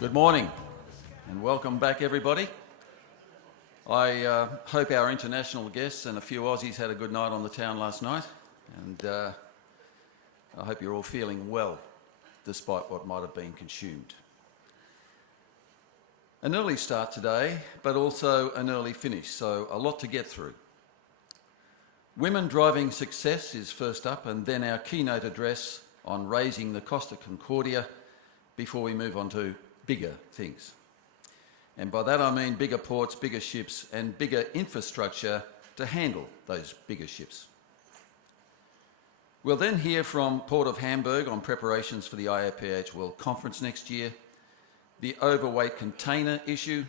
Good morning and welcome back, everybody. I hope our international guests and a few Aussies had a good night on the town last night, and I hope you're all feeling well despite what might have been consumed. An early start today, but also an early finish, so a lot to get through. Women Driving Success is first up, and then our keynote address on raising the Costa Concordia before we move on to bigger things. And by that I mean bigger ports, bigger ships, and bigger infrastructure to handle those bigger ships. We'll then hear from Port of Hamburg on preparations for the IAPH World Conference next year, the overweight container issue,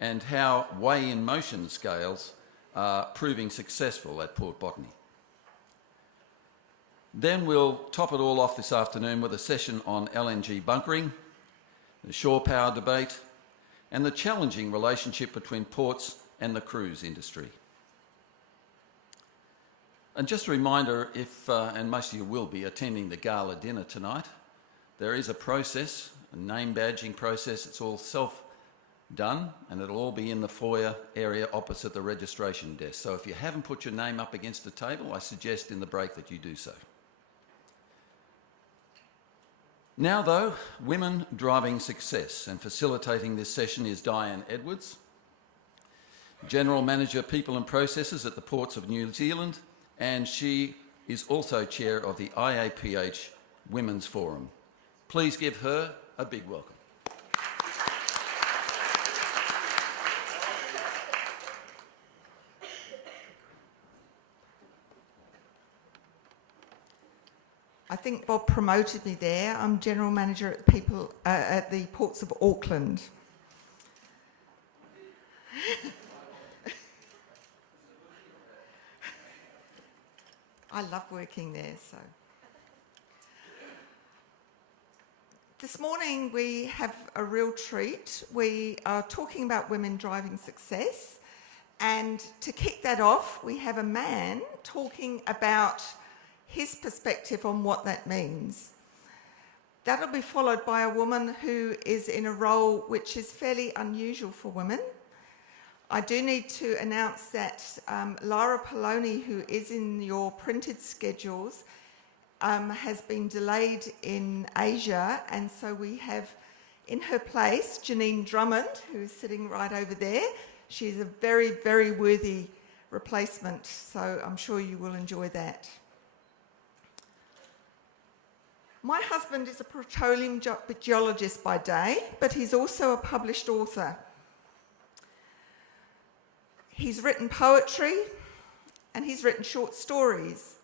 and how weigh-in motion scales are proving successful at Port Botany. Then we'll top it all off this afternoon with a session on LNG bunkering, the shore power debate, and the challenging relationship between ports and the cruise industry. And just a reminder, if, and most of you will be attending the gala dinner tonight, there is a process, a name badging process. It's all self-done, and it'll all be in the foyer area opposite the registration desk. So if you haven't put your name up against the table, I suggest in the break that you do so. Now though, Women Driving Success, and facilitating this session is Diane Edwards, General Manager People and Processes at the Ports of New Zealand, and she is also Chair of the IAPH Women's Forum. Please give her a big welcome. I think Bob promoted me there. I'm General Manager at the Ports of Auckland. I love working there, so. This morning we have a real treat. We are talking about women driving success, and to kick that off, we have a man talking about his perspective on what that means. That'll be followed by a woman who is in a role which is fairly unusual for women. I do need to announce that Lara Poloni, who is in your printed schedules, has been delayed in Asia, and so we have in her place Jeanine Drummond, who is sitting right over there. She's a very, very worthy replacement, so I'm sure you will enjoy that. My husband is a petroleum geologist by day, but he's also a published author. He's written poetry and he's written short stories,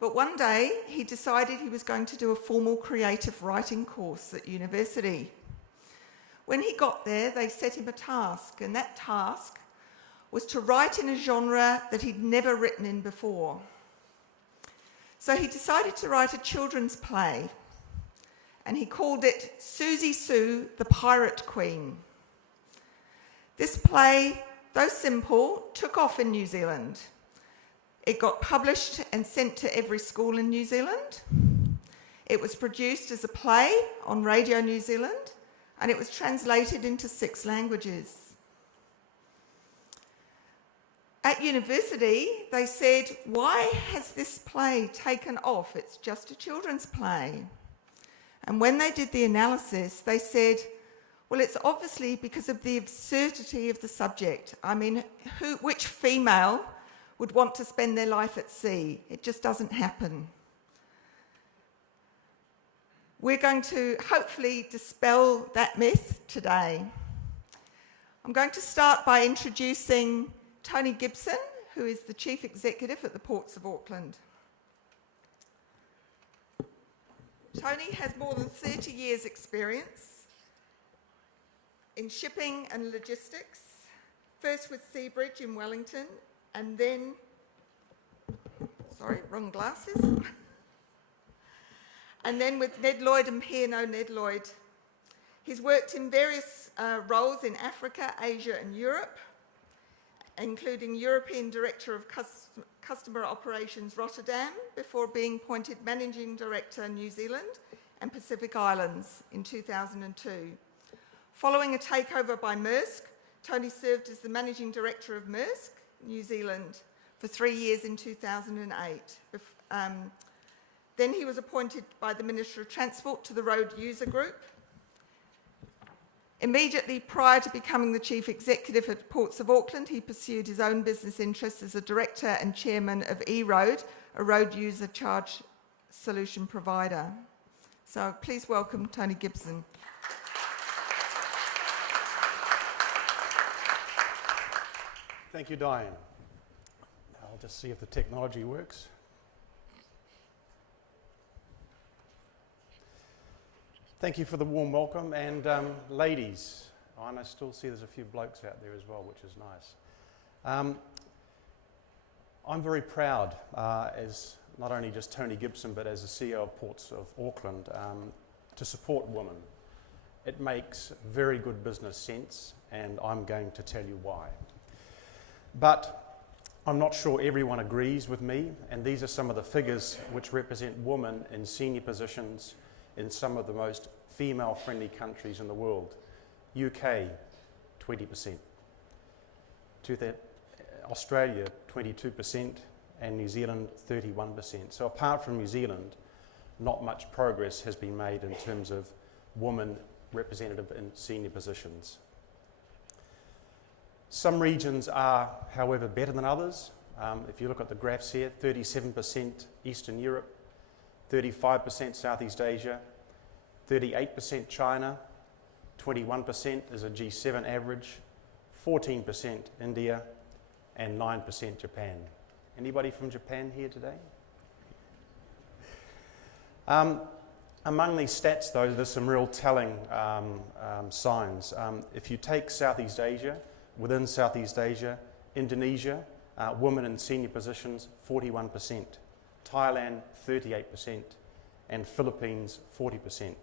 but one day he decided he was going to do a formal creative writing course at university. When he got there, they set him a task, and that task was to write in a genre that he'd never written in before. So he decided to write a children's play, and he called it Susie Sue, the Pirate Queen. This play, though simple, took off in New Zealand. It got published and sent to every school in New Zealand. It was produced as a play on Radio New Zealand, and it was translated into 6 languages. At university, they said, why has this play taken off? It's just a children's play. And when they did the analysis, they said, well, it's obviously because of the absurdity of the subject. I mean, which female would want to spend their life at sea? It just doesn't happen. We're going to hopefully dispel that myth today. I'm going to start by introducing Tony Gibson, who is the Chief Executive at the Ports of Auckland. Tony has more than 30 years' experience in shipping and logistics, first with Seabridge in Wellington, and then, sorry, wrong glasses, and then with Ned Lloyd and P&O Ned Lloyd. He's worked in various roles in Africa, Asia and Europe, including European Director of Customer Operations Rotterdam, before being appointed Managing Director New Zealand and Pacific Islands in 2002. Following a takeover by Maersk, Tony served as the Managing Director of Maersk, New Zealand, for 3 years in 2008. Then he was appointed by the Minister of Transport to the Road User Group. Immediately prior to becoming the Chief Executive at Ports of Auckland, he pursued his own business interests as a Director and Chairman of eRoad, a road user charge solution provider. So please welcome Tony Gibson. Thank you, Diane. I'll just see if the technology works. Thank you for the warm welcome, and ladies, I still see there's a few blokes out there as well, which is nice. I'm very proud, as not only just Tony Gibson, but as the CEO of Ports of Auckland, to support women. It makes very good business sense, and I'm going to tell you why. But I'm not sure everyone agrees with me, and these are some of the figures which represent women in senior positions in some of the most female-friendly countries in the world. UK, 20%. Australia, 22%, and New Zealand, 31%. So apart from New Zealand, not much progress has been made in terms of women representative in senior positions. Some regions are, however, better than others. If you look at the graphs here, 37% Eastern Europe, 35% Southeast Asia, 38% China, 21% is a G7 average, 14% India, and 9% Japan. Anybody from Japan here today? Among these stats, though, there's some real telling signs. If you take Southeast Asia, within Southeast Asia, Indonesia, women in senior positions, 41%, Thailand, 38%, and Philippines, 40%.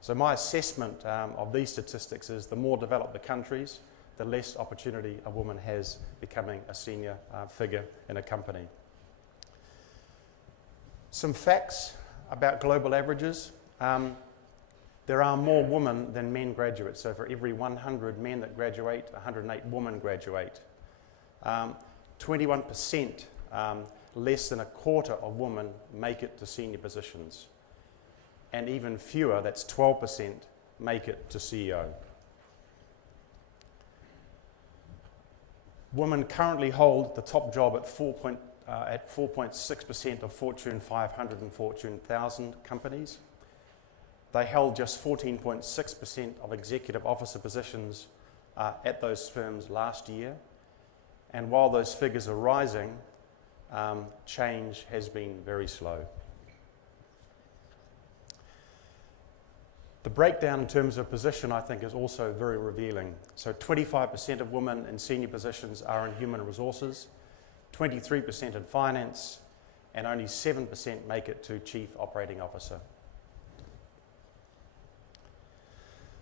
So my assessment of these statistics is the more developed the countries, the less opportunity a woman has becoming a senior figure in a company. Some facts about global averages. There are more women than men graduate. So for every 100 men that graduate, 108 women graduate. 21%, less than a quarter of women make it to senior positions. And even fewer, that's 12%, make it to CEO. Women currently hold the top job at 4.6% of Fortune 500 and Fortune 1000 companies. They held just 14.6% of executive officer positions at those firms last year. And while those figures are rising, change has been very slow. The breakdown in terms of position, I think, is also very revealing. So 25% of women in senior positions are in human resources, 23% in finance, and only 7% make it to chief operating officer.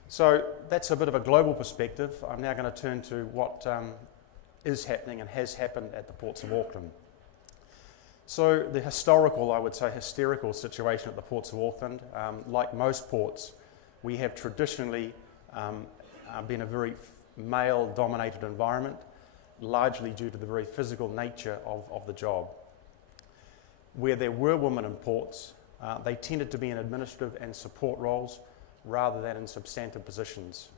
So that's a bit of a global perspective. I'm now going to turn to what is happening and has happened at the Ports of Auckland. So the historical, I would say, hysterical situation at the Ports of Auckland, like most ports, we have traditionally been a very male-dominated environment, largely due to the very physical nature of the job. Where there were women in ports, they tended to be in administrative and support roles rather than in substantive positions.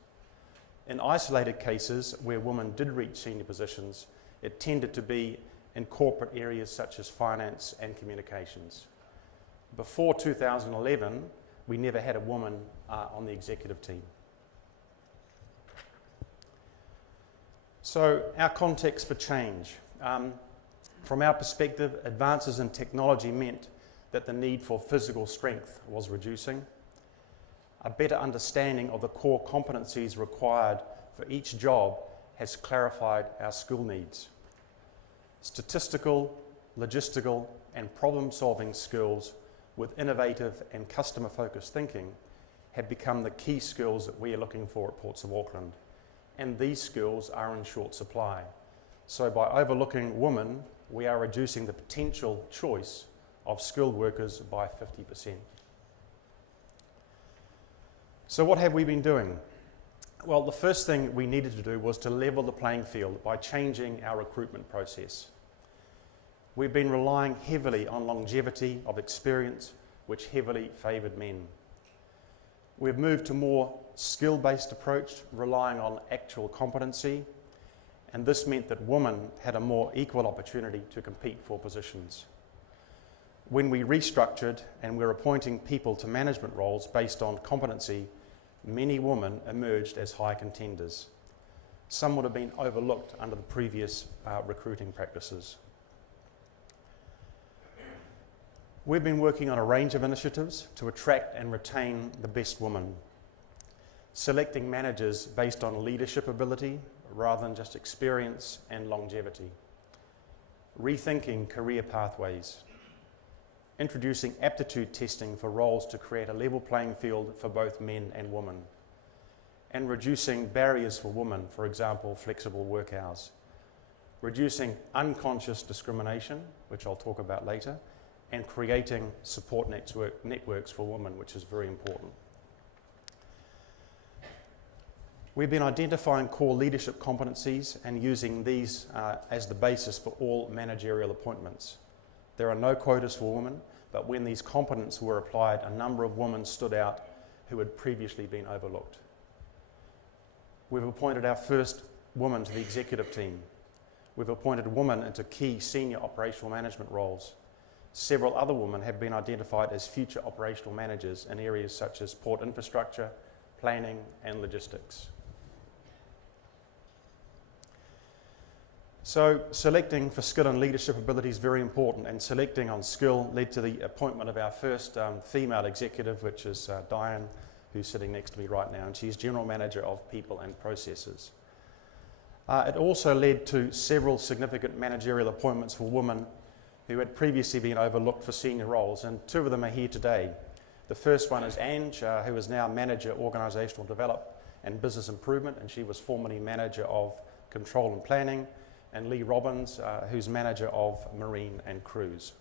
In isolated cases where women did reach senior positions, it tended to be in corporate areas such as finance and communications. Before 2011, we never had a woman on the executive team. So our context for change. From our perspective, advances in technology meant that the need for physical strength was reducing. A better understanding of the core competencies required for each job has clarified our skill needs. Statistical, logistical, and problem-solving skills with innovative and customer-focused thinking have become the key skills that we are looking for at Ports of Auckland. And these skills are in short supply. So by overlooking women, we are reducing the potential choice of skilled workers by 50%. So what have we been doing? Well, the first thing we needed to do was to level the playing field by changing our recruitment process. We've been relying heavily on longevity of experience, which heavily favoured men. We've moved to a more skill-based approach, relying on actual competency, and this meant that women had a more equal opportunity to compete for positions. When we restructured and we're appointing people to management roles based on competency, many women emerged as high contenders. Some would have been overlooked under the previous recruiting practices. We've been working on a range of initiatives to attract and retain the best women, selecting managers based on leadership ability rather than just experience and longevity, rethinking career pathways, introducing aptitude testing for roles to create a level playing field for both men and women, and reducing barriers for women, for example, flexible work hours, reducing unconscious discrimination, which I'll talk about later, and creating support networks for women, which is very important. We've been identifying core leadership competencies and using these as the basis for all managerial appointments. There are no quotas for women, but when these competencies were applied, a number of women stood out who had previously been overlooked. We've appointed our first woman to the executive team. We've appointed women into key senior operational management roles. Several other women have been identified as future operational managers in areas such as port infrastructure, planning, and logistics. So selecting for skill and leadership ability is very important, and selecting on skill led to the appointment of our first female executive, which is Diane, who's sitting next to me right now, and she's General Manager of People and Processes. It also led to several significant managerial appointments for women who had previously been overlooked for senior roles, and two of them are here today. The first one is Ange, who is now Manager Organisational Development and Business Improvement, and she was formerly Manager of Control and Planning, and Lee Robbins, who's Manager of Marine and Cruise.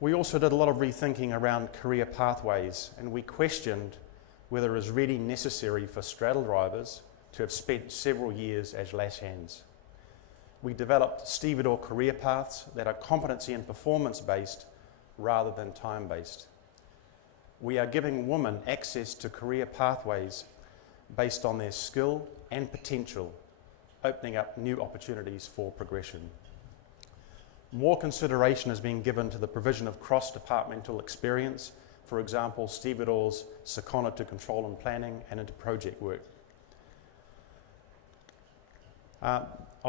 We also did a lot of rethinking around career pathways, and we questioned whether it was really necessary for straddle drivers to have spent several years as lash hands. We developed stevedore career paths that are competency and performance based rather than time based. We are giving women access to career pathways based on their skill and potential, opening up new opportunities for progression. More consideration is being given to the provision of cross-departmental experience, for example, stevedores seconded to control and planning and into project work. I'm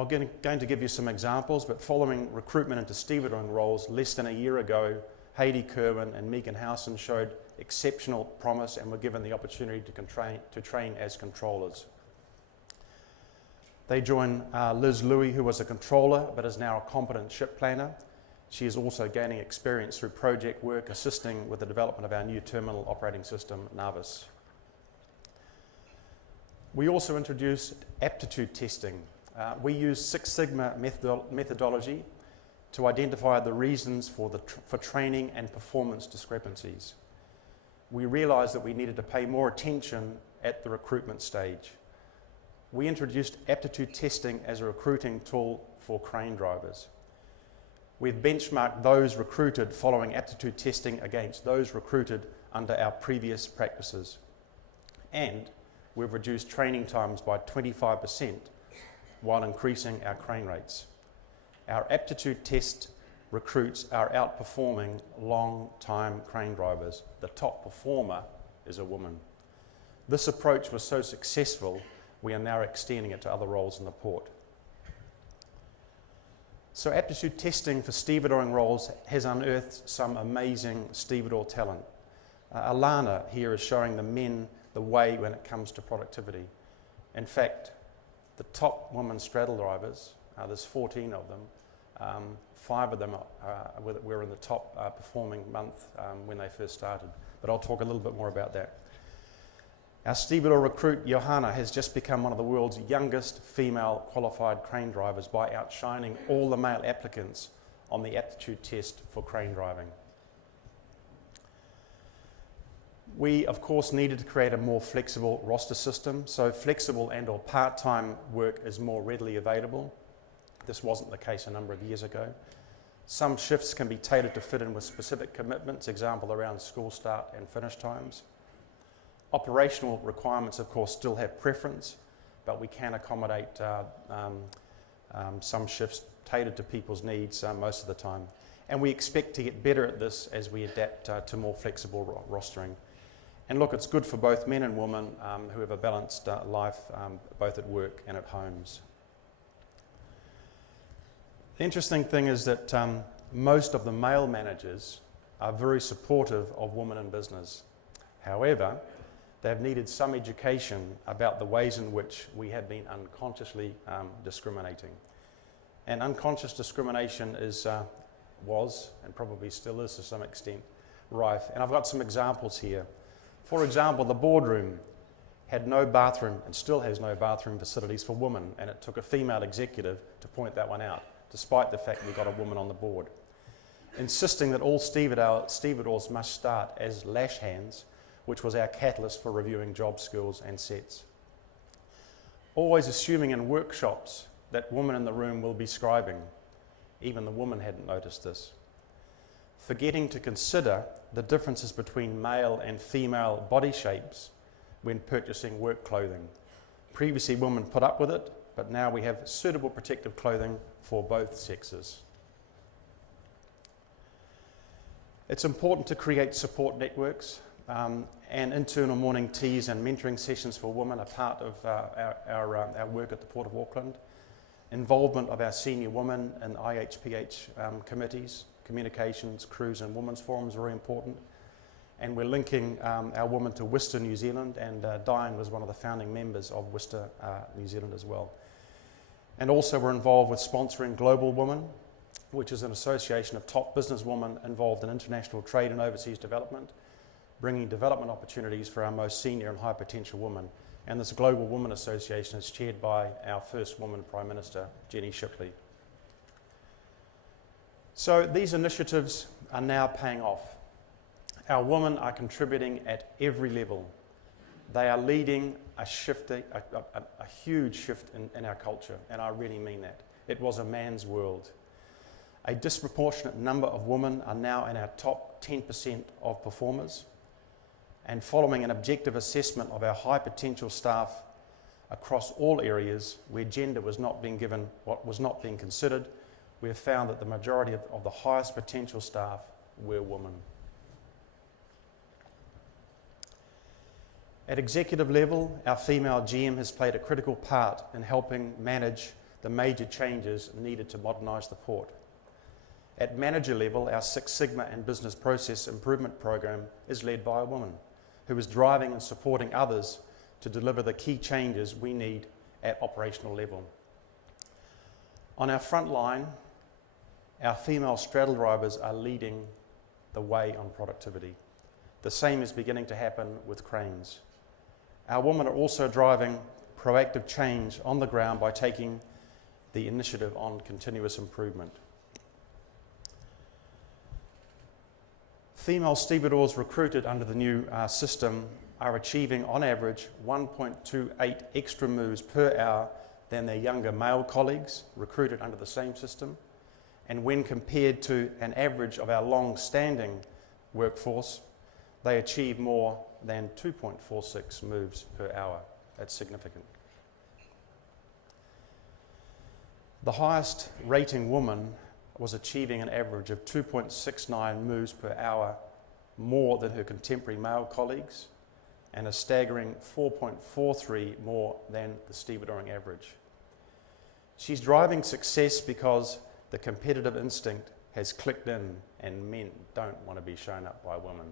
going to give you some examples, but following recruitment into stevedoring roles less than a year ago, Heidi Kerwin and Megan Howson showed exceptional promise and were given the opportunity to train as controllers. They join Liz Louie, who was a controller but is now a competent ship planner. She is also gaining experience through project work, assisting with the development of our new terminal operating system, Navis. We also introduced aptitude testing. We use Six Sigma methodology to identify the reasons for training and performance discrepancies. We realised that we needed to pay more attention at the recruitment stage. We introduced aptitude testing as a recruiting tool for crane drivers. We've benchmarked those recruited following aptitude testing against those recruited under our previous practices. And we've reduced training times by 25% while increasing our crane rates. Our aptitude test recruits are outperforming long-time crane drivers. The top performer is a woman. This approach was so successful, we are now extending it to other roles in the port. So aptitude testing for stevedoring roles has unearthed some amazing stevedore talent. Alana here is showing the men the way when it comes to productivity. In fact, the top women straddle drivers, there's 14 of them, 5 of them were in the top performing month when they first started. But I'll talk a little bit more about that. Our stevedore recruit, Johanna, has just become one of the world's youngest female qualified crane drivers by outshining all the male applicants on the aptitude test for crane driving. We, of course, needed to create a more flexible roster system, so flexible and or part-time work is more readily available. This wasn't the case a number of years ago. Some shifts can be tailored to fit in with specific commitments, example around school start and finish times. Operational requirements, of course, still have preference, but we can accommodate some shifts tailored to people's needs most of the time. And we expect to get better at this as we adapt to more flexible rostering. And look, it's good for both men and women who have a balanced life, both at work and at homes. The interesting thing is that most of the male managers are very supportive of women in business. However, they've needed some education about the ways in which we have been unconsciously discriminating. And unconscious discrimination was, and probably still is to some extent, rife. And I've got some examples here. For example, the boardroom had no bathroom and still has no bathroom facilities for women, and it took a female executive to point that one out, despite the fact we got a woman on the board. Insisting that all stevedores must start as lash hands, which was our catalyst for reviewing job skills and sets. Always assuming in workshops that women in the room will be scribing. Even the woman hadn't noticed this. Forgetting to consider the differences between male and female body shapes when purchasing work clothing. Previously, women put up with it, but now we have suitable protective clothing for both sexes. It's important to create support networks, and internal morning teas and mentoring sessions for women are part of our work at the Port of Auckland. Involvement of our senior women in IAPH committees, communications, crews and women's forums are very important. And we're linking our women to Worcester, New Zealand, and Diane was one of the founding members of Worcester, New Zealand as well. And also we're involved with sponsoring Global Women, which is an association of top businesswomen involved in international trade and overseas development, bringing development opportunities for our most senior and high potential women. And this Global Women Association is chaired by our first woman Prime Minister, Jenny Shipley. So these initiatives are now paying off. Our women are contributing at every level. They are leading a huge shift in our culture, and I really mean that. It was a man's world. A disproportionate number of women are now in our top 10% of performers. And following an objective assessment of our high potential staff across all areas where gender was not being given, what was not being considered, we have found that the majority of the highest potential staff were women. At executive level, our female GM has played a critical part in helping manage the major changes needed to modernise the port. At manager level, our Six Sigma and Business Process Improvement Program is led by a woman who is driving and supporting others to deliver the key changes we need at operational level. On our front line, our female straddle drivers are leading the way on productivity. The same is beginning to happen with cranes. Our women are also driving proactive change on the ground by taking the initiative on continuous improvement. Female stevedores recruited under the new system are achieving on average 1.28 extra moves per hour than their younger male colleagues recruited under the same system. And when compared to an average of our long-standing workforce, they achieve more than 2.46 moves per hour. That's significant. The highest rating woman was achieving an average of 2.69 moves per hour more than her contemporary male colleagues, and a staggering 4.43 more than the stevedoring average. She's driving success because the competitive instinct has clicked in and men don't want to be shown up by women.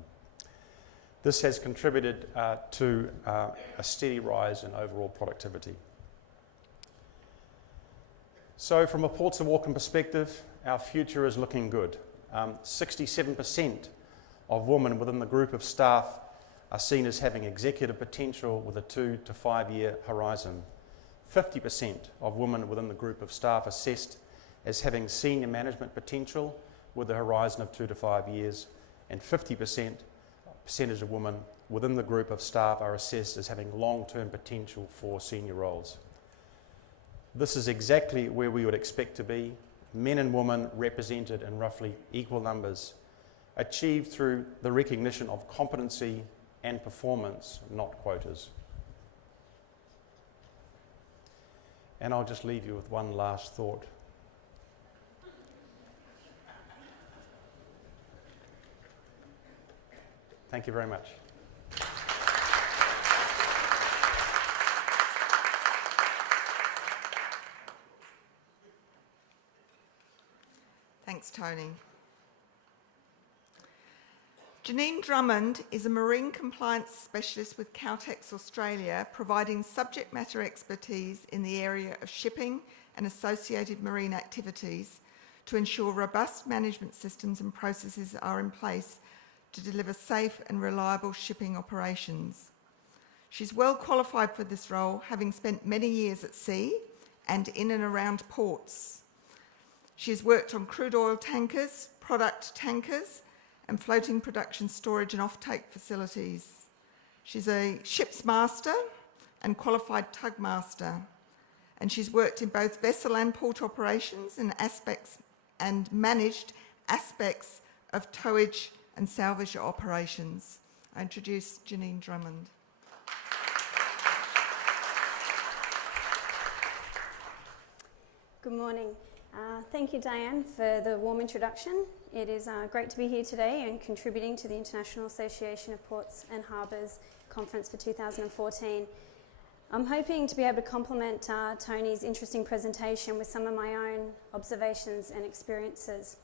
This has contributed to a steady rise in overall productivity. So from a Ports of Auckland perspective, our future is looking good. 67% of women within the group of staff are seen as having executive potential with a 2 to 5 year horizon. 50% of women within the group of staff assessed as having senior management potential with a horizon of 2 to 5 years, and 50% percentage of women within the group of staff are assessed as having long-term potential for senior roles. This is exactly where we would expect to be, men and women represented in roughly equal numbers, achieved through the recognition of competency and performance, not quotas. And I'll just leave you with one last thought. Thank you very much. Thanks, Tony. Jeanine Drummond is a marine compliance specialist with Caltex Australia, providing subject matter expertise in the area of shipping and associated marine activities to ensure robust management systems and processes are in place to deliver safe and reliable shipping operations. She's well qualified for this role, having spent many years at sea and in and around ports. She has worked on crude oil tankers, product tankers, and floating production, storage and offtake facilities. She's a ship's master and qualified tug master, and she's worked in both vessel and port operations and managed aspects of towage and salvage operations. I introduce Jeanine Drummond. Good morning. Thank you, Diane, for the warm introduction. It is great to be here today and contributing to the International Association of Ports and Harbours Conference for 2014. I'm hoping to be able to complement Tony's interesting presentation with some of my own observations and experiences.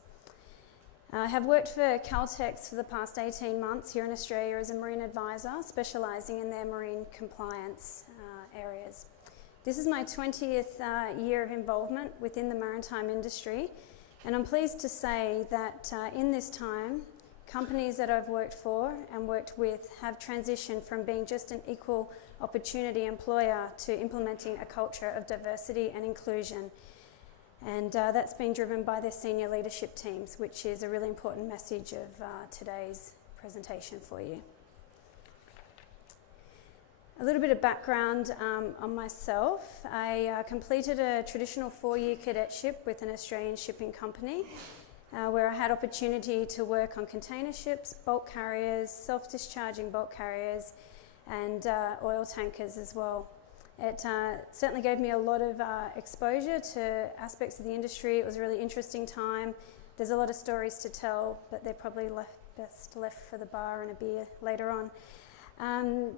I have worked for Caltex for the past 18 months here in Australia as a marine advisor, specialising in their marine compliance areas. This is my 20th year of involvement within the maritime industry, and I'm pleased to say that in this time, companies that I've worked for and worked with have transitioned from being just an equal opportunity employer to implementing a culture of diversity and inclusion. And that's been driven by their senior leadership teams, which is a really important message of today's presentation for you. A little bit of background on myself. I completed a traditional 4-year cadetship with an Australian shipping company where I had opportunity to work on container ships, bulk carriers, self-discharging bulk carriers and oil tankers as well. It certainly gave me a lot of exposure to aspects of the industry. It was a really interesting time. There's a lot of stories to tell, but they're probably best left for the bar and a beer later on.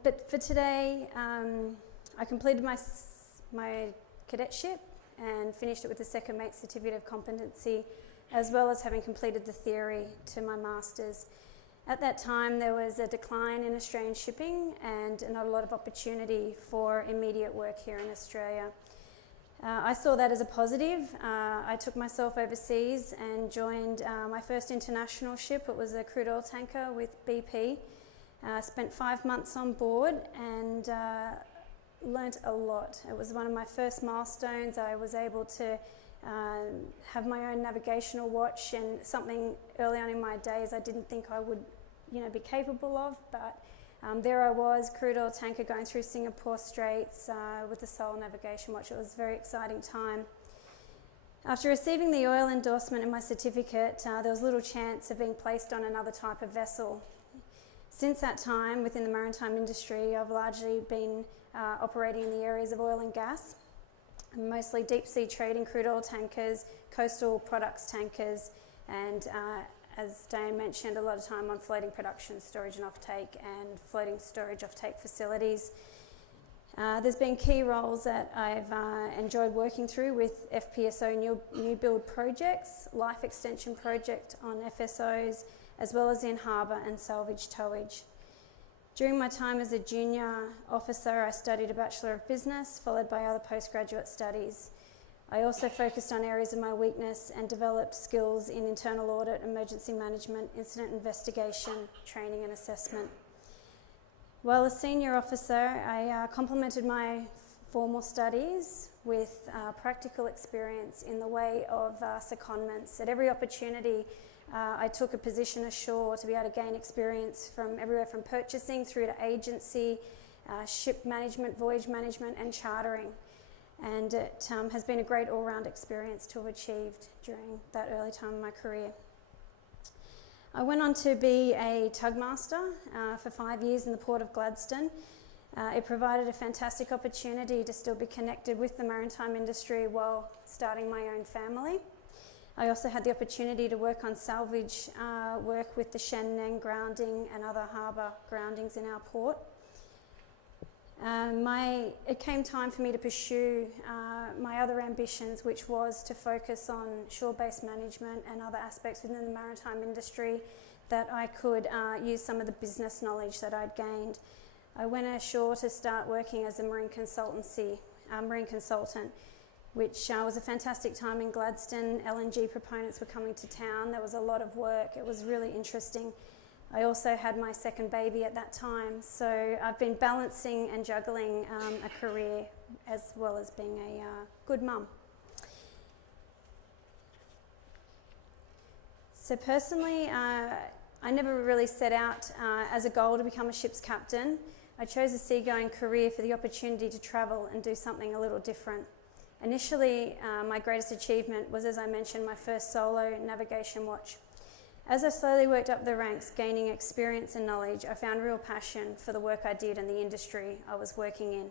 But for today, I completed my cadetship and finished it with a second mate certificate of competency, as well as having completed the theory to my master's. At that time, there was a decline in Australian shipping and not a lot of opportunity for immediate work here in Australia. I saw that as a positive. I took myself overseas and joined my first international ship. It was a crude oil tanker with BP. Spent 5 months on board and learnt a lot. It was one of my first milestones. I was able to have my own navigational watch, and something early on in my days I didn't think I would be capable of, but there I was, crude oil tanker going through Singapore Straits with the sole navigation watch. It was a very exciting time. After receiving the oil endorsement in my certificate, there was little chance of being placed on another type of vessel. Since that time, within the maritime industry, I've largely been operating in the areas of oil and gas, mostly deep sea trading, crude oil tankers, coastal products tankers, and as Diane mentioned, a lot of time on floating production, storage and offtake, and floating storage offtake facilities. There's been key roles that I've enjoyed working through with FPSO new build projects, life extension project on FSOs, as well as in harbour and salvage towage. During my time as a junior officer, I studied a Bachelor of Business, followed by other postgraduate studies. I also focused on areas of my weakness and developed skills in internal audit, emergency management, incident investigation, training and assessment. While a senior officer, I complemented my formal studies with practical experience in the way of secondments. At every opportunity, I took a position ashore to be able to gain experience from everywhere from purchasing through to agency, ship management, voyage management and chartering. And it has been a great all-round experience to have achieved during that early time of my career. I went on to be a tugmaster for 5 years in the Port of Gladstone. It provided a fantastic opportunity to still be connected with the maritime industry while starting my own family. I also had the opportunity to work on salvage work with the Shen grounding and other harbour groundings in our port. It came time for me to pursue my other ambitions, which was to focus on shore-based management and other aspects within the maritime industry that I could use some of the business knowledge that I'd gained. I went ashore to start working as a marine consultant, which was a fantastic time in Gladstone. LNG proponents were coming to town. There was a lot of work. It was really interesting. I also had my second baby at that time, so I've been balancing and juggling a career as well as being a good mum. So personally, I never really set out as a goal to become a ship's captain. I chose a seagoing career for the opportunity to travel and do something a little different. Initially, my greatest achievement was, as I mentioned, my first solo navigation watch. As I slowly worked up the ranks, gaining experience and knowledge, I found real passion for the work I did and the industry I was working in.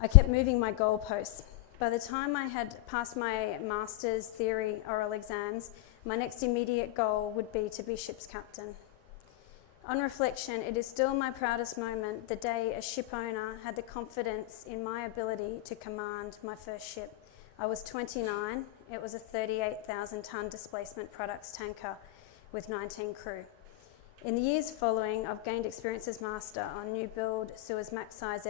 I kept moving my goalposts. By the time I had passed my master's theory oral exams, my next immediate goal would be to be ship's captain. On reflection, it is still my proudest moment the day a ship owner had the confidence in my ability to command my first ship. I was 29. It was a 38,000 tonne displacement products tanker with 19 crew. In the years following, I've gained experience as master on new build Suezmax size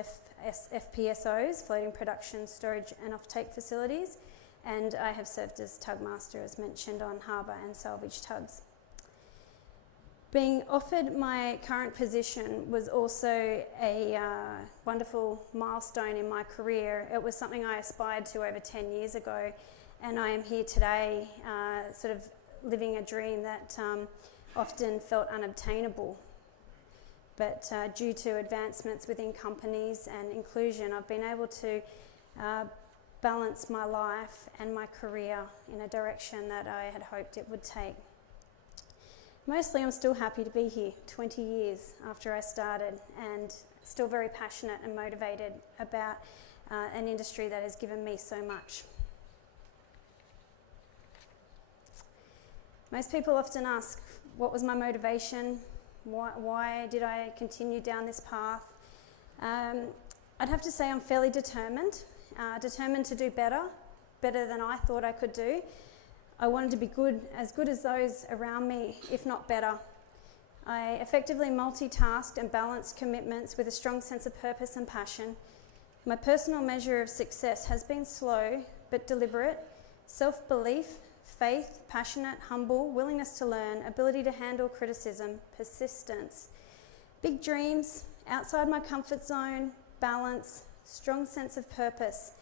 FPSOs, floating production, storage and offtake facilities, and I have served as tugmaster, as mentioned, on harbour and salvage tugs. Being offered my current position was also a wonderful milestone in my career. It was something I aspired to over 10 years ago, and I am here today sort of living a dream that often felt unobtainable. But due to advancements within companies and inclusion, I've been able to balance my life and my career in a direction that I had hoped it would take. Mostly I'm still happy to be here 20 years after I started, and still very passionate and motivated about an industry that has given me so much. Most people often ask, what was my motivation? Why did I continue down this path? I'd have to say I'm fairly determined to do better than I thought I could do. I wanted to be as good as those around me, if not better. I effectively multitasked and balanced commitments with a strong sense of purpose and passion. My personal measure of success has been slow but deliberate, self-belief, faith, passionate, humble, willingness to learn, ability to handle criticism, persistence, big dreams, outside my comfort zone, balance, strong sense of purpose.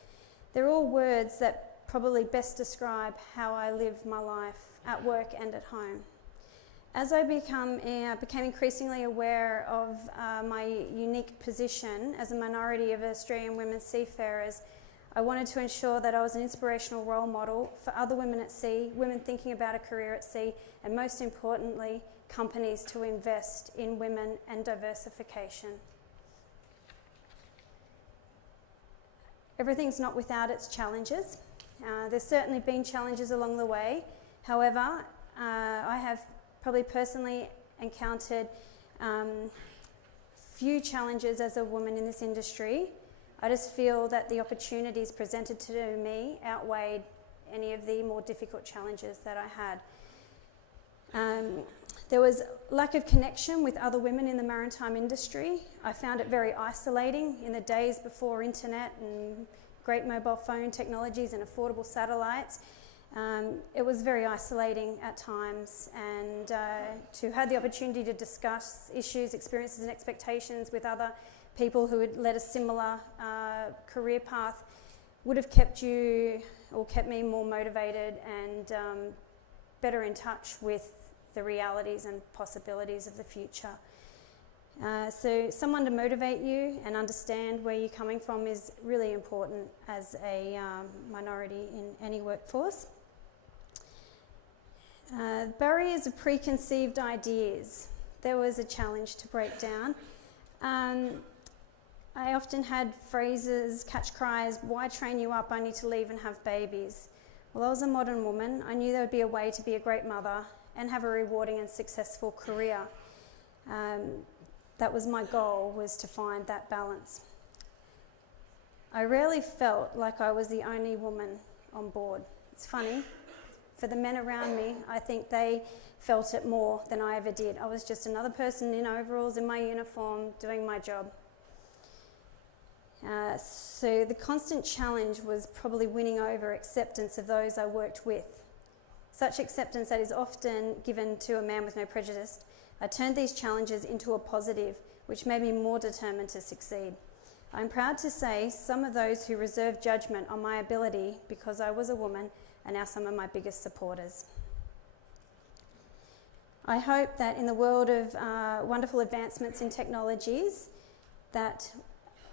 They're all words that probably best describe how I live my life at work and at home. As I became increasingly aware of my unique position as a minority of Australian women seafarers, I wanted to ensure that I was an inspirational role model for other women at sea, women thinking about a career at sea, and most importantly, companies to invest in women and diversification. Everything's not without its challenges. There's certainly been challenges along the way. However, I have probably personally encountered few challenges as a woman in this industry. I just feel that the opportunities presented to me outweighed any of the more difficult challenges that I had. There was lack of connection with other women in the maritime industry. I found it very isolating in the days before internet and great mobile phone technologies and affordable satellites. It was very isolating at times, and to have the opportunity to discuss issues, experiences and expectations with other people who had led a similar career path would have kept you or kept me more motivated and better in touch with the realities and possibilities of the future. So someone to motivate you and understand where you're coming from is really important as a minority in any workforce. Barriers of preconceived ideas. There was a challenge to break down. I often had phrases, catch cries, why train you up only to leave and have babies? Well, I was a modern woman. I knew there would be a way to be a great mother and have a rewarding and successful career. That was my goal, was to find that balance. I rarely felt like I was the only woman on board. It's funny, for the men around me, I think they felt it more than I ever did. I was just another person in overalls, in my uniform, doing my job. So the constant challenge was probably winning over acceptance of those I worked with. Such acceptance that is often given to a man with no prejudice. I turned these challenges into a positive, which made me more determined to succeed. I'm proud to say some of those who reserved judgment on my ability because I was a woman are now some of my biggest supporters. I hope that in the world of wonderful advancements in technologies, that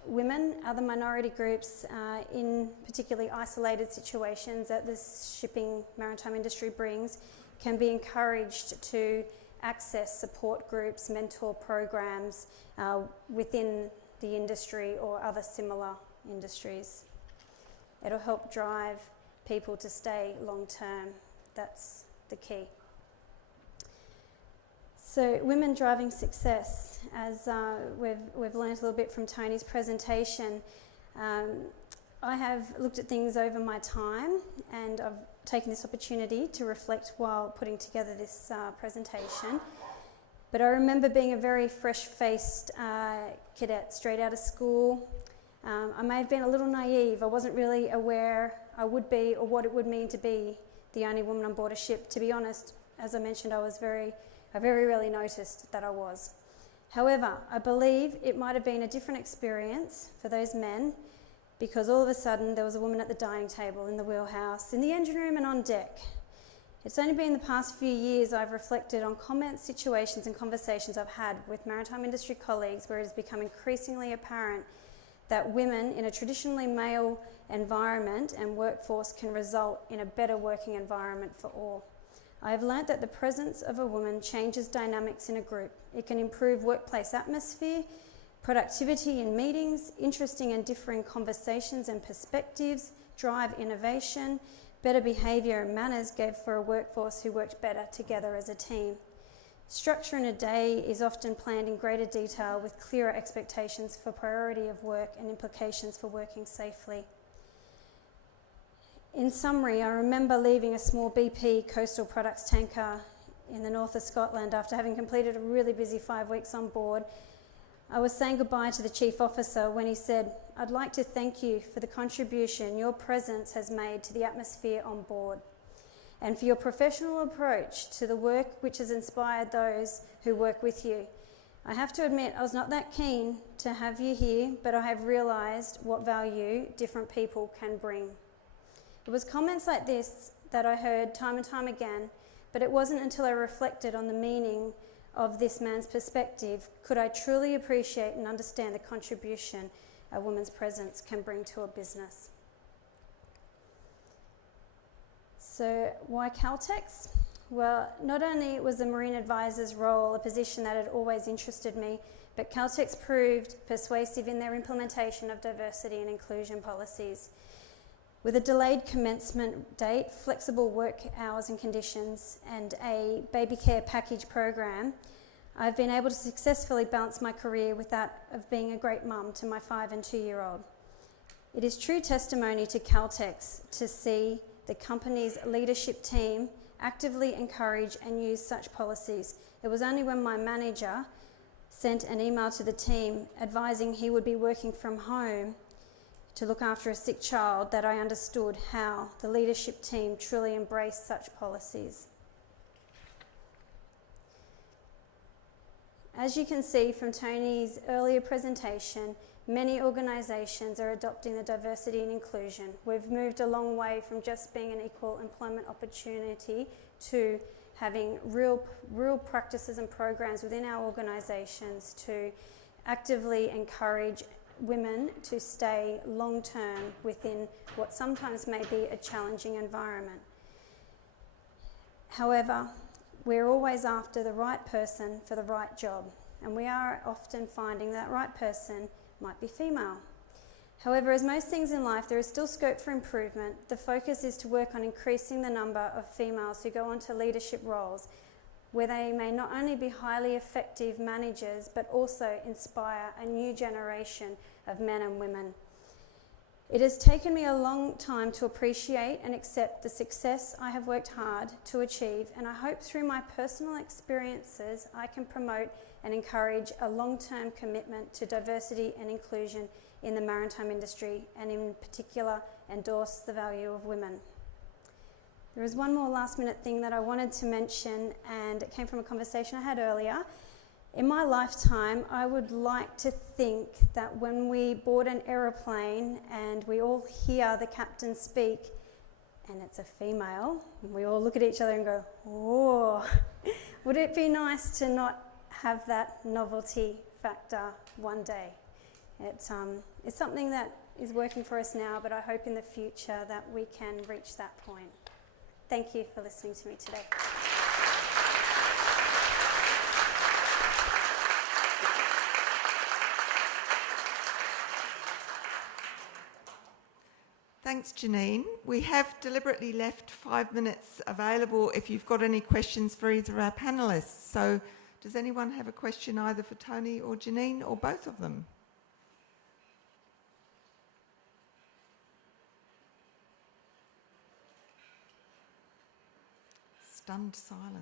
women, other minority groups in particularly isolated situations that this shipping maritime industry brings can be encouraged to access support groups, mentor programs within the industry or other similar industries. It'll help drive people to stay long term. That's the key. So women driving success, as we've learned a little bit from Tony's presentation, I have looked at things over my time and I've taken this opportunity to reflect while putting together this presentation. But I remember being a very fresh-faced cadet straight out of school. I may have been a little naive. I wasn't really aware I would be or what it would mean to be the only woman on board a ship. To be honest, as I mentioned, I very rarely noticed that I was. However, I believe it might have been a different experience for those men because all of a sudden there was a woman at the dining table, in the wheelhouse, in the engine room and on deck. It's only been the past few years I've reflected on comments, situations and conversations I've had with maritime industry colleagues where it has become increasingly apparent that women in a traditionally male environment and workforce can result in a better working environment for all. I have learnt that the presence of a woman changes dynamics in a group. It can improve workplace atmosphere, productivity in meetings, interesting and differing conversations and perspectives, drive innovation, better behaviour and manners gave for a workforce who worked better together as a team. Structure in a day is often planned in greater detail with clearer expectations for priority of work and implications for working safely. In summary, I remember leaving a small BP coastal products tanker in the north of Scotland after having completed a really busy 5 weeks on board. I was saying goodbye to the chief officer when he said, "I'd like to thank you for the contribution your presence has made to the atmosphere on board and for your professional approach to the work which has inspired those who work with you. I have to admit I was not that keen to have you here, but I have realised what value different people can bring." It was comments like this that I heard time and time again, but it wasn't until I reflected on the meaning of this man's perspective could I truly appreciate and understand the contribution a woman's presence can bring to a business. So why Caltex? Well, not only was the Marine Advisor's role a position that had always interested me, but Caltex proved persuasive in their implementation of diversity and inclusion policies. With a delayed commencement date, flexible work hours and conditions, and a baby care package program, I've been able to successfully balance my career with that of being a great mum to my 5 and 2-year-old. It is true testimony to Caltex to see the company's leadership team actively encourage and use such policies. It was only when my manager sent an email to the team advising he would be working from home to look after a sick child that I understood how the leadership team truly embraced such policies. As you can see from Tony's earlier presentation, many organisations are adopting the diversity and inclusion. We've moved a long way from just being an equal employment opportunity to having real practices and programs within our organisations to actively encourage women to stay long-term within what sometimes may be a challenging environment. However, we're always after the right person for the right job, and we are often finding that right person might be female. However, as most things in life, there is still scope for improvement. The focus is to work on increasing the number of females who go on to leadership roles, where they may not only be highly effective managers, but also inspire a new generation of men and women. It has taken me a long time to appreciate and accept the success I have worked hard to achieve, and I hope through my personal experiences I can promote and encourage a long-term commitment to diversity and inclusion in the maritime industry, and in particular endorse the value of women. There is one more last-minute thing that I wanted to mention, and it came from a conversation I had earlier. In my lifetime, I would like to think that when we board an aeroplane and we all hear the captain speak, and it's a female, and we all look at each other and go, oh, would it be nice to not have that novelty factor one day? It's something that is working for us now, but I hope in the future that we can reach that point. Thank you for listening to me today. Thanks, Jeanine. We have deliberately left 5 minutes available if you've got any questions for either of our panellists. So does anyone have a question either for Tony or Jeanine, or both of them? Stunned silence.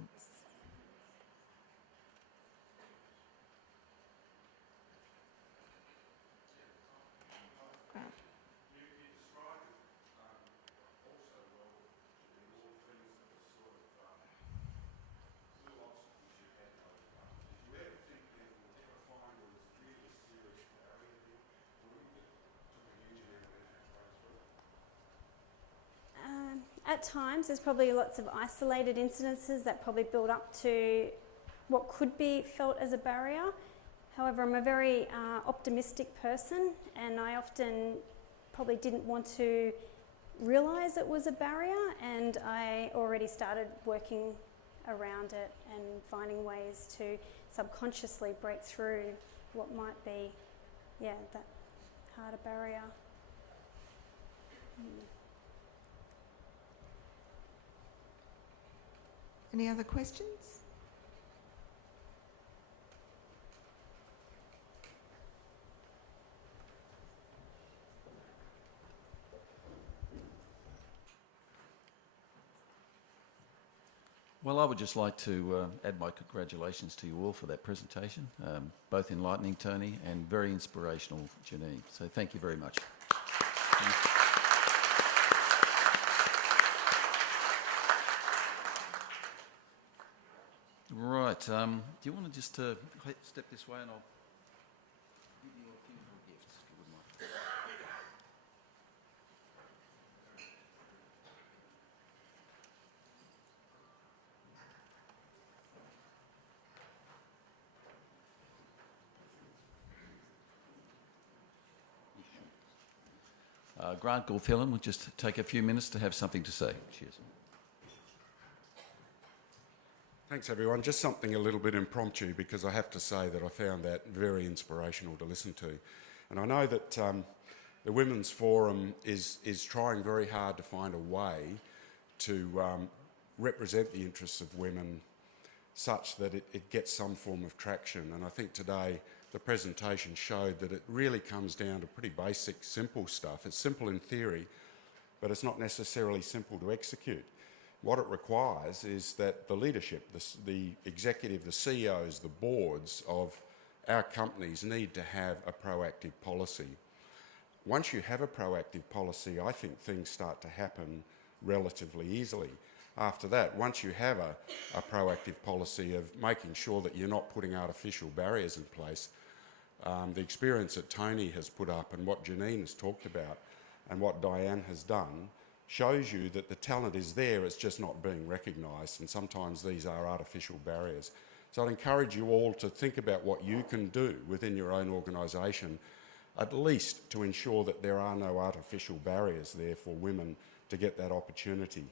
Great. At times, there's probably lots of isolated incidences that probably build up to what could be felt as a barrier. However, I'm a very optimistic person, and I often probably didn't want to realise it was a barrier, and I already started working around it and finding ways to subconsciously break through what might be, that harder barrier. Any other questions? Well, I would just like to add my congratulations to you all for that presentation, both enlightening, Tony, and very inspirational, Jeanine. So thank you very much. Right, do you want to just step this way, and I'll give you a few little gifts, if you wouldn't mind. Grant Gulfillan will just take a few minutes to have something to say. Cheers. Thanks, everyone. Just something a little bit impromptu, because I have to say that I found that very inspirational to listen to. And I know that the Women's Forum is trying very hard to find a way to represent the interests of women such that it gets some form of traction. And I think today the presentation showed that it really comes down to pretty basic, simple stuff. It's simple in theory, but it's not necessarily simple to execute. What it requires is that the leadership, the executive, the CEOs, the boards of our companies need to have a proactive policy. Once you have a proactive policy, I think things start to happen relatively easily. after that, once you have a proactive policy of making sure that you're not putting artificial barriers in place, the experience that Tony has put up and what Jeanine has talked about and what Diane has done shows you that the talent is there, it's just not being recognised, and sometimes these are artificial barriers. So I'd encourage you all to think about what you can do within your own organisation, at least to ensure that there are no artificial barriers there for women to get that opportunity.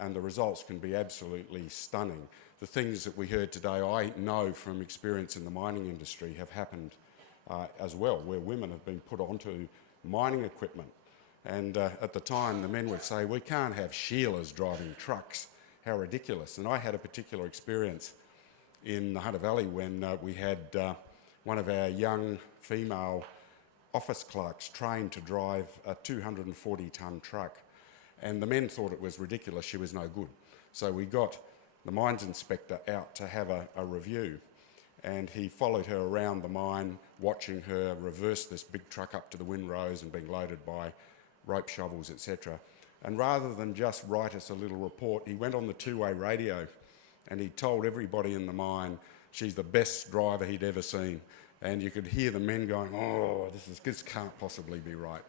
And the results can be absolutely stunning. The things that we heard today, I know from experience in the mining industry, have happened as well, where women have been put onto mining equipment. And at the time, the men would say, we can't have Sheilas driving trucks. How ridiculous. And I had a particular experience in the Hunter Valley when we had one of our young female office clerks trained to drive a 240-tonne truck. And the men thought it was ridiculous, she was no good. So we got the mines inspector out to have a review, and he followed her around the mine, watching her reverse this big truck up to the windrows and being loaded by rope shovels, etc. And rather than just write us a little report, he went on the two-way radio and he told everybody in the mine she's the best driver he'd ever seen. And you could hear the men going, oh, this can't possibly be right.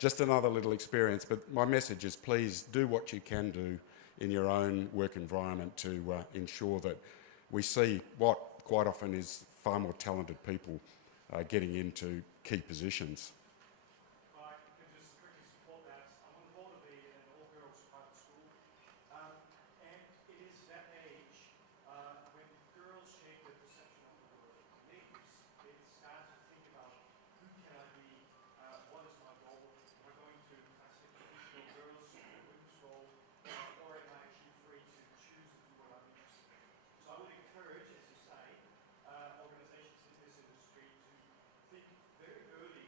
Just another little experience, but my message is please do what you can do in your own work environment to ensure that we see what quite often is far more talented people getting into key positions. I can just quickly support that. I'm on the board of an all-girls private school, and it is that age when girls change their perception of the world. Ladies, they start to think about who can I be, what is my goal, am I going to classic traditional girls' women's role, or am I actually free to choose to do what I'm interested in? So I would encourage, as you say, organizations in this industry to think very early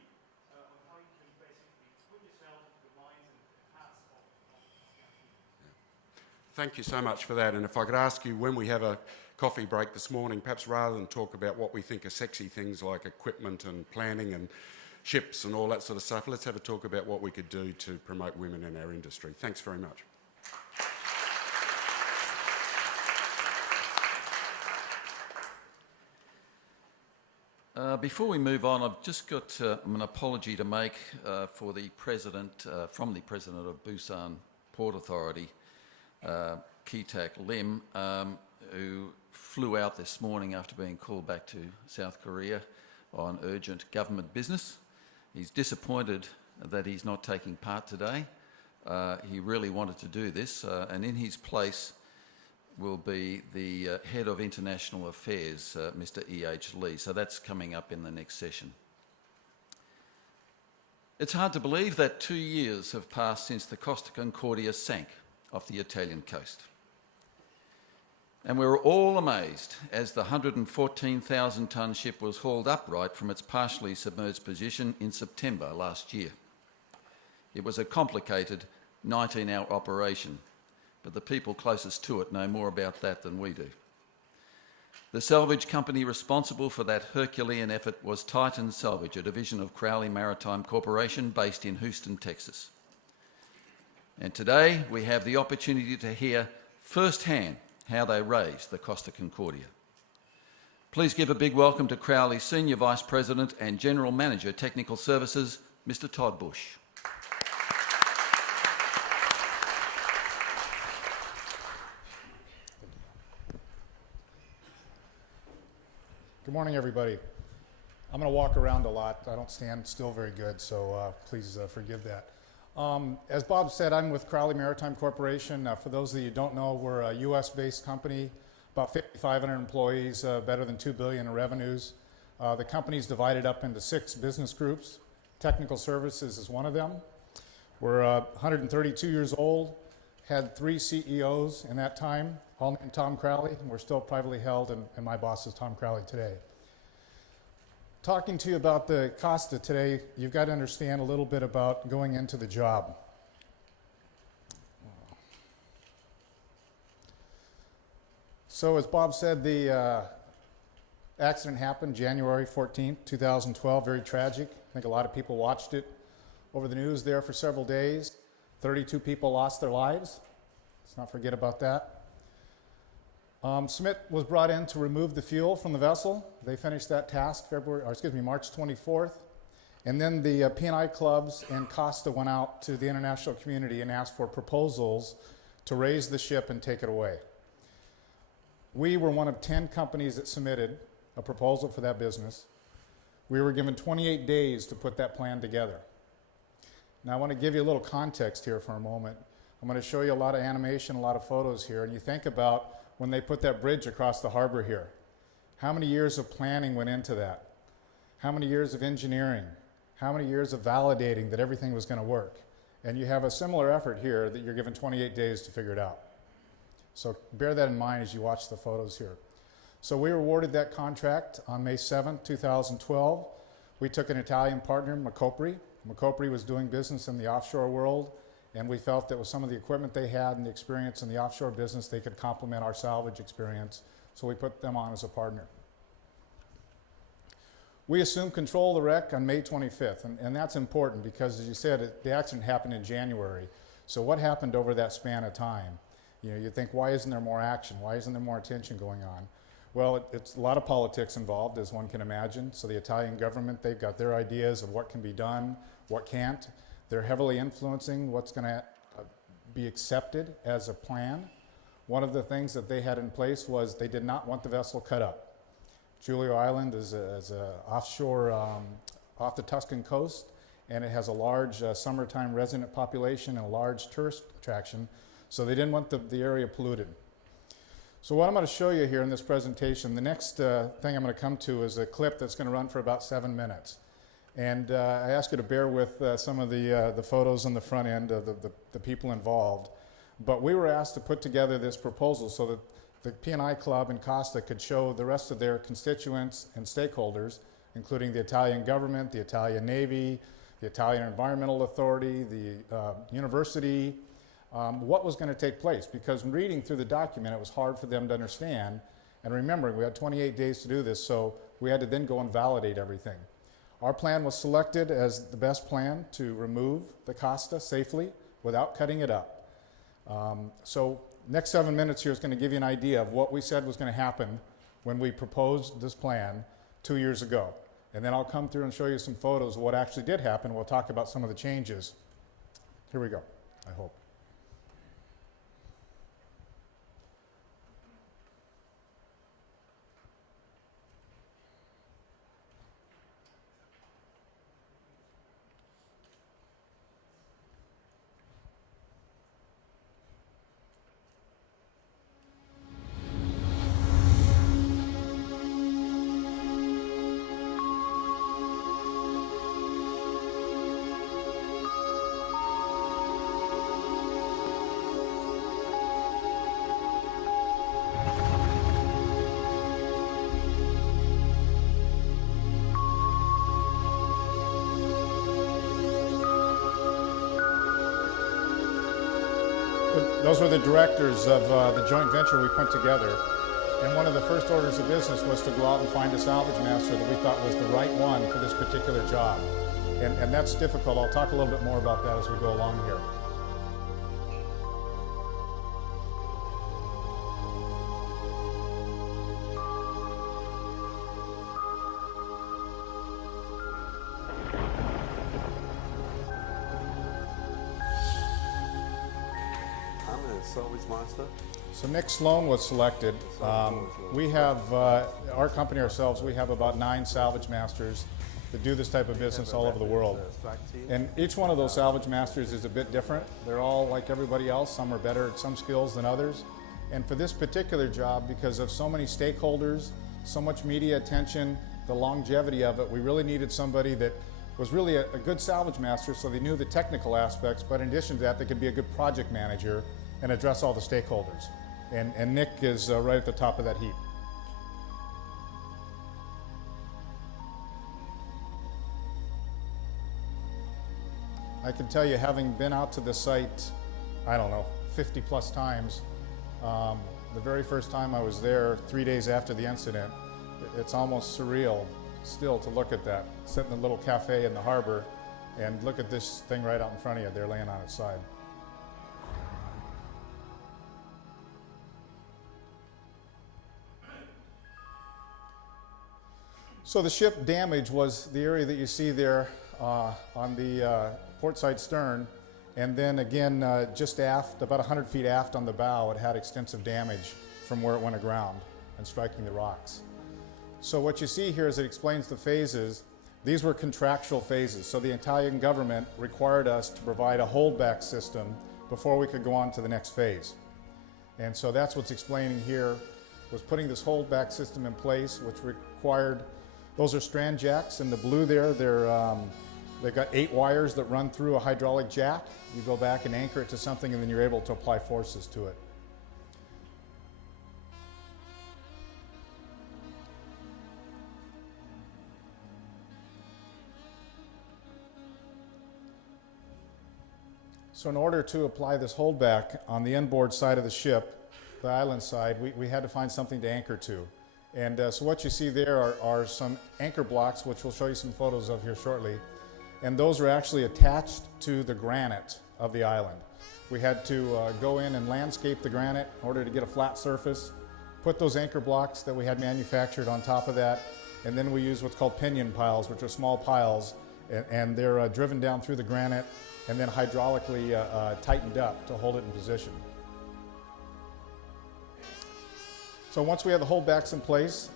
on how you can basically put yourself into the minds and hearts of young people. Thank you so much for that. And if I could ask you, when we have a coffee break this morning, perhaps rather than talk about what we think are sexy things like equipment and planning and ships and all that sort of stuff, let's have a talk about what we could do to promote women in our industry. Thanks very much. Before we move on, I've just got an apology to make for the president, from the president of Busan Port Authority, Ki-Tak Lim, who flew out this morning after being called back to South Korea on urgent government business. He's disappointed that he's not taking part today. He really wanted to do this, and in his place will be the Head of International Affairs, Mr. E.H. Lee. So that's coming up in the next session. It's hard to believe that 2 years have passed since the Costa Concordia sank off the Italian coast. And we were all amazed as the 114,000-tonne ship was hauled upright from its partially submerged position in September last year. It was a complicated 19-hour operation, but the people closest to it know more about that than we do. The salvage company responsible for that Herculean effort was Titan Salvage, a division of Crowley Maritime Corporation based in Houston, Texas. And today we have the opportunity to hear firsthand how they raised the Costa Concordia. Please give a big welcome to Crowley's Senior Vice President and General Manager Technical Services, Mr. Todd Busch. Good morning, everybody. I'm going to walk around a lot. I don't stand still very good, so please forgive that. As Bob said, I'm with Crowley Maritime Corporation. For those of you who don't know, we're a U.S.-based company, about 5,500 employees, better than $2 billion in revenues. The company's divided up into 6 business groups. Technical Services is one of them. We're 132 years old, had 3 CEOs in that time, all named Tom Crowley, and we're still privately held, and my boss is Tom Crowley today. Talking to you about the Costa today, you've got to understand a little bit about going into the job. So as Bob said, the accident happened January 14th, 2012, very tragic. I think a lot of people watched it over the news there for several days. 32 people lost their lives. Let's not forget about that. Smith was brought in to remove the fuel from the vessel. They finished that task March 24th. And then the P&I clubs and Costa went out to the international community and asked for proposals to raise the ship and take it away. We were one of 10 companies that submitted a proposal for that business. We were given 28 days to put that plan together. Now I want to give you a little context here for a moment. I'm going to show you a lot of animation, a lot of photos here, and you think about when they put that bridge across the harbor here. How many years of planning went into that? How many years of engineering? How many years of validating that everything was going to work? And you have a similar effort here that you're given 28 days to figure it out. So bear that in mind as you watch the photos here. So we were awarded that contract on May 7th, 2012. We took an Italian partner, Macopri. Macopri was doing business in the offshore world, and we felt that with some of the equipment they had and the experience in the offshore business, they could complement our salvage experience. So we put them on as a partner. We assumed control of the wreck on May 25th, and that's important because, as you said, the accident happened in January. So what happened over that span of time? You know, you think, why isn't there more action? Why isn't there more attention going on? Well, it's a lot of politics involved, as one can imagine. So the Italian government, they've got their ideas of what can be done, what can't. They're heavily influencing what's going to be accepted as a plan. One of the things that they had in place was they did not want the vessel cut up. Giulio Island is offshore off the Tuscan coast, and it has a large summertime resident population and a large tourist attraction, so they didn't want the area polluted. So what I'm going to show you here in this presentation, the next thing I'm going to come to is a clip that's going to run for about 7 minutes. And I ask you to bear with some of the photos on the front end of the people involved. But we were asked to put together this proposal so that the P&I Club and Costa could show the rest of their constituents and stakeholders, including the Italian government, the Italian Navy, the Italian Environmental Authority, the university, what was going to take place. Because reading through the document, it was hard for them to understand. And remembering, we had 28 days to do this, so we had to then go and validate everything. Our plan was selected as the best plan to remove the Costa safely without cutting it up. So next 7 minutes here is going to give you an idea of what we said was going to happen when we proposed this plan 2 years ago. And then I'll come through and show you some photos of what actually did happen. We'll talk about some of the changes. Here we go, I hope. Those were the directors of the joint venture we put together. And one of the first orders of business was to go out and find a salvage master that we thought was the right one for this particular job. And that's difficult. I'll talk a little bit more about that as we go along here. Salvage master. So Nick Sloan was selected. We have, our company ourselves, we have about 9 salvage masters that do this type of business all over the world. And each one of those salvage masters is a bit different. They're all like everybody else. Some are better at some skills than others. And for this particular job, because of so many stakeholders, so much media attention, the longevity of it, we really needed somebody that was really a good salvage master, so they knew the technical aspects, but in addition to that, they could be a good project manager and address all the stakeholders. And Nick is right at the top of that heap. I can tell you, having been out to the site, I don't know, 50 plus times, the very first time I was there, 3 days after the incident, it's almost surreal still to look at that. Sit in a little cafe in the harbor and look at this thing right out in front of you. They're laying on its side. So the ship damage was the area that you see there on the port side stern, and then again just aft, about 100 feet aft on the bow, it had extensive damage from where it went aground and striking the rocks. So what you see here is it explains the phases. These were contractual phases, so the Italian government required us to provide a holdback system before we could go on to the next phase. And so that's what's explaining here, was putting this holdback system in place, which required, those are strand jacks in the blue there. They've got 8 wires that run through a hydraulic jack. You go back and anchor it to something, and then you're able to apply forces to it. So in order to apply this holdback on the inboard side of the ship, the island side, we had to find something to anchor to. And so what you see there are some anchor blocks, which we'll show you some photos of here shortly. And those are actually attached to the granite of the island. We had to go in and landscape the granite in order to get a flat surface, put those anchor blocks that we had manufactured on top of that, and then we use what's called pinion piles, which are small piles, and they're driven down through the granite and then hydraulically tightened up to hold it in position. So once we had the holdbacks in place,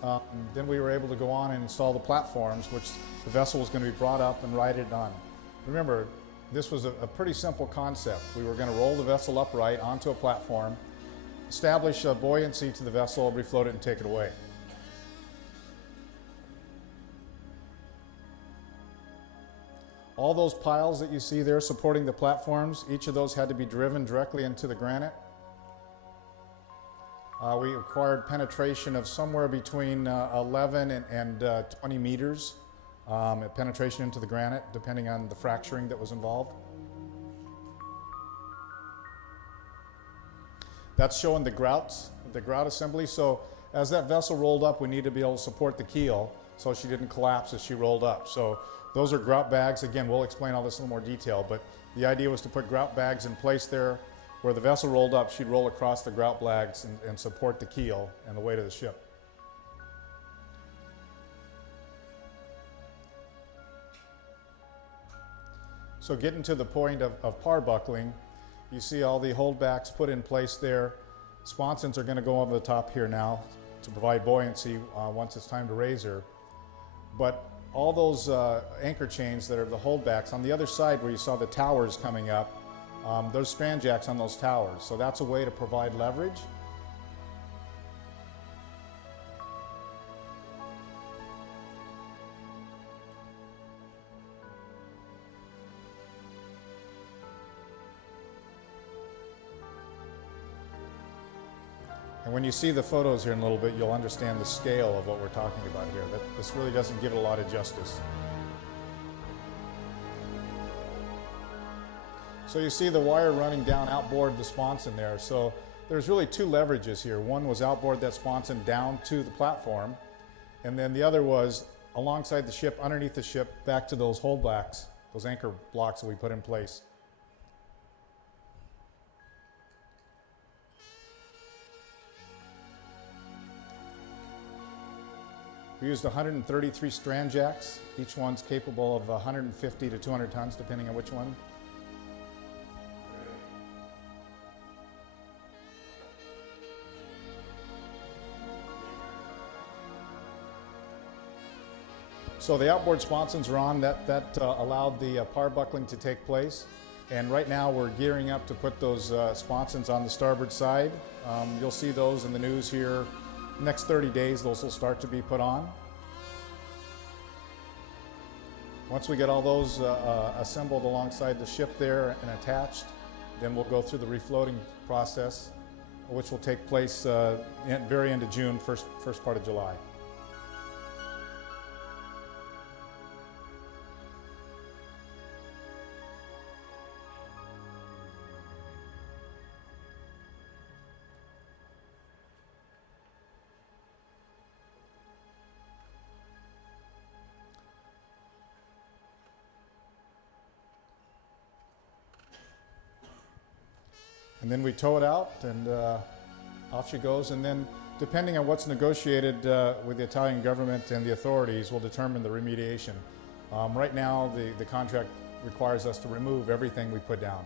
then we were able to go on and install the platforms, which the vessel was going to be brought up and righted on. Remember, this was a pretty simple concept. We were going to roll the vessel upright onto a platform, establish a buoyancy to the vessel, refloat it, and take it away. All those piles that you see there supporting the platforms, each of those had to be driven directly into the granite. We required penetration of somewhere between 11 and 20 meters penetration into the granite, depending on the fracturing that was involved. That's showing the grout assembly. So as that vessel rolled up, we needed to be able to support the keel so she didn't collapse as she rolled up. So those are grout bags. Again, we'll explain all this in a little more detail, but the idea was to put grout bags in place there. Where the vessel rolled up, she'd roll across the grout bags and support the keel and the weight of the ship. So getting to the point of par buckling, you see all the holdbacks put in place there. Sponsons are going to go over the top here now to provide buoyancy once it's time to raise her. But all those anchor chains that are the holdbacks, on the other side where you saw the towers coming up, there's strand jacks on those towers, so that's a way to provide leverage. And when you see the photos here in a little bit, you'll understand the scale of what we're talking about here. This really doesn't give it a lot of justice. So you see the wire running down outboard the sponson there. So there's really 2 leverages here. One was outboard that sponson down to the platform, and then the other was alongside the ship, underneath the ship, back to those holdbacks, those anchor blocks that we put in place. We used 133 strand jacks. Each one's capable of 150 to 200 tons, depending on which one. So the outboard sponsons are on. That allowed the par buckling to take place. And right now we're gearing up to put those sponsons on the starboard side. You'll see those in the news here. Next 30 days, those will start to be put on. Once we get all those assembled alongside the ship there and attached, then we'll go through the refloating process, which will take place very end of June, first part of July. And then we tow it out and off she goes, and then depending on what's negotiated with the Italian government and the authorities will determine the remediation. Right now, the contract requires us to remove everything we put down.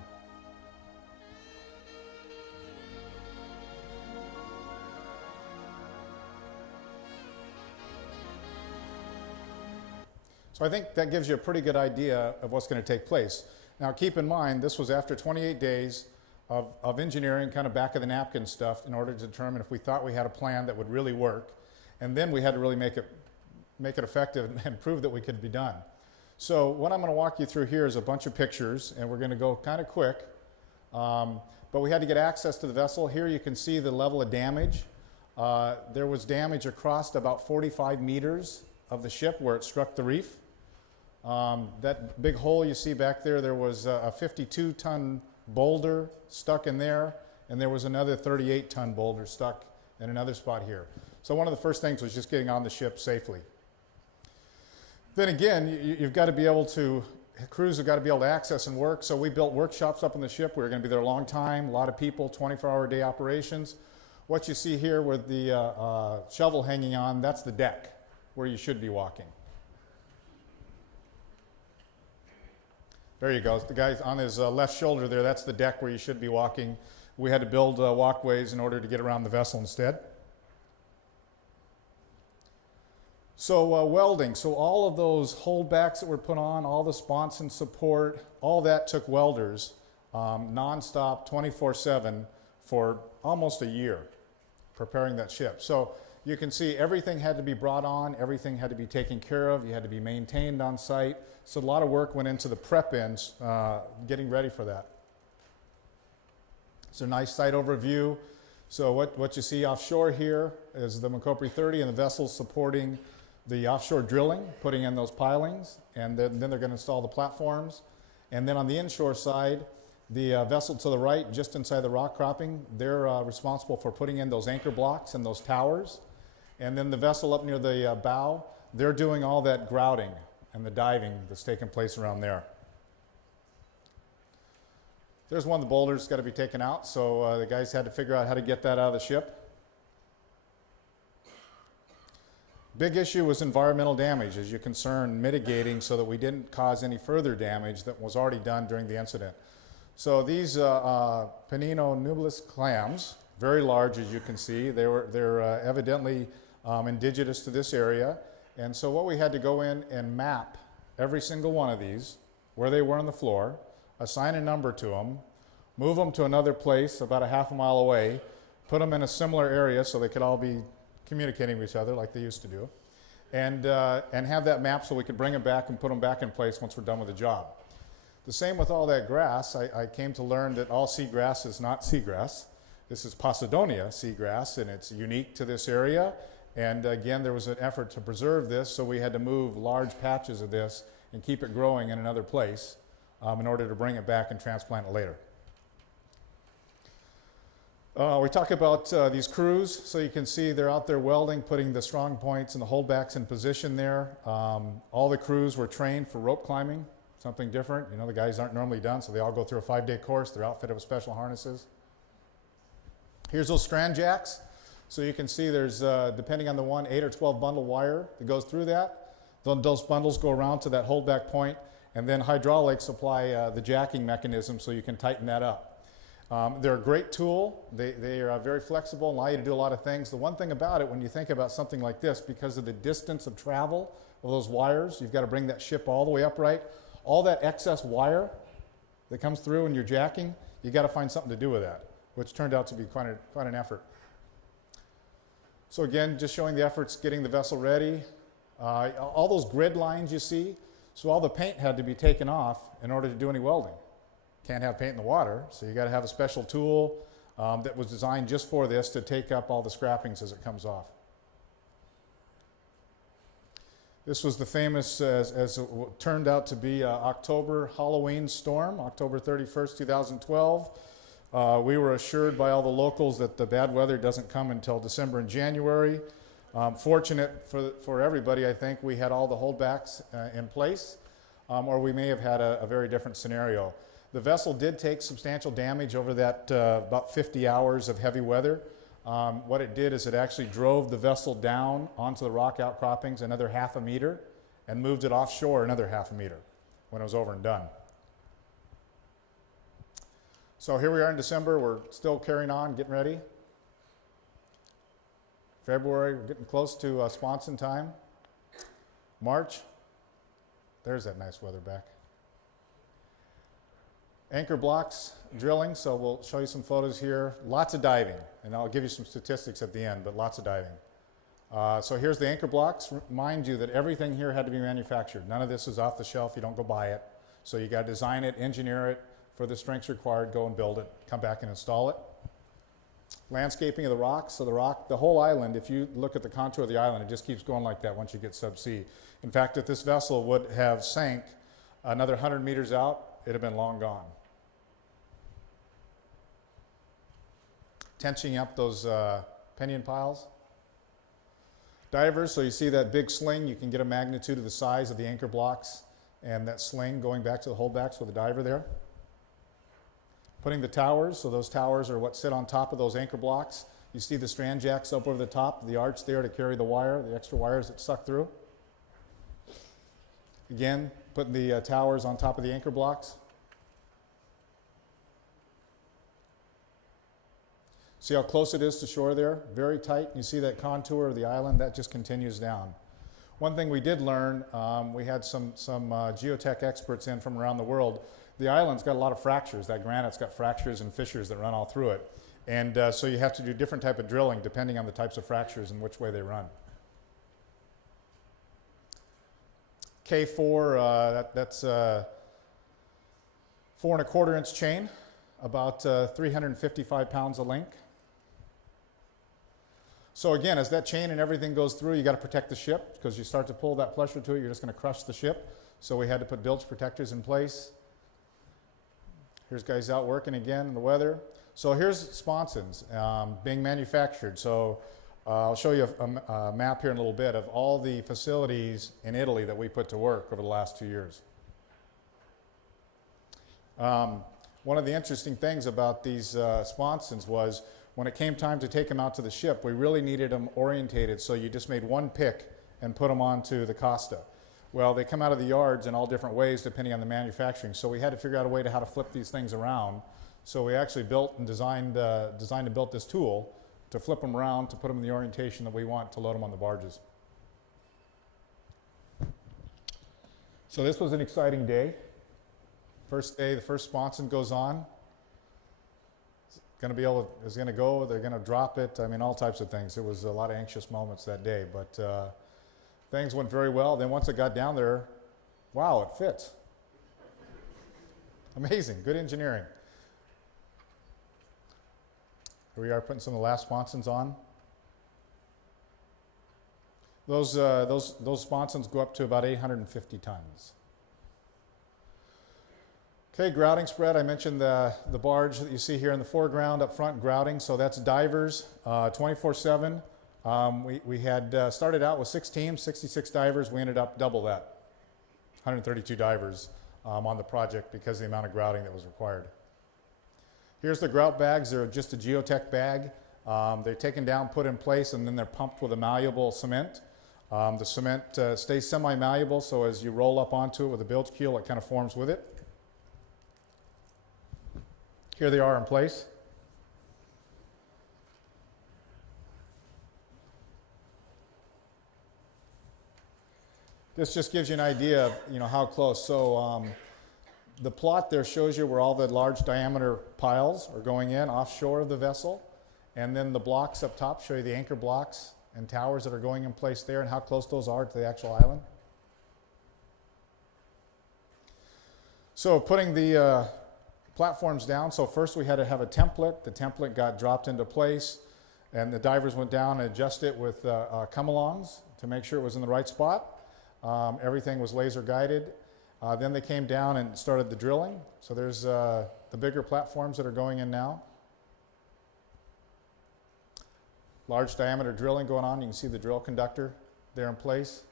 So I think that gives you a pretty good idea of what's going to take place. Now keep in mind, this was after 28 days of engineering, kind of back of the napkin stuff, in order to determine if we thought we had a plan that would really work. And then we had to really make it effective and prove that we could be done. So what I'm going to walk you through here is a bunch of pictures, and we're going to go kind of quick. But we had to get access to the vessel. Here you can see the level of damage. There was damage across about 45 meters of the ship where it struck the reef. That big hole you see back there, there was a 52-ton boulder stuck in there, and there was another 38-ton boulder stuck in another spot here. So one of the first things was just getting on the ship safely. Then again, you've got to be able to, crews have got to be able to access and work, so we built workshops up on the ship. We were going to be there a long time, a lot of people, 24-hour-a-day operations. What you see here with the shovel hanging on, that's the deck where you should be walking. There you go. The guy on his left shoulder there, that's the deck where you should be walking. We had to build walkways in order to get around the vessel instead. So welding. So all of those holdbacks that were put on, all the sponson support, all that took welders non-stop, 24/7 for almost a year preparing that ship. So you can see everything had to be brought on, everything had to be taken care of, you had to be maintained on site. So a lot of work went into the prep ends, getting ready for that. So nice site overview. So what you see offshore here is the Macopri 30 and the vessels supporting the offshore drilling, putting in those pilings, and then they're going to install the platforms. And then on the inshore side, the vessel to the right, just inside the rock cropping, they're responsible for putting in those anchor blocks and those towers. And then the vessel up near the bow, they're doing all that grouting and the diving that's taking place around there. There's one of the boulders that's got to be taken out, so the guys had to figure out how to get that out of the ship. Big issue was environmental damage, as you concerned mitigating so that we didn't cause any further damage that was already done during the incident. So these Penino nubilis clams, very large as you can see, they're evidently indigenous to this area. And so what we had to go in and map every single one of these, where they were on the floor, assign a number to them, move them to another place about a half a mile away, put them in a similar area so they could all be communicating with each other like they used to do, and have that map so we could bring them back and put them back in place once we're done with the job. The same with all that grass. I came to learn that all seagrass is not seagrass. This is Posidonia seagrass, and it's unique to this area. And again, there was an effort to preserve this, so we had to move large patches of this and keep it growing in another place in order to bring it back and transplant it later. We talk about these crews, so you can see they're out there welding, putting the strong points and the holdbacks in position there. All the crews were trained for rope climbing, something different. You know, the guys aren't normally done, so they all go through a 5-day course. They're outfitted with special harnesses. Here's those strand jacks. So you can see there's, depending on the one, 8 or 12 bundle wire that goes through that. Those bundles go around to that holdback point, and then hydraulics apply the jacking mechanism so you can tighten that up. They're a great tool. They are very flexible and allow you to do a lot of things. The one thing about it, when you think about something like this, because of the distance of travel of those wires, you've got to bring that ship all the way upright. All that excess wire that comes through when you're jacking, you've got to find something to do with that, which turned out to be quite an effort. So again, just showing the efforts getting the vessel ready. All those grid lines you see, so all the paint had to be taken off in order to do any welding. Can't have paint in the water, so you got to have a special tool that was designed just for this to take up all the scrappings as it comes off. This was the famous, as it turned out to be, October Halloween storm, October 31st, 2012. We were assured by all the locals that the bad weather doesn't come until December and January. Fortunate for everybody, I think, we had all the holdbacks in place, or we may have had a very different scenario. The vessel did take substantial damage over that about 50 hours of heavy weather. What it did is it actually drove the vessel down onto the rock outcroppings another 1/2 meter and moved it offshore another 1/2 meter when it was over and done. So here we are in December. We're still carrying on, getting ready. February, we're getting close to sponson time. March, there's that nice weather back. Anchor blocks, drilling, so we'll show you some photos here. Lots of diving, and I'll give you some statistics at the end, but lots of diving. So here's the anchor blocks. Remind you that everything here had to be manufactured. None of this is off the shelf. You don't go buy it. So you got to design it, engineer it for the strengths required, go and build it, come back and install it. Landscaping of the rocks. So the whole island, if you look at the contour of the island, it just keeps going like that once you get subsea. In fact, if this vessel would have sank another 100 meters out, it'd have been long gone. Tensioning up those pinion piles. Divers, so you see that big sling, you can get a magnitude of the size of the anchor blocks and that sling going back to the holdbacks with the diver there. Putting the towers, so those towers are what sit on top of those anchor blocks. You see the strand jacks up over the top, the arch there to carry the wire, the extra wires that suck through. Again, putting the towers on top of the anchor blocks. See how close it is to shore there? Very tight. You see that contour of the island? That just continues down. One thing we did learn, we had some geotech experts in from around the world. The island's got a lot of fractures. That granite's got fractures and fissures that run all through it. And so you have to do different type of drilling depending on the types of fractures and which way they run. K4, that's 4 1/4 inch chain, about 355 pounds of link. So again, as that chain and everything goes through, you got to protect the ship because you start to pull that pressure to it, you're just going to crush the ship. So we had to put bilge protectors in place. Here's guys out working again in the weather. So here's sponsons being manufactured. So I'll show you a map here in a little bit of all the facilities in Italy that we put to work over the last 2 years. One of the interesting things about these sponsons was when it came time to take them out to the ship, we really needed them orientated, so you just made one pick and put them onto the Costa. Well, they come out of the yards in all different ways depending on the manufacturing, so we had to figure out a way to how to flip these things around. So we actually built and designed and built this tool to flip them around to put them in the orientation that we want to load them on the barges. So this was an exciting day. First day, the first sponson goes on. It's going to go, they're going to drop it. I mean, all types of things. It was a lot of anxious moments that day, but things went very well. Then once it got down there, wow, it fits. Amazing, good engineering. Here we are putting some of the last sponsons on. Those sponsons go up to about 850 tons. Okay, grouting spread. I mentioned the barge that you see here in the foreground up front, grouting. So that's divers, 24/7. We had started out with 6 teams, 66 divers. We ended up double that, 132 divers on the project because of the amount of grouting that was required. Here's the grout bags. They're just a geotech bag. They're taken down, put in place, and then they're pumped with a malleable cement. The cement stays semi-malleable, so as you roll up onto it with a bilge keel, it kind of forms with it. Here they are in place. This just gives you an idea of how close. So the plot there shows you where all the large diameter piles are going in offshore of the vessel. And then the blocks up top show you the anchor blocks and towers that are going in place there and how close those are to the actual island. So putting the platforms down. So first we had to have a template. The template got dropped into place and the divers went down and adjusted it with come-alongs to make sure it was in the right spot. Everything was laser guided. Then they came down and started the drilling. So there's the bigger platforms that are going in now. Large diameter drilling going on. You can see the drill conductor there in place.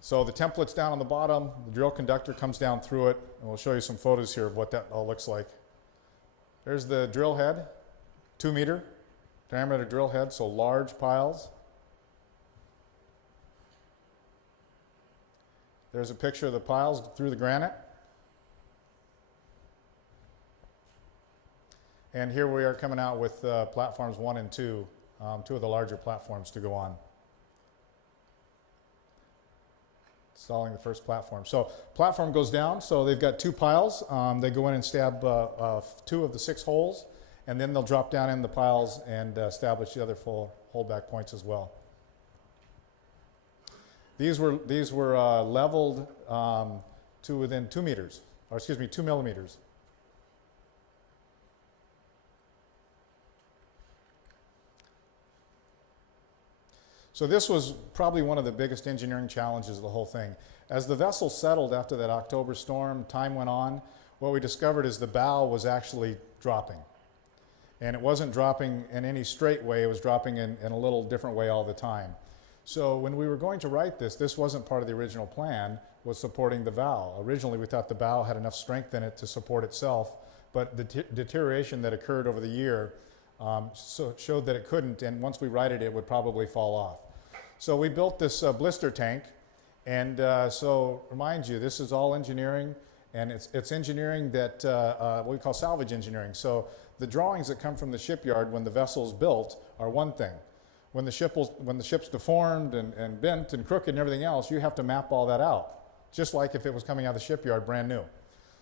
So the template's down on the bottom, the drill conductor comes down through it, and we'll show you some photos here of what that all looks like. There's the drill head, 2-meter diameter drill head, so large piles. There's a picture of the piles through the granite. And here we are coming out with platforms 1 and 2, two of the larger platforms to go on. Installing the first platform. So platform goes down, so they've got 2 piles. They go in and stab 2 of the 6 holes, and then they'll drop down in the piles and establish the other full holdback points as well. These were leveled to within 2 meters, or excuse me, 2 millimeters. So this was probably one of the biggest engineering challenges of the whole thing. As the vessel settled after that October storm, time went on, what we discovered is the bow was actually dropping. And it wasn't dropping in any straight way, it was dropping in a little different way all the time. So when we were going to write this wasn't part of the original plan, was supporting the bow. Originally we thought the bow had enough strength in it to support itself, but the deterioration that occurred over the year showed that it couldn't, and once we righted it, it would probably fall off. So we built this blister tank, and so remind you, this is all engineering, and it's engineering that what we call salvage engineering. So the drawings that come from the shipyard when the vessel's built are one thing. When the ship's deformed and bent and crooked and everything else, you have to map all that out, just like if it was coming out of the shipyard brand new.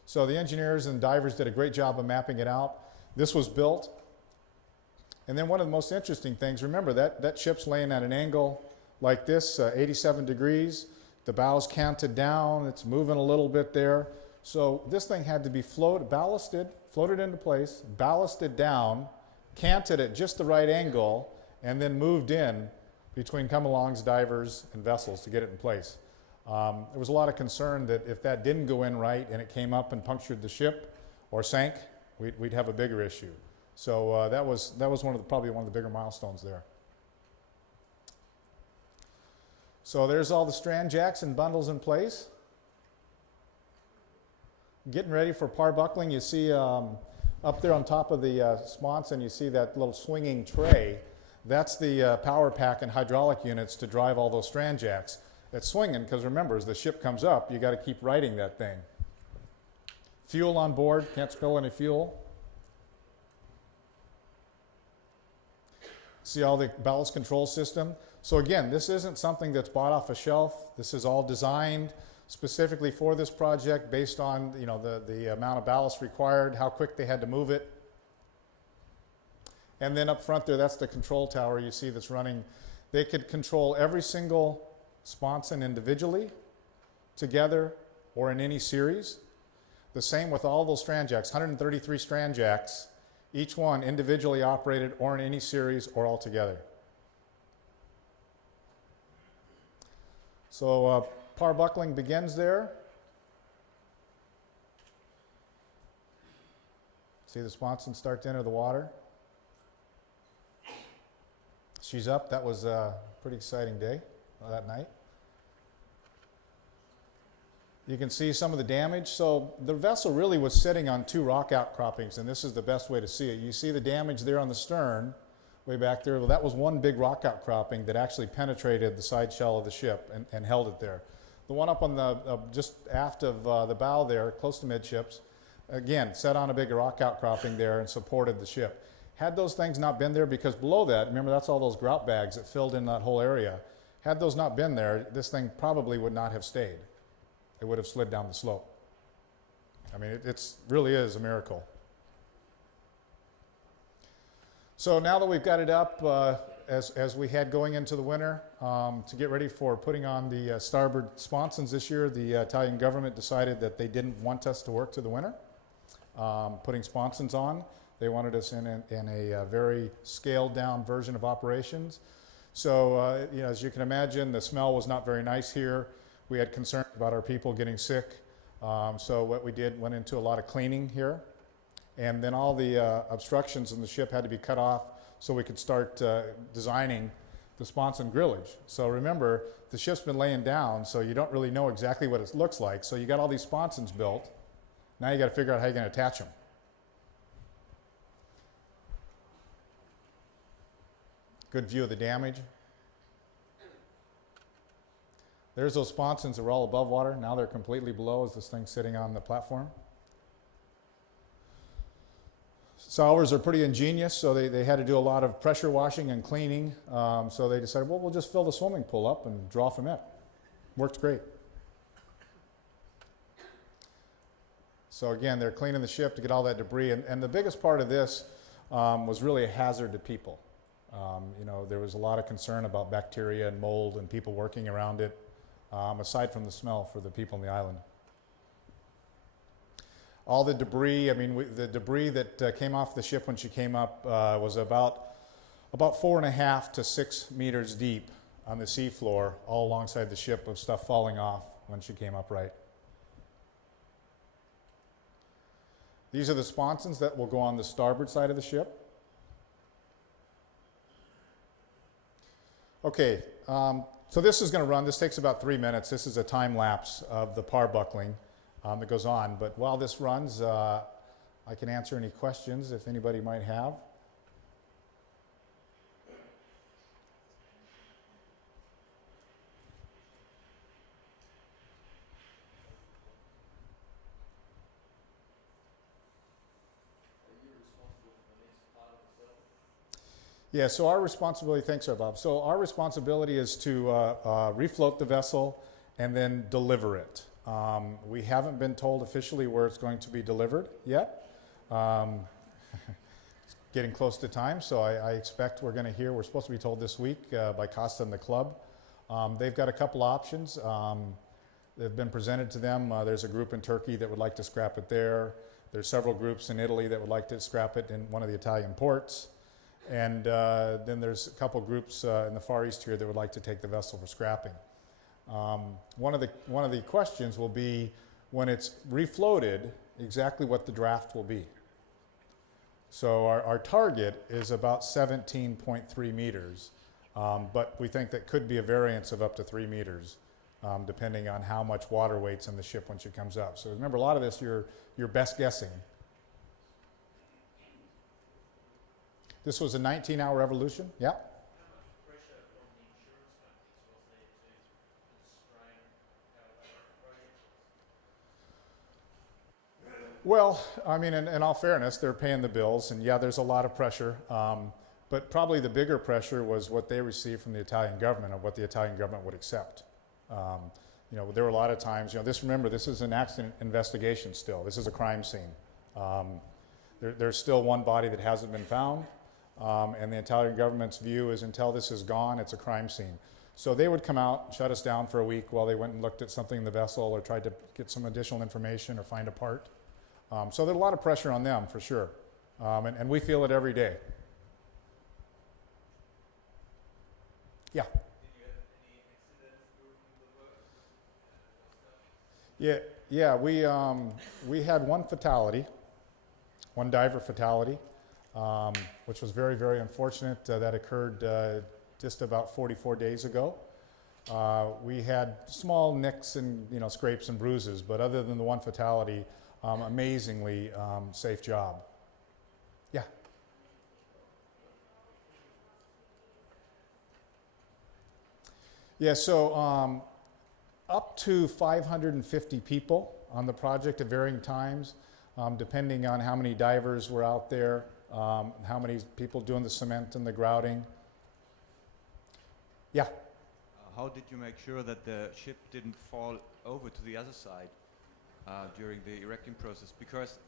So the engineers and divers did a great job of mapping it out. This was built. And then one of the most interesting things, remember that ship's laying at an angle like this, 87 degrees. The bow's canted down, it's moving a little bit there. So this thing had to be floated into place, ballasted down, canted at just the right angle, and then moved in between come-alongs, divers, and vessels to get it in place. There was a lot of concern that if that didn't go in right and it came up and punctured the ship or sank, we'd have a bigger issue. So that was probably one of the bigger milestones there. So there's all the strand jacks and bundles in place. Getting ready for par buckling, you see up there on top of the sponson, you see that little swinging tray. That's the power pack and hydraulic units to drive all those strand jacks. It's swinging because remember, as the ship comes up, you got to keep righting that thing. Fuel on board, can't spill any fuel. See all the ballast control system. So again, this isn't something that's bought off a shelf. This is all designed specifically for this project based on the amount of ballast required, how quick they had to move it. And then up front there, that's the control tower you see that's running. They could control every single sponson individually, together, or in any series. The same with all those strand jacks, 133 strand jacks, each one individually operated or in any series or all together. So par buckling begins there. See the sponson start to enter the water. She's up. That was a pretty exciting day that night. You can see some of the damage. So the vessel really was sitting on 2 rock outcroppings, and this is the best way to see it. You see the damage there on the stern, way back there. Well, that was one big rock outcropping that actually penetrated the side shell of the ship and held it there. The one up on the just aft of the bow there, close to midships, again, set on a big rock outcropping there and supported the ship. Had those things not been there, because below that, remember that's all those grout bags that filled in that whole area. Had those not been there, this thing probably would not have stayed. It would have slid down the slope. I mean, it really is a miracle. So now that we've got it up, as we had going into the winter, to get ready for putting on the starboard sponsons this year, the Italian government decided that they didn't want us to work through the winter, putting sponsons on. They wanted us in a very scaled down version of operations. So, as you can imagine, the smell was not very nice here. We had concerns about our people getting sick. So what we did, went into a lot of cleaning here. And then all the obstructions in the ship had to be cut off so we could start designing the sponson grillage. So remember, the ship's been laying down, so you don't really know exactly what it looks like. So you got all these sponsons built. Now you got to figure out how you're going to attach them. Good view of the damage. There's those sponsons that were all above water. Now they're completely below as this thing's sitting on the platform. Salvers are pretty ingenious, so they had to do a lot of pressure washing and cleaning. So they decided, well, we'll just fill the swimming pool up and draw from it. Worked great. So again, they're cleaning the ship to get all that debris. And the biggest part of this was really a hazard to people. You know, there was a lot of concern about bacteria and mold and people working around it, aside from the smell for the people on the island. All the debris, I mean, the debris that came off the ship when she came up was about 4.5 to 6 meters deep on the seafloor, all alongside the ship, of stuff falling off when she came upright. These are the sponsons that will go on the starboard side of the ship. Okay, so this is going to run, this takes about 3 minutes. This is a time lapse of the parbuckling that goes on. But while this runs, I can answer any questions if anybody might have. Yeah, so our responsibility, thanks, sir, Bob. So our responsibility is to refloat the vessel and then deliver it. We haven't been told officially where it's going to be delivered yet. It's getting close to time, so I expect we're going to hear, we're supposed to be told this week by Costa and the club. They've got a couple options. They've been presented to them. There's a group in Turkey that would like to scrap it there. There's several groups in Italy that would like to scrap it in one of the Italian ports. And then there's a couple groups in the Far East here that would like to take the vessel for scrapping. One of the questions will be, when it's refloated, exactly what the draft will be. So our target is about 17.3 meters, but we think that could be a variance of up to 3 meters, depending on how much water weight's in the ship when she comes up. So remember, a lot of this you're best guessing. This was a 19-hour evolution. Yeah. Well, I mean, in all fairness, they're paying the bills, and yeah, there's a lot of pressure. But probably the bigger pressure was what they received from the Italian government, and what the Italian government would accept. You know, there were a lot of times, you know, remember, this is an accident investigation still. This is a crime scene. There's still one body that hasn't been found. And the Italian government's view is, until this is gone, it's a crime scene. So they would come out, shut us down for a week while they went and looked at something in the vessel or tried to get some additional information or find a part. So there's a lot of pressure on them, for sure. And we feel it every day. Yeah? Did you have any incidents during the work? Yeah, we had one fatality, one diver fatality. Which was very, very unfortunate. That occurred just about 44 days ago. We had small nicks and scrapes and bruises, but other than the one fatality, amazingly safe job. Yeah. Yeah. So up to 550 people on the project at varying times, depending on how many divers were out there. How many people doing the cement and the grouting? Yeah. How did you make sure that the ship didn't fall over to the other side during the erecting process? Because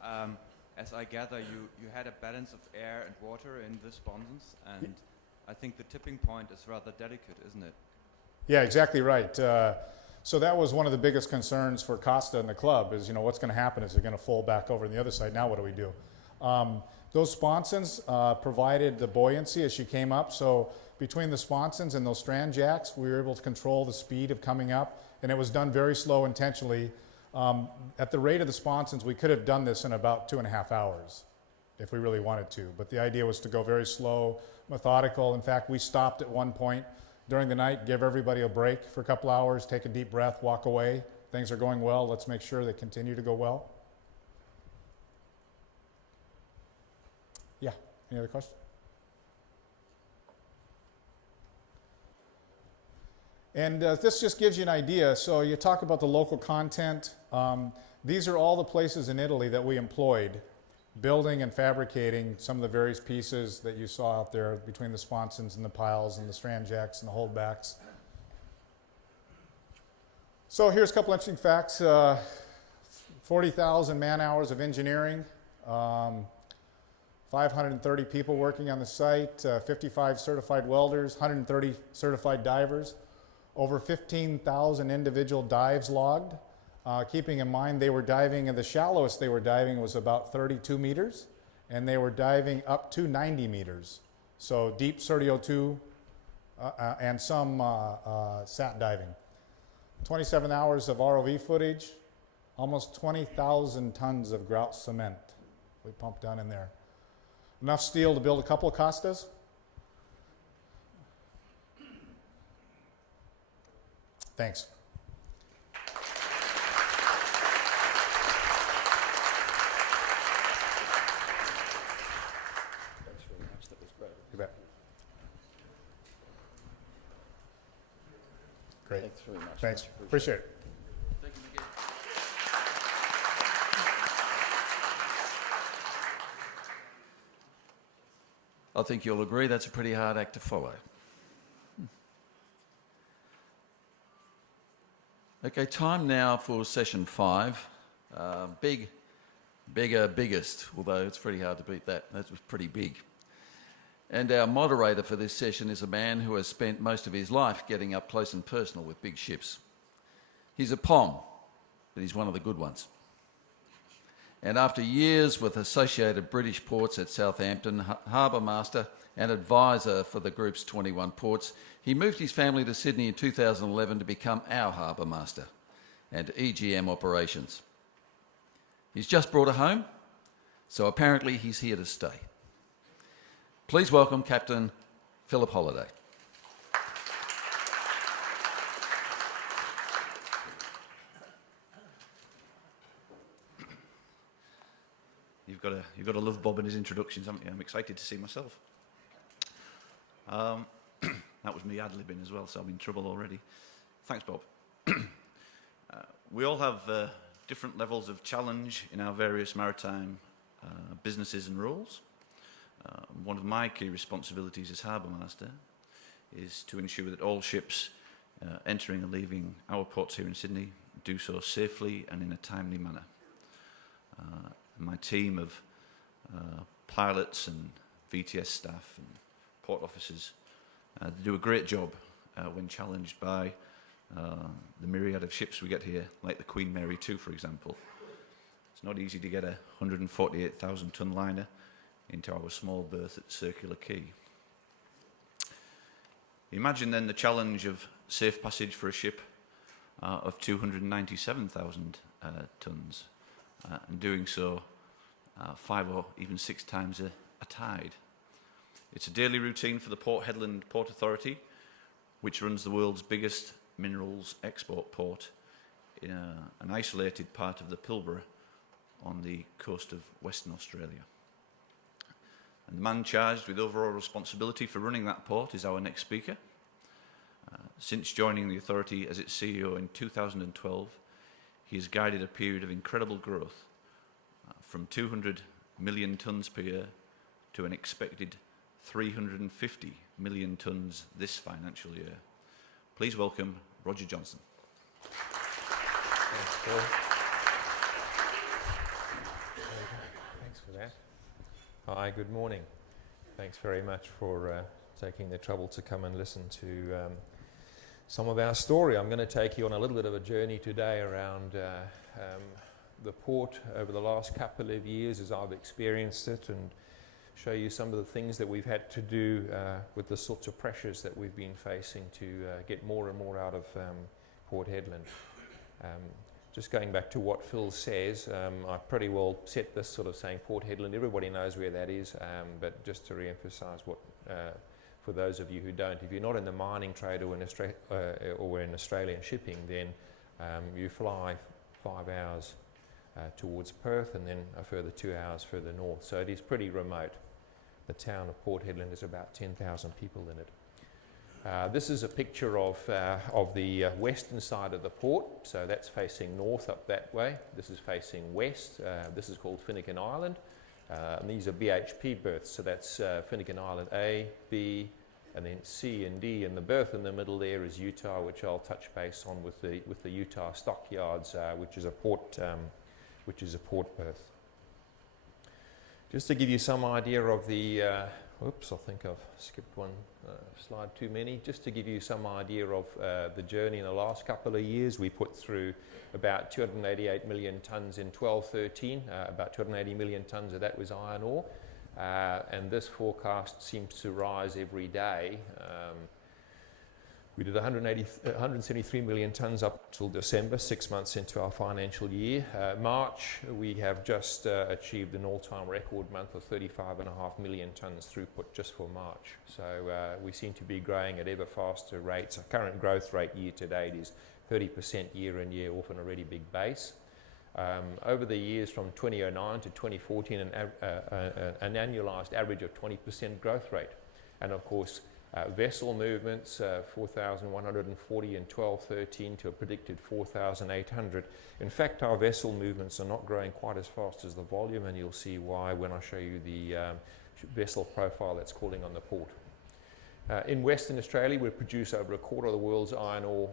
as I gather, you had a balance of air and water in the sponsons, and I think the tipping point is rather delicate, isn't it? Yeah, exactly right. So that was one of the biggest concerns for Costa and the club is, what's going to happen? Is it going to fold back over on the other side? Now what do we do? Those sponsons provided the buoyancy as she came up. So between the sponsons and those strand jacks, we were able to control the speed of coming up. And it was done very slow intentionally. At the rate of the sponsons, we could have done this in about 2.5 hours if we really wanted to. But the idea was to go very slow, methodical. In fact, we stopped at one point during the night, give everybody a break for a couple hours, take a deep breath, walk away. Things are going well. Let's make sure they continue to go well. Yeah, any other questions? And this just gives you an idea. So you talk about the local content. These are all the places in Italy that we employed, building and fabricating some of the various pieces that you saw out there between the sponsons and the piles and the strand jacks and the holdbacks. So here's a couple interesting facts. 40,000 man-hours of engineering, 530 people working on the site, 55 certified welders, 130 certified divers, over 15,000 individual dives logged. Keeping in mind they were diving, and the shallowest they were diving was about 32 meters, and they were diving up to 90 meters. So deep SERTIO2 and some sat diving. 27 hours of ROV footage, almost 20,000 tons of grout cement we pumped down in there. Enough steel to build a couple of Costas. Thanks. Thanks very much. That was great. You bet. Great. Thanks very much. Thanks. Much Appreciate it. Thank you again. I think you'll agree that's a pretty hard act to follow. Okay, time now for session 5. Bigger, biggest, although it's pretty hard to beat that. That was pretty big. And our moderator for this session is a man who has spent most of his life getting up close and personal with big ships. He's a POM, but he's one of the good ones. And after years with Associated British Ports at Southampton, harbour master and advisor for the group's 21 ports, he moved his family to Sydney in 2011 to become our harbour master and EGM operations. He's just brought her home, so apparently he's here to stay. Please welcome Captain Philip Holliday. You've got to love Bob and his introductions, haven't you? I'm excited to see myself. That was me ad-libbing as well, so I'm in trouble already. Thanks, Bob. We all have different levels of challenge in our various maritime businesses and roles. One of my key responsibilities as harbour master is to ensure that all ships entering and leaving our ports here in Sydney do so safely and in a timely manner. My team of pilots and VTS staff and port officers do a great job when challenged by the myriad of ships we get here, like the Queen Mary 2, for example. It's not easy to get a 148,000 tonne liner into our small berth at Circular Quay. Imagine then the challenge of safe passage for a ship of 297,000 tonnes, and doing so 5 or even 6 times a tide. It's a daily routine for the Port Hedland Port Authority, which runs the world's biggest minerals export port in an isolated part of the Pilbara on the coast of Western Australia. And the man charged with overall responsibility for running that port is our next speaker. Since joining the authority as its CEO in 2012, he has guided a period of incredible growth from 200 million tonnes per year to an expected 350 million tonnes this financial year. Please welcome Roger Johnson. Thanks, Paul. Thanks for that. Hi, good morning. Thanks very much for taking the trouble to come and listen to some of our story. I'm going to take you on a little bit of a journey today around the port over the last couple of years as I've experienced it, and show you some of the things that we've had to do with the sorts of pressures that we've been facing to get more and more out of Port Hedland. Just going back to what Phil says, I pretty well set this sort of saying Port Hedland, everybody knows where that is, but just to re-emphasise what, for those of you who don't, if you're not in the mining trade or in Australian shipping, then you fly 5 hours towards Perth and then a further 2 hours further north. So it is pretty remote. The town of Port Hedland is about 10,000 people in it. This is a picture of the western side of the port, so that's facing north up that way. This is facing west. This is called Finnegan Island, and these are BHP berths, so that's Finnegan Island A, B, and then C and D, and the berth in the middle there is Utah, which I'll touch base on with the Utah Stockyards, which is a port berth. Just to give you some idea of the, oops, I think I've skipped one slide too many. Just to give you some idea of the journey in the last couple of years, we put through about 288 million tonnes in 12-13, about 280 million tonnes of that was iron ore. And this forecast seems to rise every day. We did 173 million tonnes up till December, 6 months into our financial year. March, we have just achieved an all-time record month of 35.5 million tonnes throughput just for March. So we seem to be growing at ever faster rates. Our current growth rate year to date is 30% year on year, off on a really big base. Over the years from 2009 to 2014, an annualised average of 20% growth rate. And of course, vessel movements, 4,140 in 12-13 to a predicted 4,800. In fact, our vessel movements are not growing quite as fast as the volume, and you'll see why when I show you the vessel profile that's calling on the port. In Western Australia, we produce over a quarter of the world's iron ore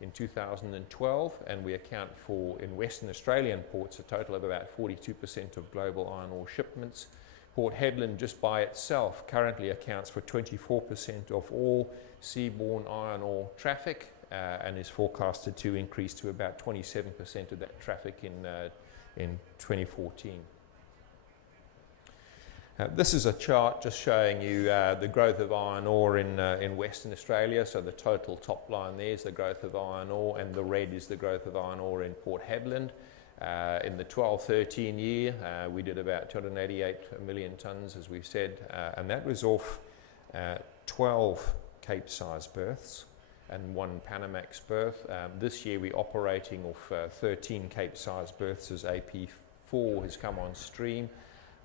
in 2012, and we account for, in Western Australian ports, a total of about 42% of global iron ore shipments. Port Hedland, just by itself, currently accounts for 24% of all seaborne iron ore traffic, and is forecasted to increase to about 27% of that traffic in 2014. This is a chart just showing you the growth of iron ore in Western Australia. So the total top line there is the growth of iron ore, and the red is the growth of iron ore in Port Hedland. In the 12-13 year, we did about 288 million tonnes, as we've said, and that was off 12 Cape-size berths and 1 Panamax berth. This year we're operating off 13 Cape-size berths as AP4 has come on stream,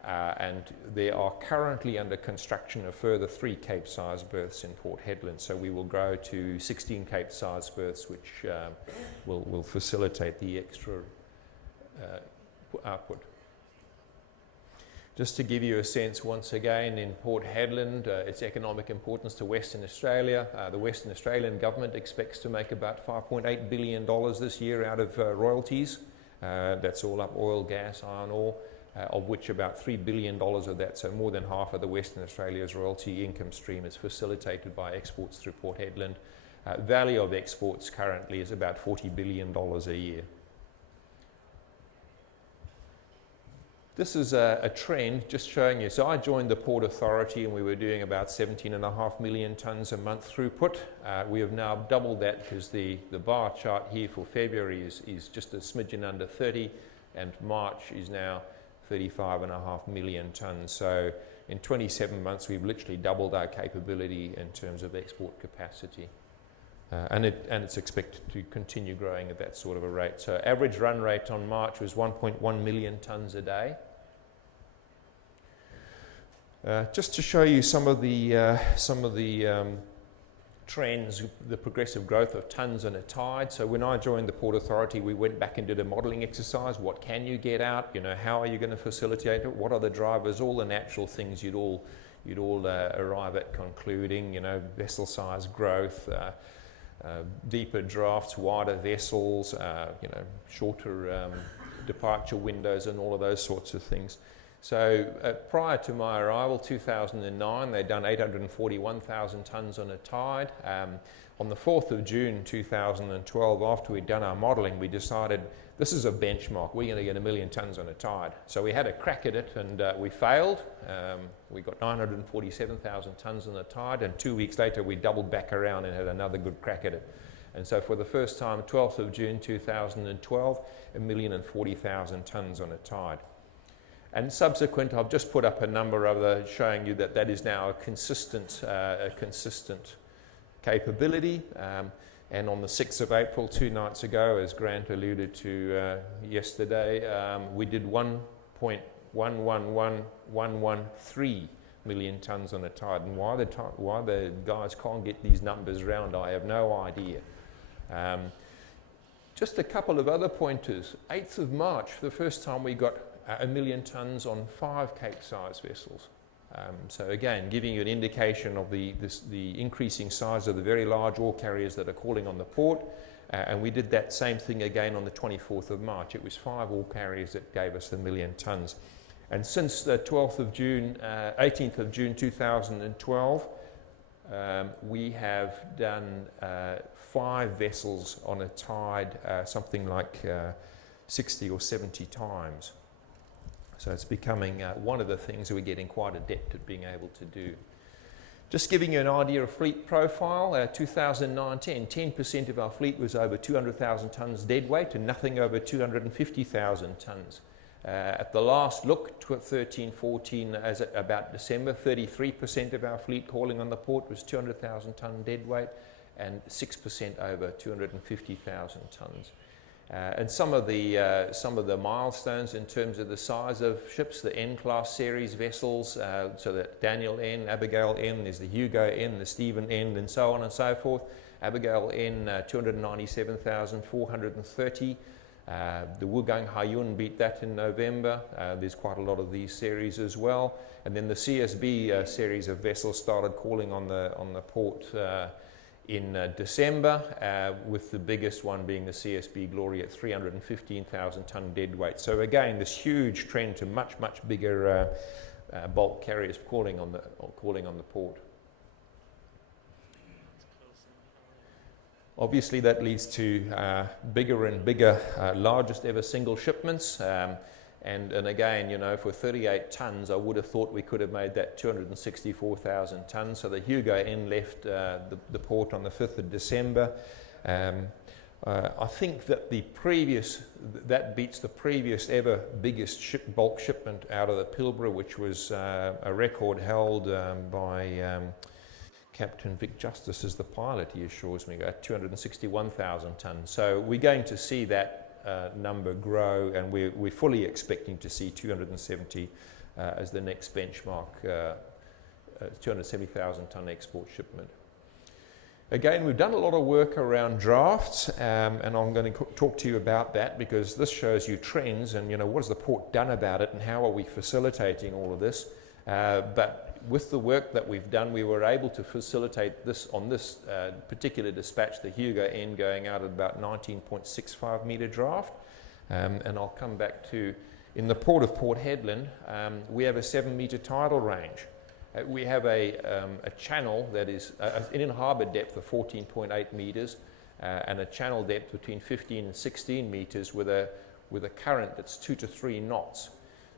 and there are currently under construction a further 3 Cape-size berths in Port Hedland, so we will grow to 16 Cape-size berths, which will facilitate the extra output. Just to give you a sense once again, in Port Hedland, its economic importance to Western Australia, the Western Australian government expects to make about $5.8 billion this year out of royalties. That's all up oil, gas, iron ore, of which about $3 billion of that, so more than half of the Western Australia's royalty income stream, is facilitated by exports through Port Hedland. Value of exports currently is about $40 billion a year. This is a trend just showing you. So I joined the Port Authority and we were doing about 17.5 million tonnes a month throughput. We have now doubled that because the bar chart here for February is just a smidgen under 30, and March is now 35.5 million tonnes. So in 27 months we've literally doubled our capability in terms of export capacity. And it's expected to continue growing at that sort of a rate. So average run rate on March was 1.1 million tonnes a day. Just to show you some of the trends, the progressive growth of tonnes on a tide. So when I joined the Port Authority, we went back and did a modelling exercise. What can you get out? You know, how are you going to facilitate it? What are the drivers? All the natural things you'd all arrive at concluding. You know, vessel size growth, deeper drafts, wider vessels, you know, shorter departure windows, and all of those sorts of things. So prior to my arrival, 2009, they'd done 841,000 tonnes on a tide. On the 4th of June 2012, after we'd done our modelling, we decided this is a benchmark. We're going to get 1 million tonnes on a tide. So we had a crack at it, and we failed. We got 947,000 tonnes on the tide, and 2 weeks later we doubled back around and had another good crack at it. And so for the first time, 12th of June 2012, 1,040,000 tonnes on a tide. And subsequent, I've just put up a number of showing you that is now a consistent capability. And on the 6th of April, 2 nights ago, as Grant alluded to yesterday, we did 1.111113 million tonnes on a tide. And why the guys can't get these numbers round, I have no idea. Just a couple of other pointers. 8th of March, for the first time we got 1 million tonnes on 5 Cape-size vessels. So again, giving you an indication of the increasing size of the very large ore carriers that are calling on the port. And we did that same thing again on the 24th of March. It was 5 ore carriers that gave us the 1 million tonnes. And since the 18th of June 2012, we have done 5 vessels on a tide, something like 60 or 70 times. So it's becoming one of the things we're getting quite adept at being able to do. Just giving you an idea of fleet profile, 2019, 10% of our fleet was over 200,000 tonnes deadweight and nothing over 250,000 tonnes. At the last look, 13-14, as at about December, 33% of our fleet calling on the port was 200,000 tonne deadweight and 6% over 250,000 tonnes. And some of the milestones in terms of the size of ships, the N-class series vessels, so that Daniel N, Abigail N, there's the Hugo N, the Stephen N, and so on and so forth. Abigail N, 297,430. The Wugang Haiyun beat that in November. There's quite a lot of these series as well. And then the CSB series of vessels started calling on the port in December, with the biggest one being the CSB Glory at 315,000 tonne deadweight. So again, this huge trend to much bigger bulk carriers calling on the port. Obviously, that leads to bigger and bigger, largest ever single shipments. And again, you know, for 38 tonnes, I would have thought we could have made that 264,000 tonnes. So the Hugo N left the port on the 5th of December. I think that that beats the previous ever biggest bulk shipment out of the Pilbara, which was a record held by Captain Vic Justice as the pilot, he assures me, at 261,000 tonnes. So we're going to see that number grow, and we're fully expecting to see 270 as the next benchmark, 270,000 tonne export shipment. Again, we've done a lot of work around drafts, and I'm going to talk to you about that because this shows you trends and, you know, what has the port done about it and how are we facilitating all of this. But with the work that we've done, we were able to facilitate this on this particular dispatch, the Hugo N, going out at about 19.65 metre draft. And I'll come back to, in the port of Port Hedland, we have a 7 metre tidal range. We have a channel that is in harbour depth of 14.8 metres and a channel depth between 15 and 16 metres with a current that's 2 to 3 knots.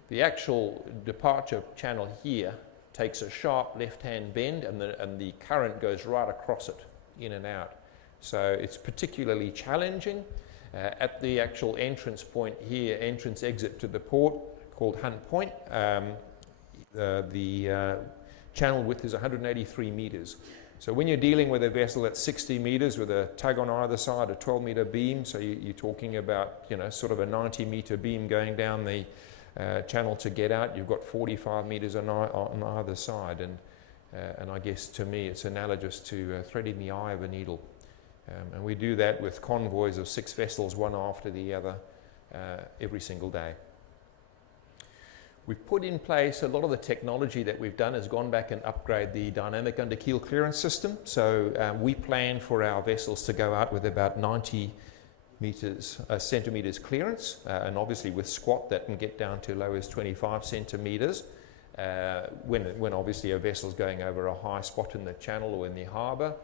The actual departure channel here takes a sharp left-hand bend and the current goes right across it, in and out. So it's particularly challenging. At the actual entrance point here, entrance exit to the port, called Hunt Point, the channel width is 183 metres. So when you're dealing with a vessel that's 60 metres with a tug on either side, a 12-metre beam, so you're talking about, you know, sort of a 90-metre beam going down the channel to get out, you've got 45 metres on either side, and I guess to me it's analogous to threading the eye of a needle. And we do that with convoys of 6 vessels, one after the other, every single day. We've put in place a lot of the technology that we've done has gone back and upgrade the dynamic under keel clearance system. So we plan for our vessels to go out with about 90 centimetres clearance, and obviously with squat that can get down to low as 25 centimetres when obviously a vessel's going over a high spot in the channel or in the harbour.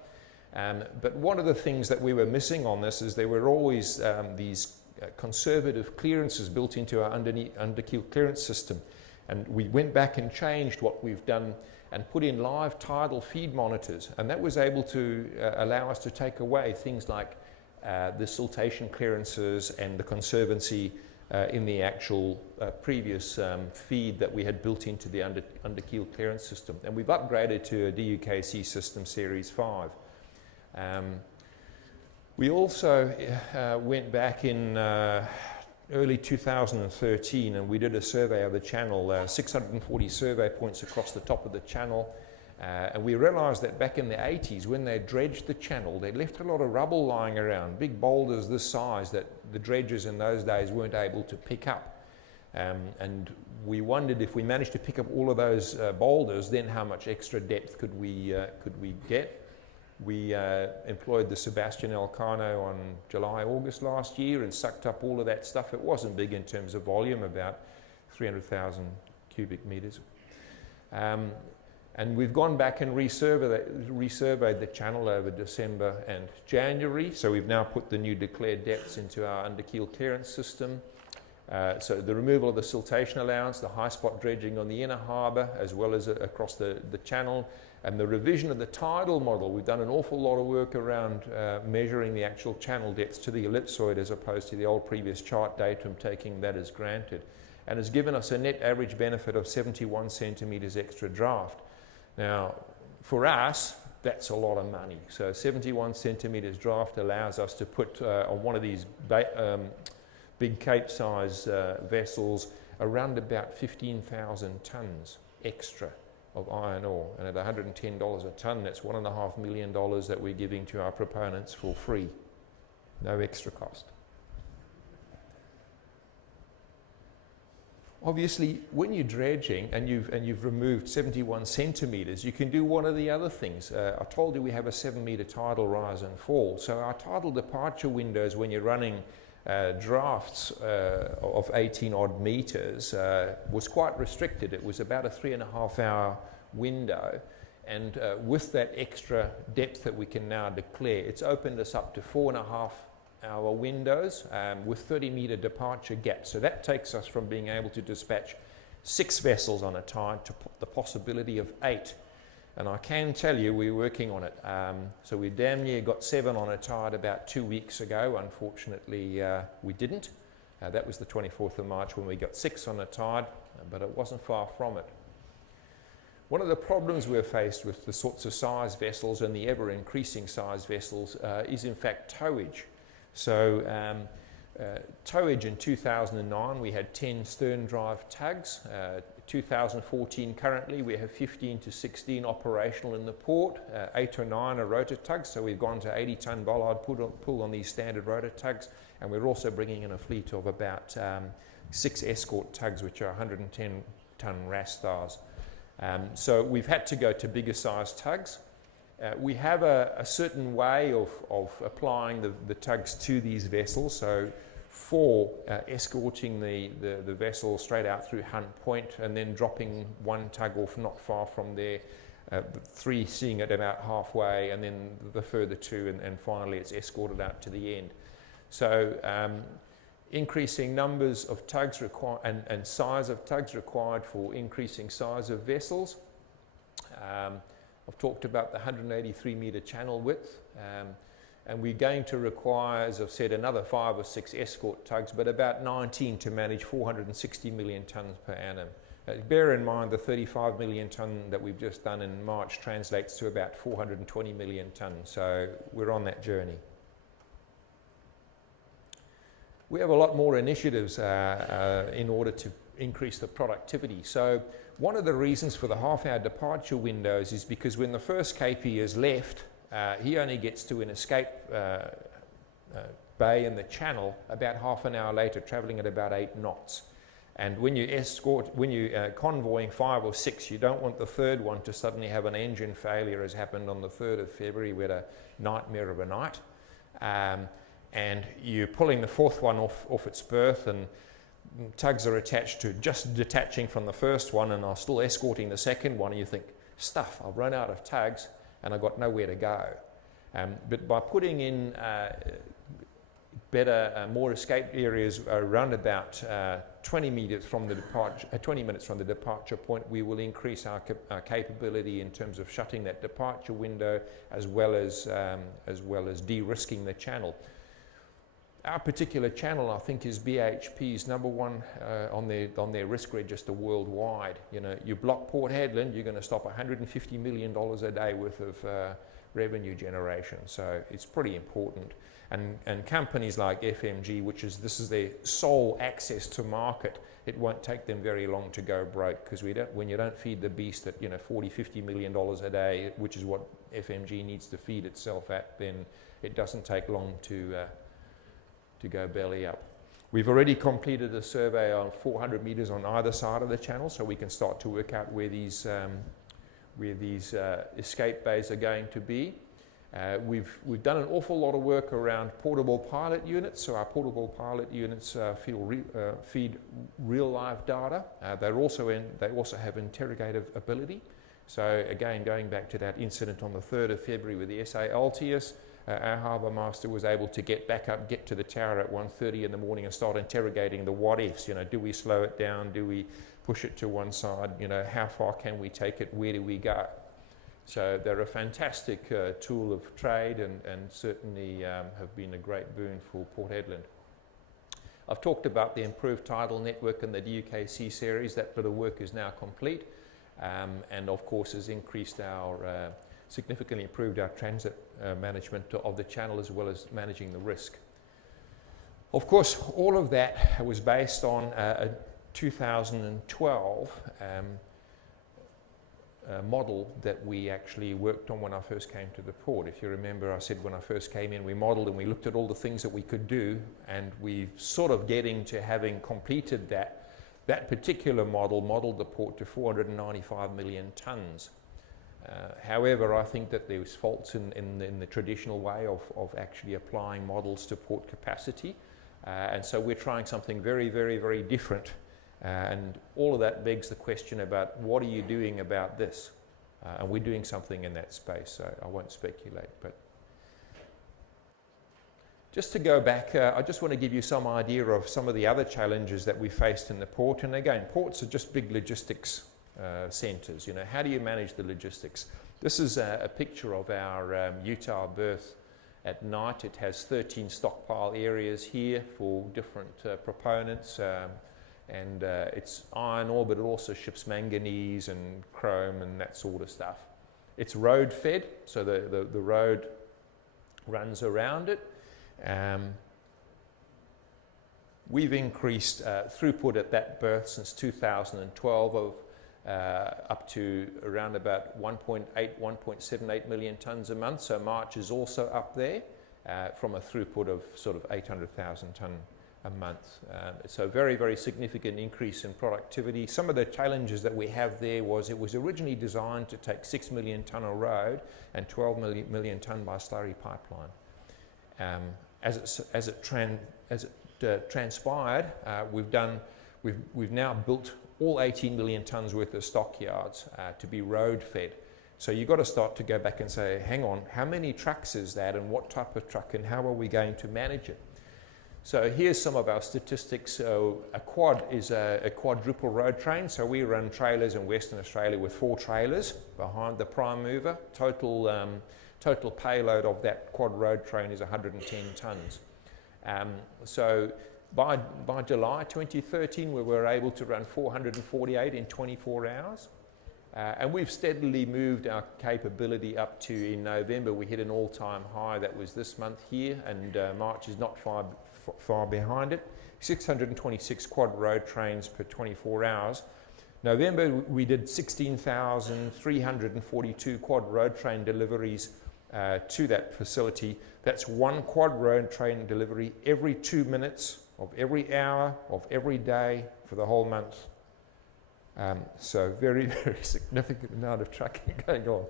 But one of the things that we were missing on this is there were always these conservative clearances built into our under keel clearance system, and we went back and changed what we've done and put in live tidal feed monitors, and that was able to allow us to take away things like the siltation clearances and the conservancy in the actual previous feed that we had built into the under keel clearance system, and we've upgraded to a DUKC system Series 5. We also went back in early 2013, and we did a survey of the channel, 640 survey points across the top of the channel. And we realized that back in the 80s, when they dredged the channel, they left a lot of rubble lying around, big boulders this size that the dredgers in those days weren't able to pick up. And we wondered if we managed to pick up all of those boulders, then how much extra depth could we get? We employed the Sebastian Elcano on July, August last year and sucked up all of that stuff. It wasn't big in terms of volume, about 300,000 cubic meters. And we've gone back and resurveyed the channel over December and January. So we've now put the new declared depths into our underkeel clearance system. So the removal of the siltation allowance, the high spot dredging on the inner harbour, as well as across the channel, and the revision of the tidal model. We've done an awful lot of work around measuring the actual channel depths to the ellipsoid as opposed to the old previous chart datum, taking that as granted. And has given us a net average benefit of 71 centimetres extra draft. Now, for us, that's a lot of money. So 71 centimetres draft allows us to put on one of these big Cape-size vessels around about 15,000 tonnes extra of iron ore. And at $110 a tonne, that's $1.5 million that we're giving to our proponents for free. No extra cost. Obviously, when you're dredging and you've removed 71 centimetres, you can do one of the other things. I told you we have a 7-metre tidal rise and fall. So our tidal departure windows, when you're running drafts of 18 odd metres, was quite restricted. It was about a 3.5 hour window. And with that extra depth that we can now declare, it's opened us up to 4.5 hour windows with 30-metre departure gaps. So that takes us from being able to dispatch 6 vessels on a tide to the possibility of 8. And I can tell you we're working on it. So we damn near got 7 on a tide about 2 weeks ago. Unfortunately, we didn't. That was the 24th of March when we got 6 on a tide, but it wasn't far from it. One of the problems we're faced with the sorts of size vessels and the ever-increasing size vessels is in fact towage. So towage in 2009, we had 10 stern drive tugs. 2014 currently, we have 15 to 16 operational in the port. 8 or 9 are rotor tugs, so we've gone to 80-tonne bollard pull on these standard rotor tugs, and we're also bringing in a fleet of about 6 escort tugs, which are 110-tonne Rastars. So we've had to go to bigger size tugs. We have a certain way of applying the tugs to these vessels. So for escorting the vessel straight out through Hunt Point and then dropping 1 tug off not far from there, 3 seeing it about halfway, and then the further 2, and finally it's escorted out to the end. So increasing numbers of tugs required and size of tugs required for increasing size of vessels. I've talked about the 183-metre channel width, and we're going to require, as I've said, another 5 or 6 escort tugs, but about 19 to manage 460 million tonnes per annum. Bear in mind the 35 million tonne that we've just done in March translates to about 420 million tonnes, so we're on that journey. We have a lot more initiatives in order to increase the productivity. So one of the reasons for the half-hour departure windows is because when the first KP is left, he only gets to an escape bay in the channel about half an hour later, travelling at about 8 knots. And when you convoying 5 or 6, you don't want the third one to suddenly have an engine failure, as happened on the 3rd of February. We had a nightmare of a night. And you're pulling the 4th one off its berth, and tugs are attached to just detaching from the first one and are still escorting the 2nd one, and you think, stuff, I've run out of tugs and I've got nowhere to go. But by putting in better, more escape areas around about 20 minutes from the departure point, we will increase our capability in terms of shutting that departure window, as well as de-risking the channel. Our particular channel, I think, is BHP's number one on their risk register worldwide. You know, you block Port Hedland, you're going to stop $150 million a day worth of revenue generation. So it's pretty important. And companies like FMG, this is their sole access to market, it won't take them very long to go broke, because when you don't feed the beast at $40–50 million a day, which is what FMG needs to feed itself at, then it doesn't take long to go belly up. We've already completed a survey on 400 meters on either side of the channel, so we can start to work out where these escape bays are going to be. We've done an awful lot of work around portable pilot units. So our portable pilot units feed real live data. They also have interrogative ability. So again, going back to that incident on the 3rd of February with the SA Altius, our harbour master was able to get back up, get to the tower at 1:30 in the morning and start interrogating the what ifs. Do we slow it down? Do we push it to one side? How far can we take it? Where do we go? So they're a fantastic tool of trade and certainly have been a great boon for Port Hedland. I've talked about the improved tidal network and the DUKC series. That bit of work is now complete, and of course has increased our significantly improved our transit management of the channel, as well as managing the risk. Of course, all of that was based on a 2012 model that we actually worked on when I first came to the port. If you remember, I said when I first came in, we modelled and we looked at all the things that we could do, and we sort of getting to having completed that particular model, modelled the port to 495 million tonnes. However, I think that there's faults in the traditional way of actually applying models to port capacity, and so we're trying something very, very, very different. And all of that begs the question about what are you doing about this? And we're doing something in that space, so I won't speculate. But just to go back, I just want to give you some idea of some of the other challenges that we faced in the port. And again, ports are just big logistics centres. How do you manage the logistics? This is a picture of our Utah berth at night. It has 13 stockpile areas here for different proponents. And it's iron ore, but it also ships manganese and chrome and that sort of stuff. It's road fed, so the road runs around it. We've increased throughput at that berth since 2012 of up to around about 1.78 million tonnes a month. So March is also up there from a throughput of sort of 800,000 tonne a month. So very, very significant increase in productivity. Some of the challenges that we have there was it was originally designed to take 6 million tonne a road and 12 million tonne by slurry pipeline. As it transpired, we've now built all 18 million tonnes worth of stockyards to be road fed. So you've got to start to go back and say, hang on, how many trucks is that, and what type of truck, and how are we going to manage it? So here's some of our statistics. So a quad is a quadruple road train. So we run trailers in Western Australia with 4 trailers behind the prime mover. Total payload of that quad road train is 110 tonnes. So by July 2013, we were able to run 448 in 24 hours. And we've steadily moved our capability up to, in November, we hit an all-time high. That was this month here, and March is not far behind it. 626 quad road trains per 24 hours. November, we did 16,342 quad road train deliveries to that facility. That's one quad road train delivery every 2 minutes of every hour of every day for the whole month. So very, very significant amount of trucking going on.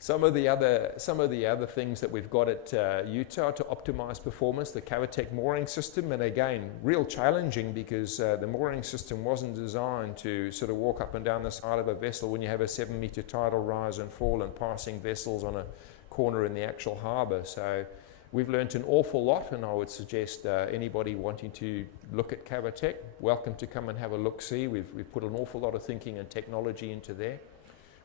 Some of the other things that we've got at Utah to optimize performance, the Cavitec mooring system, and again, real challenging because the mooring system wasn't designed to sort of walk up and down the side of a vessel when you have a 7-meter tidal rise and fall and passing vessels on a corner in the actual harbour. So we've learnt an awful lot, and I would suggest anybody wanting to look at Cavitec, welcome to come and have a look-see. We've put an awful lot of thinking and technology into there.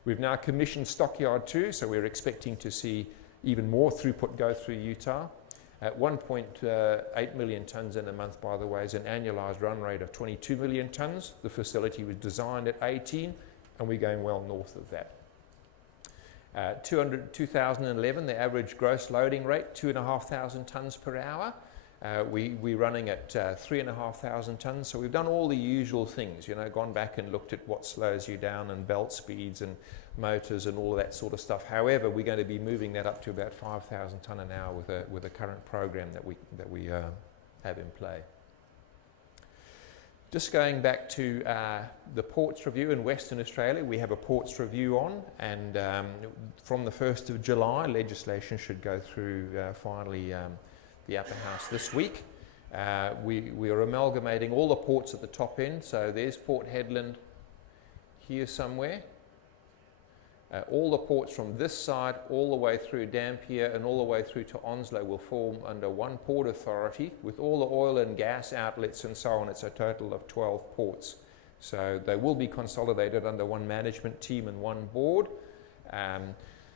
We've now commissioned Stockyard 2, so we're expecting to see even more throughput go through Utah. At 1.8 million tonnes in a month, by the way, is an annualised run rate of 22 million tonnes. The facility was designed at 18, and we're going well north of that. 2011, the average gross loading rate, 2,500 tonnes per hour. We're running at 3,500 tonnes, so we've done all the usual things, you know, gone back and looked at what slows you down and belt speeds and motors and all of that sort of stuff. However, we're going to be moving that up to about 5,000 tonne an hour with the current program that we have in play. Just going back to the ports review in Western Australia, we have a ports review on, and from the 1st of July, legislation should go through finally the upper house this week. We are amalgamating all the ports at the top end, so there's Port Hedland here somewhere. All the ports from this side all the way through Dampier and all the way through to Onslow will form under one port authority with all the oil and gas outlets and so on. It's a total of 12 ports. So they will be consolidated under one management team and one board.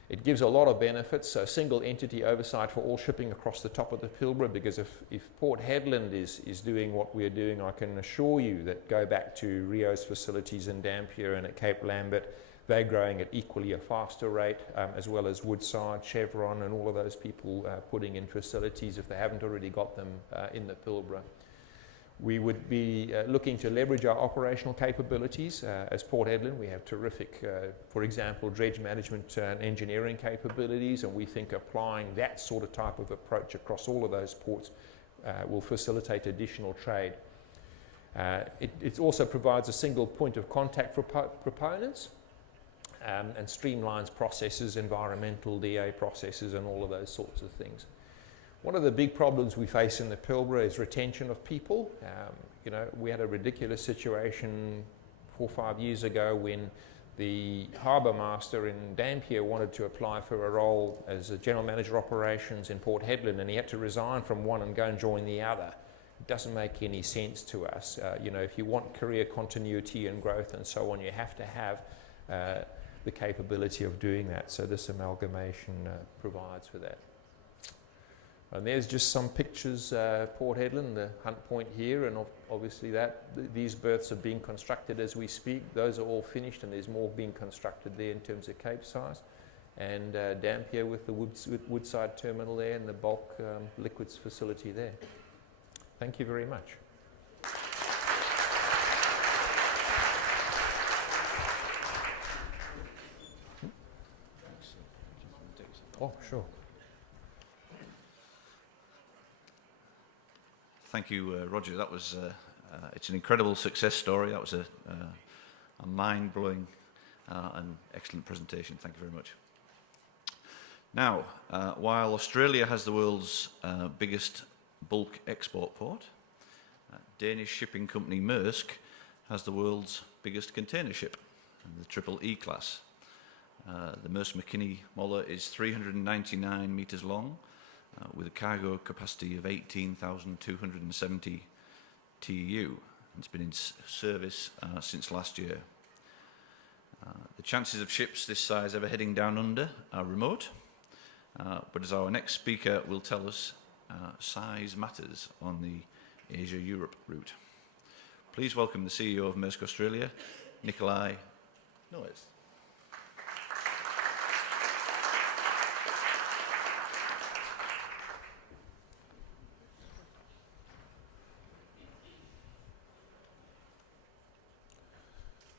It gives a lot of benefits, so single entity oversight for all shipping across the top of the Pilbara, because if Port Hedland is doing what we're doing, I can assure you that go back to Rio's facilities in Dampier and at Cape Lambert, they're growing at equally a faster rate, as well as Woodside, Chevron and all of those people putting in facilities if they haven't already got them in the Pilbara. We would be looking to leverage our operational capabilities. As Port Hedland, we have terrific, for example, dredge management and engineering capabilities, and we think applying that sort of type of approach across all of those ports will facilitate additional trade. It also provides a single point of contact for proponents and streamlines processes, environmental DA processes and all of those sorts of things. One of the big problems we face in the Pilbara is retention of people. You know, we had a ridiculous situation 4 or 5 years ago when the harbour master in Dampier wanted to apply for a role as a general manager operations in Port Hedland, and he had to resign from one and go and join the other. It doesn't make any sense to us. You know, if you want career continuity and growth and so on, you have to have the capability of doing that. So this amalgamation provides for that. And there's just some pictures, Port Hedland, the Hunt Point here, and obviously these berths are being constructed as we speak. Those are all finished, and there's more being constructed there in terms of cape size. And Dampier with the Woodside terminal there and the bulk liquids facility there. Thank you very much. Oh, sure. Thank you, Roger. That was it's an incredible success story. That was a mind-blowing and excellent presentation. Thank you very much. Now, while Australia has the world's biggest bulk export port, Danish shipping company Maersk has the world's biggest container ship, the Triple E class. The Maersk McKinney Moller is 399 metres long, with a cargo capacity of 18,270 TEU. It's been in service since last year. The chances of ships this size ever heading down under are remote, but as our next speaker will tell us, size matters on the Asia-Europe route. Please welcome the CEO of Maersk Australia, Nicolaj Noes.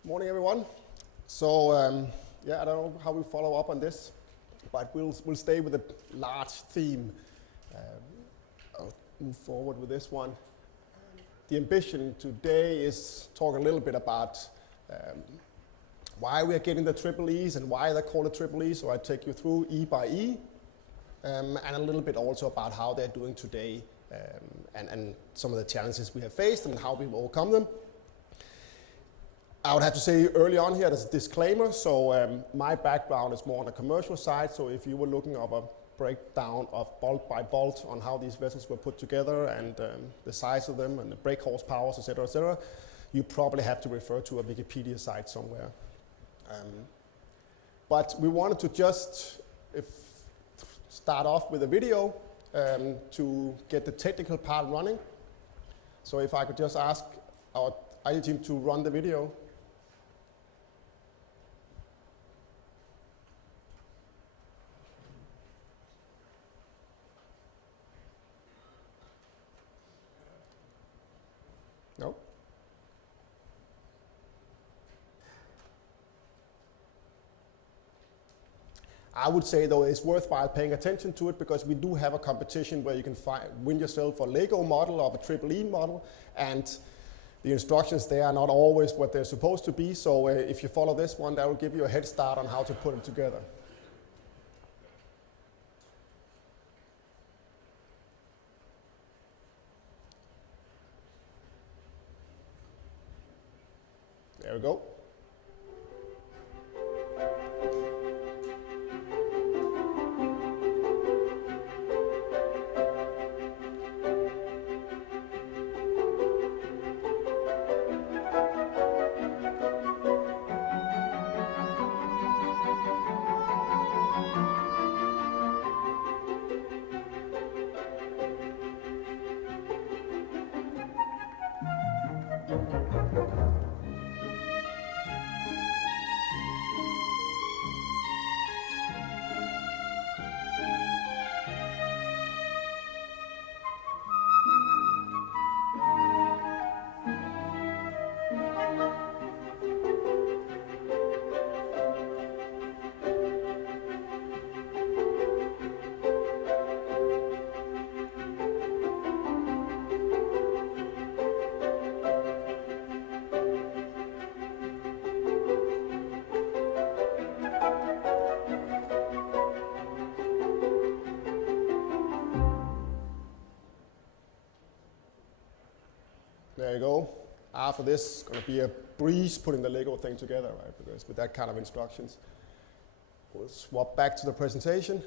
Morning, everyone. So, yeah, I don't know how we follow up on this, but we'll stay with a large theme. I'll move forward with this one. The ambition today is talk a little bit about why we are getting the Triple E's and why they're called the Triple E's. So I take you through E by E, and a little bit also about how they're doing today, and some of the challenges we have faced and how we've overcome them. I would have to say early on here, as a disclaimer, so my background is more on the commercial side, so if you were looking at a breakdown of bolt by bolt on how these vessels were put together and the size of them and the brake horsepower, etc., you probably have to refer to a Wikipedia site somewhere. But we wanted to just start off with a video to get the technical part running. So if I could just ask our IT team to run the video. No? I would say, though, it's worthwhile paying attention to it because we do have a competition where you can win yourself a Lego model of a Triple E model, and the instructions there are not always what they're supposed to be. So if you follow this one, that will give you a head start on how to put it together. There we go. There you go. After this, it's going to be a breeze putting the Lego thing together, right? Because with that kind of instructions. We'll swap back to the presentation.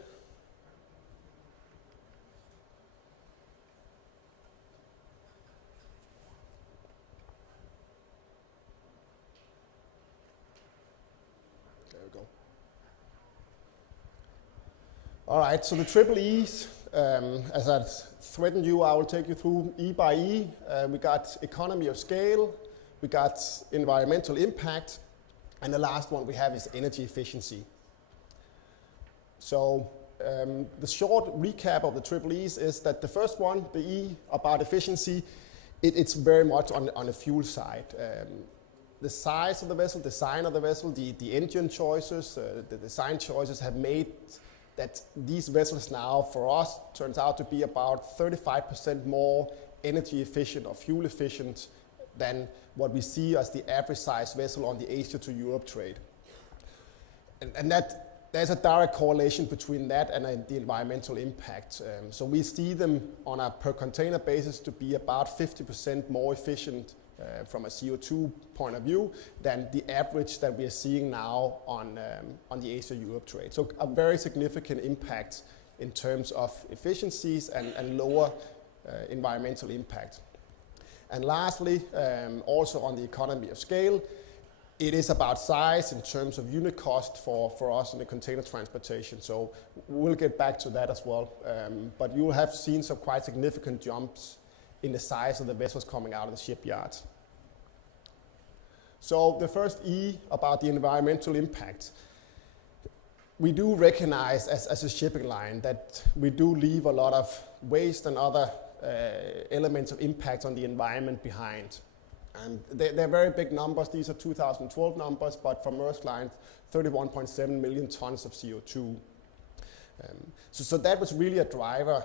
There we go. All right, so the triple E's, as I threatened you, I will take you through E by E. We got economy of scale, we got environmental impact, and the last one we have is energy efficiency. So the short recap of the triple E's is that the first one, the E about efficiency, it's very much on the fuel side. The size of the vessel, design of the vessel, the engine choices, the design choices have made that these vessels now, for us, turns out to be about 35% more energy efficient or fuel efficient than what we see as the average size vessel on the Asia to Europe trade. And that there's a direct correlation between that and the environmental impact. So we see them on a per container basis to be about 50% more efficient from a CO2 point of view than the average that we are seeing now on the Asia-Europe trade. So a very significant impact in terms of efficiencies and lower environmental impact. And lastly, also on the economy of scale, it is about size in terms of unit cost for us in the container transportation. So we'll get back to that as well. But you will have seen some quite significant jumps in the size of the vessels coming out of the shipyards. So the first E about the environmental impact. We do recognize as a shipping line that we do leave a lot of waste and other elements of impact on the environment behind. And they're very big numbers. These are 2012 numbers, but for Maersk Line, 31.7 million tons of CO2. So that was really a driver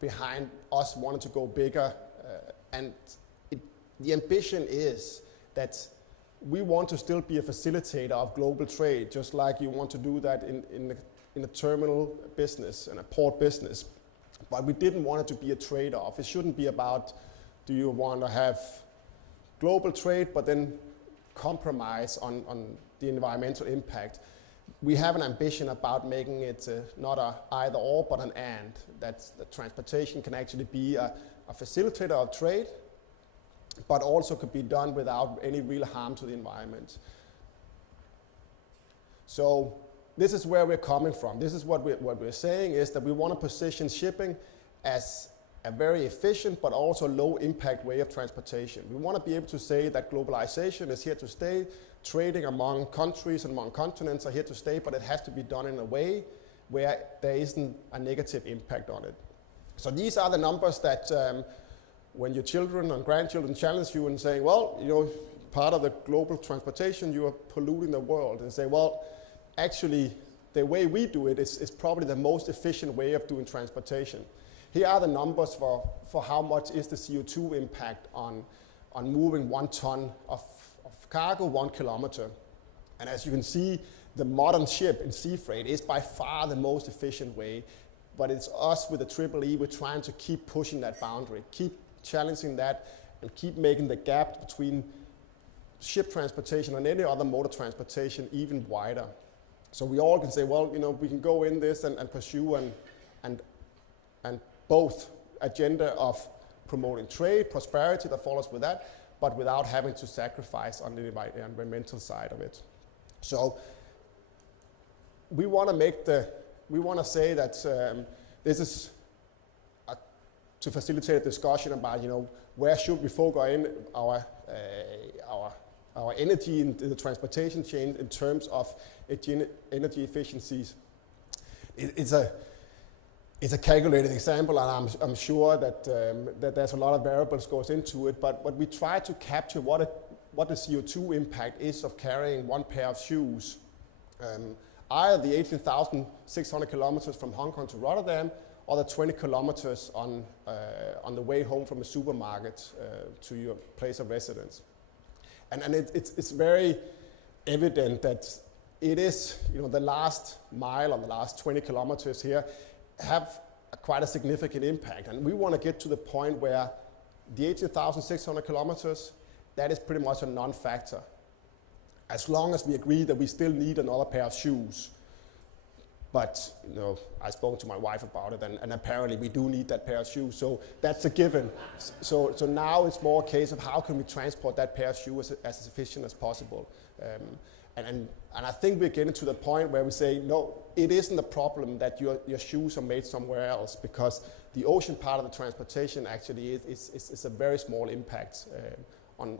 behind us wanting to go bigger. And the ambition is that we want to still be a facilitator of global trade, just like you want to do that in a terminal business and a port business. But we didn't want it to be a trade-off. It shouldn't be about, do you want to have global trade, but then compromise on the environmental impact. We have an ambition about making it not a either or, but an and, that transportation can actually be a facilitator of trade, but also could be done without any real harm to the environment. So this is where we're coming from. This is what we're saying is that we want to position shipping as a very efficient but also low impact way of transportation. We want to be able to say that globalization is here to stay, trading among countries and among continents are here to stay, but it has to be done in a way where there isn't a negative impact on it. So these are the numbers that when your children and grandchildren challenge you and say, well, you know, part of the global transportation, you are polluting the world, and say, well, actually, the way we do it is probably the most efficient way of doing transportation. Here are the numbers for how much is the CO2 impact on moving 1 ton of cargo 1 kilometer. And as you can see, the modern ship in sea freight is by far the most efficient way, but it's us with the EEE, we're trying to keep pushing that boundary, keep challenging that, and keep making the gap between ship transportation and any other mode of transportation even wider. So we all can say, well, you know, we can go in this and pursue and both agenda of promoting trade, prosperity that follows with that, but without having to sacrifice on the environmental side of it. So we want to say that this is to facilitate a discussion about, you know, where should we focus in our energy in the transportation chain in terms of energy efficiencies. It's a calculated example, and I'm sure that there's a lot of variables goes into it, but we try to capture what the CO2 impact is of carrying 1 pair of shoes. Either the 18,600 kilometers from Hong Kong to Rotterdam, or the 20 kilometers on the way home from a supermarket to your place of residence. And it's very evident that it is, you know, the last mile or the last 20 kilometers here have quite a significant impact. And we want to get to the point where the 18,600 kilometers, that is pretty much a non-factor. As long as we agree that we still need another pair of shoes. But, you know, I spoke to my wife about it, and apparently we do need that pair of shoes, so that's a given. So now it's more a case of how can we transport that pair of shoes as efficient as possible. And I think we're getting to the point where we say, no, it isn't a problem that your shoes are made somewhere else, because the ocean part of the transportation actually is a very small impact on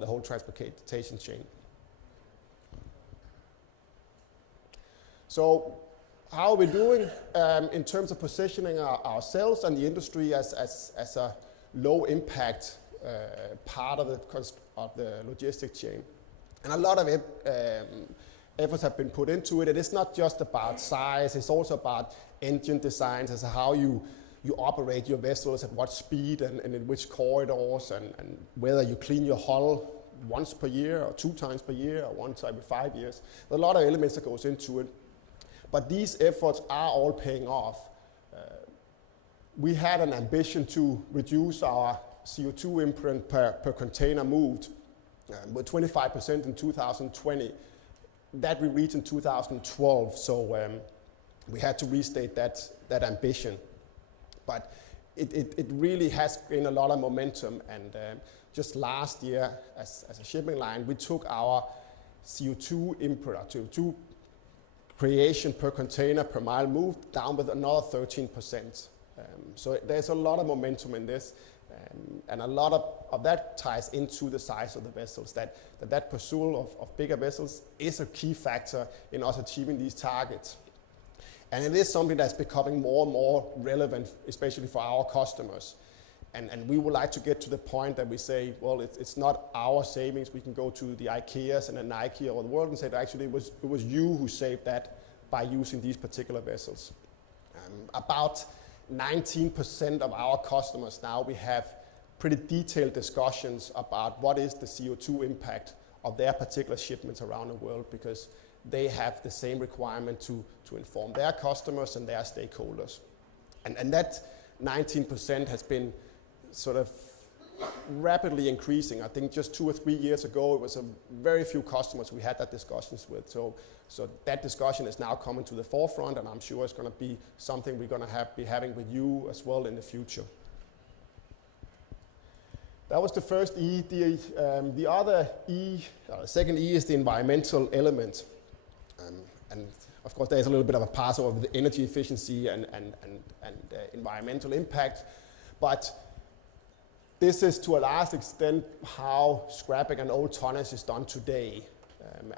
the whole transportation chain. So how are we doing in terms of positioning ourselves and the industry as a low impact part of the logistic chain? And a lot of efforts have been put into it. It is not just about size, it's also about engine designs, as how you operate your vessels, at what speed and in which corridors, and whether you clean your hull once per year or 2 times per year or once every 5 years. There are a lot of elements that goes into it. But these efforts are all paying off. We had an ambition to reduce our CO2 imprint per container moved with 25% in 2020. That we reached in 2012, so we had to restate that ambition. But it really has gained a lot of momentum, and just last year, as a shipping line, we took our CO2 imprint, CO2 creation per container per mile moved down with another 13%. So there's a lot of momentum in this, and a lot of that ties into the size of the vessels, that pursuit of bigger vessels is a key factor in us achieving these targets. And it is something that's becoming more and more relevant, especially for our customers. And we would like to get to the point that we say, well, it's not our savings. We can go to the IKEAs and the Nike of the world and say that actually it was you who saved that by using these particular vessels. About 19% of our customers now, we have pretty detailed discussions about what is the CO2 impact of their particular shipments around the world, because they have the same requirement to inform their customers and their stakeholders. And that 19% has been sort of rapidly increasing. I think just 2 or 3 years ago, it was a very few customers we had that discussions with. So that discussion is now coming to the forefront, and I'm sure it's going to be something we're going to be having with you as well in the future. That was the first E. The other E, the second E, is the environmental element. And of course, there's a little bit of a pass over the energy efficiency and environmental impact, but this is to a large extent how scrapping an old tonnage is done today.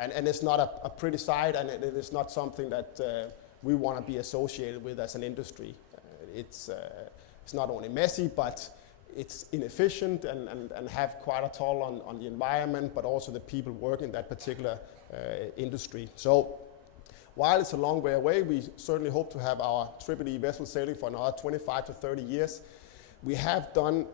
And it's not a pretty sight, and it is not something that we want to be associated with as an industry. It's not only messy, but it's inefficient and have quite a toll on the environment, but also the people working in that particular industry. So while it's a long way away, we certainly hope to have our Triple-E vessel sailing for another 25 to 30 years. We have done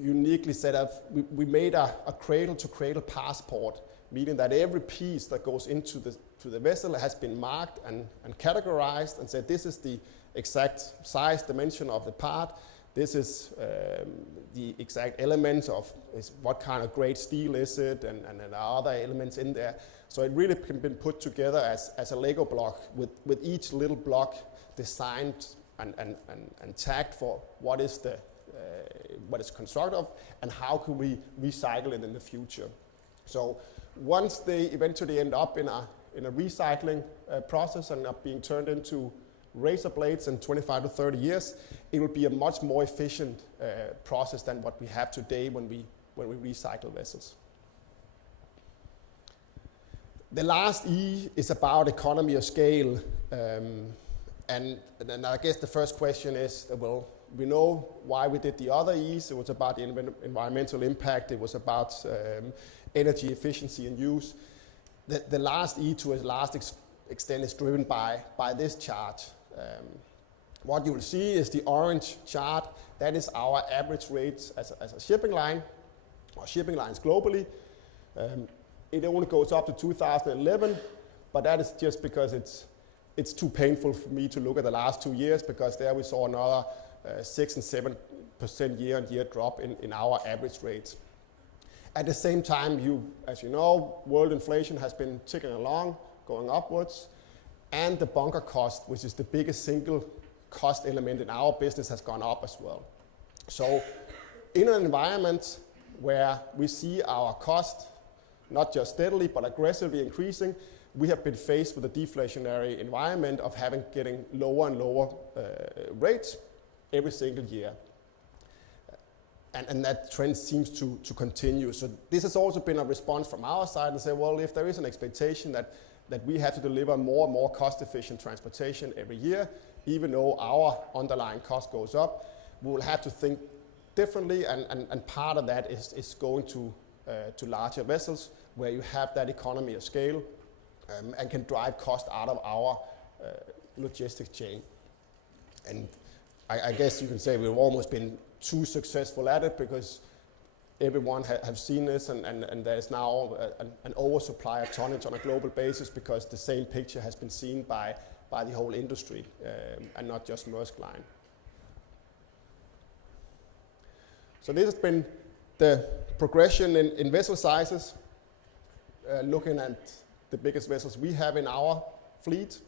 uniquely set up, we made a cradle-to-cradle passport, meaning that every piece that goes into the vessel has been marked and categorized and said this is the exact size, dimension of the part, this is the exact elements of what kind of grade steel is it, and there are other elements in there. So it really can been put together as a Lego block with each little block designed and tagged for what is what it's constructed of and how can we recycle it in the future. So once they eventually end up in a recycling process and are being turned into razor blades in 25 to 30 years, it will be a much more efficient process than what we have today when we recycle vessels. The last E is about economy of scale, and I guess the first question is, well, we know why we did the other E's. It was about the environmental impact. It was about energy efficiency and use. The last E, to a large extent, is driven by this chart. What you will see is the orange chart. That is our average rates as a shipping line, or shipping lines globally. It only goes up to 2011, but that is just because it's too painful for me to look at the last 2 years, because there we saw another 6 and 7% year-on-year drop in our average rates. At the same time, as you know, world inflation has been ticking along, going upwards, and the bunker cost, which is the biggest single cost element in our business, has gone up as well. So in an environment where we see our cost not just steadily but aggressively increasing, we have been faced with a deflationary environment of getting lower and lower rates every single year. And that trend seems to continue. So this has also been a response from our side and say, well, if there is an expectation that we have to deliver more and more cost-efficient transportation every year, even though our underlying cost goes up, we will have to think differently, and part of that is going to larger vessels where you have that economy of scale and can drive cost out of our logistics chain. And I guess you can say we've almost been too successful at it, because everyone have seen this, and there's now an oversupply of tonnage on a global basis, because the same picture has been seen by the whole industry and not just Maersk Line. So this has been the progression in vessel sizes, looking at the biggest vessels we have in our fleet.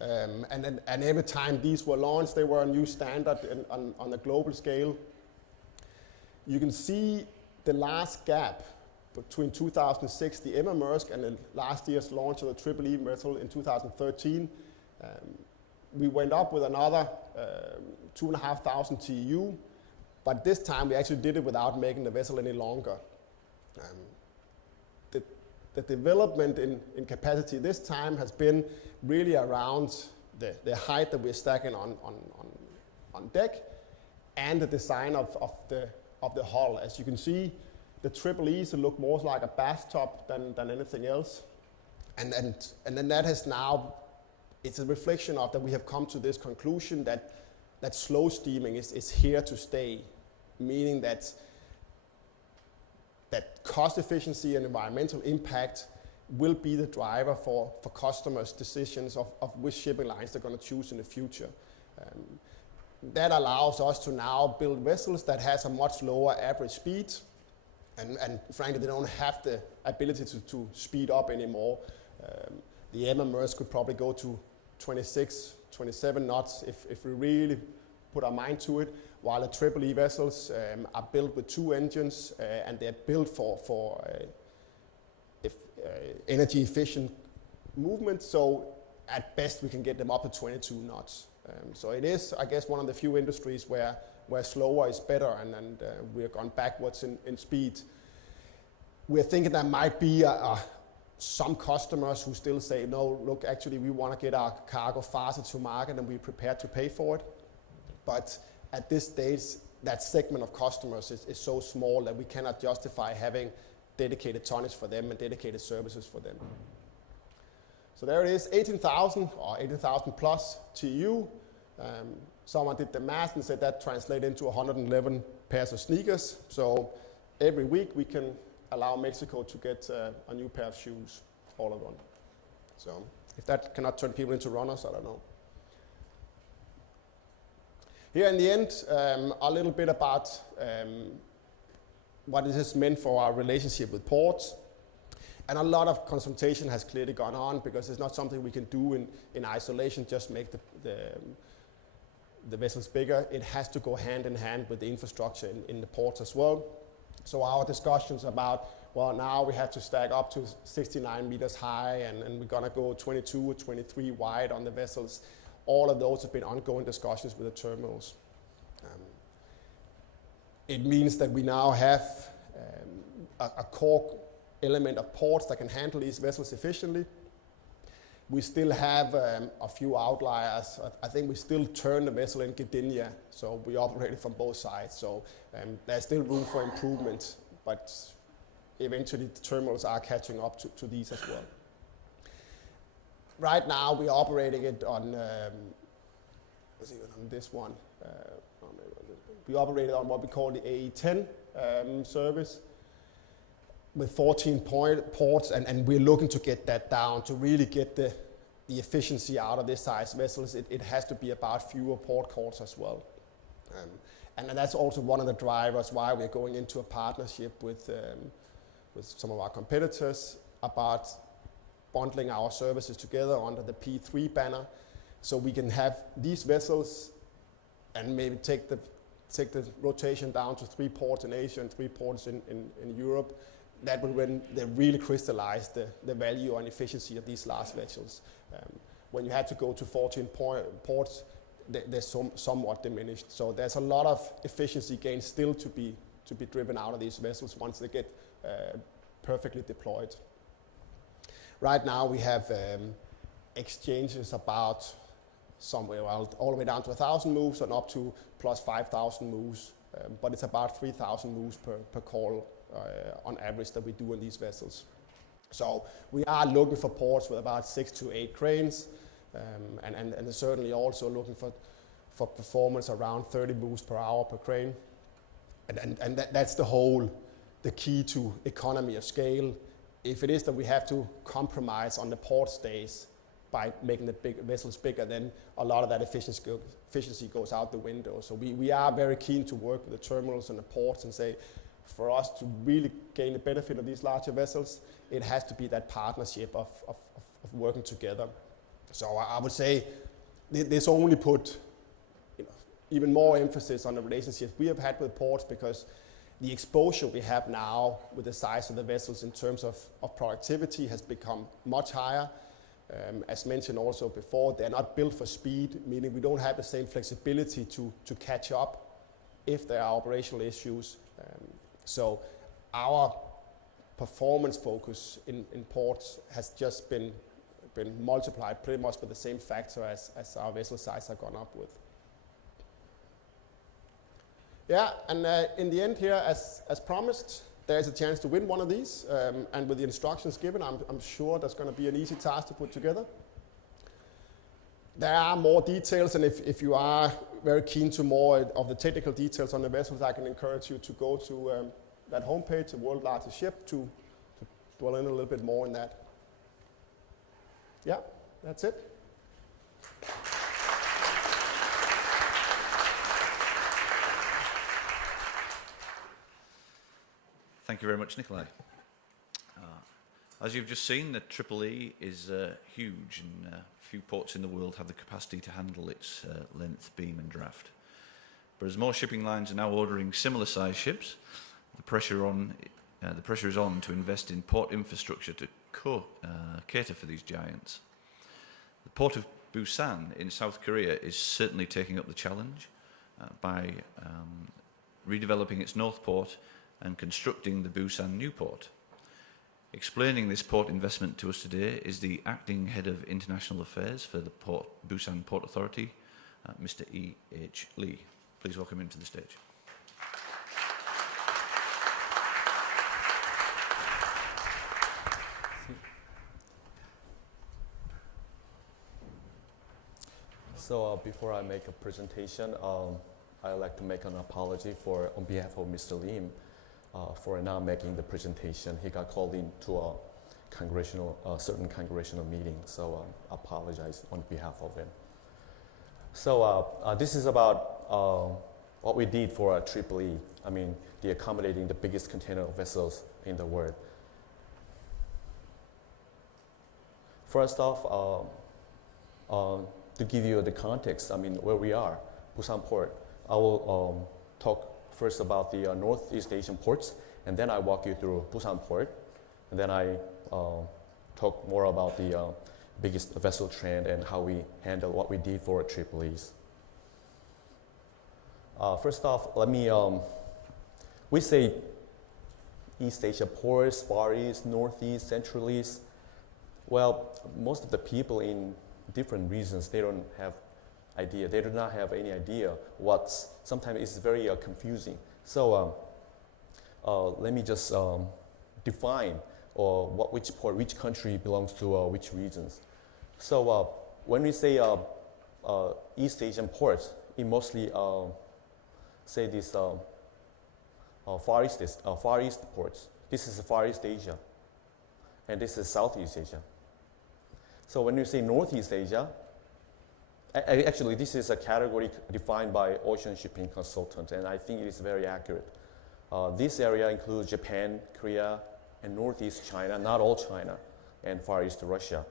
And every time these were launched, they were a new standard on a global scale. You can see the last gap between 2006, the Emma Maersk, and the last year's launch of the Triple-E vessel in 2013. We went up with another 2,500 TEU, but this time we actually did it without making the vessel any longer. The development in capacity this time has been really around the height that we're stacking on deck, and the design of the hull. As you can see, the Triple-E's look more like a bathtub than anything else, and then that has now, it's a reflection of that we have come to this conclusion that slow steaming is here to stay, meaning that cost efficiency and environmental impact will be the driver for customers' decisions of which shipping lines they're going to choose in the future. That allows us to now build vessels that has a much lower average speed, and frankly, they don't have the ability to speed up anymore. The Emma Maersk could probably go to 26, 27 knots if we really put our mind to it, while the Triple-E vessels are built with 2 engines, and they're built for energy efficient movement. So at best we can get them up to 22 knots. So it is, I guess, one of the few industries where slower is better, and we have gone backwards in speed. We're thinking there might be some customers who still say, no, look, actually we want to get our cargo faster to market and we're prepared to pay for it. But at this stage, that segment of customers is so small that we cannot justify having dedicated tonnage for them and dedicated services for them. So there it is, 18,000 or 18,000 plus TEU. Someone did the math and said that translates into 111 pairs of sneakers. So every week we can allow Mexico to get a new pair of shoes all at once. So if that cannot turn people into runners, I don't know. Here in the end, a little bit about what this has meant for our relationship with ports. And a lot of consultation has clearly gone on because it's not something we can do in isolation, just make the vessels bigger. It has to go hand in hand with the infrastructure in the ports as well. So our discussions about, well, now we have to stack up to 69 meters high and we're gonna go 22 or 23 wide on the vessels. All of those have been ongoing discussions with the terminals. It means that we now have a core element of ports that can handle these vessels efficiently. We still have a few outliers. I think we still turn the vessel in Gdynia, so we operate it from both sides. So there's still room for improvement, but eventually the terminals are catching up to these as well. Right now we are operating it on, on this one. We operate it on what we call the AE10 service with 14 ports, and we're looking to get that down to really get the efficiency out of this size vessels. It has to be about fewer port calls as well. And that's also one of the drivers why we're going into a partnership with some of our competitors about bundling our services together under the P3 banner, so we can have these vessels and maybe take the rotation down to 3 ports in Asia and 3 ports in Europe. That will when they really crystallize the value and efficiency of these large vessels. When you had to go to 14 ports, they're somewhat diminished. So there's a lot of efficiency gains still to be driven out of these vessels once they get perfectly deployed. Right now we have exchanges about somewhere all the way down to 1,000 moves and up to plus 5,000 moves, but it's about 3,000 moves per call on average that we do on these vessels. So we are looking for ports with about 6 to 8 cranes, and certainly also looking for performance around 30 moves per hour per crane. And that's the key to economy of scale. If it is that we have to compromise on the port stays by making the big vessels bigger, then a lot of that efficiency goes out the window. So we are very keen to work with the terminals and the ports and say, for us to really gain the benefit of these larger vessels, it has to be that partnership of working together. So I would say this only put even more emphasis on the relationships we have had with ports, because the exposure we have now with the size of the vessels in terms of productivity has become much higher. As mentioned also before, they're not built for speed, meaning we don't have the same flexibility to catch up if there are operational issues. So our performance focus in ports has just been multiplied pretty much with the same factor as our vessel size have gone up with. Yeah, and in the end here, as promised, there's a chance to win one of these, and with the instructions given, I'm sure that's going to be an easy task to put together. There are more details, and if you are very keen to more of the technical details on the vessels, I can encourage you to go to that homepage, the World's Largest Ship, to dwell in a little bit more in that. Yeah, that's it. Thank you very much, Nicolaj. As you've just seen, the EEE is huge, and few ports in the world have the capacity to handle its length, beam and draft. But as more shipping lines are now ordering similar size ships, the pressure is on to invest in port infrastructure to cater for these giants. The port of Busan in South Korea is certainly taking up the challenge by redeveloping its north port and constructing the Busan new port. Explaining this port investment to us today is the acting head of international affairs for the Busan Port Authority, Mr. E.H. Lee. Please welcome him to the stage. So before I make a presentation, I'd like to make an apology on behalf of Mr. Lim for not making the presentation. He got called into a certain congressional meeting, so I apologize on behalf of him. So this is about what we did for EEE. I mean, the accommodating the biggest container vessels in the world. First off, to give you the context, I mean, where we are, Busan Port, I will talk first about the Northeast Asian ports, and then I walk you through Busan Port, and then I talk more about the biggest vessel trend and how we handle what we did for EEEs. First off, let me, we say East Asia ports, Far East, Northeast, Central East. Well, most of the people in different regions, they don't have idea. They do not have any idea sometimes it's very confusing. So let me just define which port, which country belongs to which regions. So when we say East Asian ports, it mostly say this Far East ports. This is Far East Asia, and this is Southeast Asia. So when you say Northeast Asia, actually this is a category defined by Ocean Shipping Consultant, and I think it is very accurate. This area includes Japan, Korea, and Northeast China, not all China, and Far East Russia.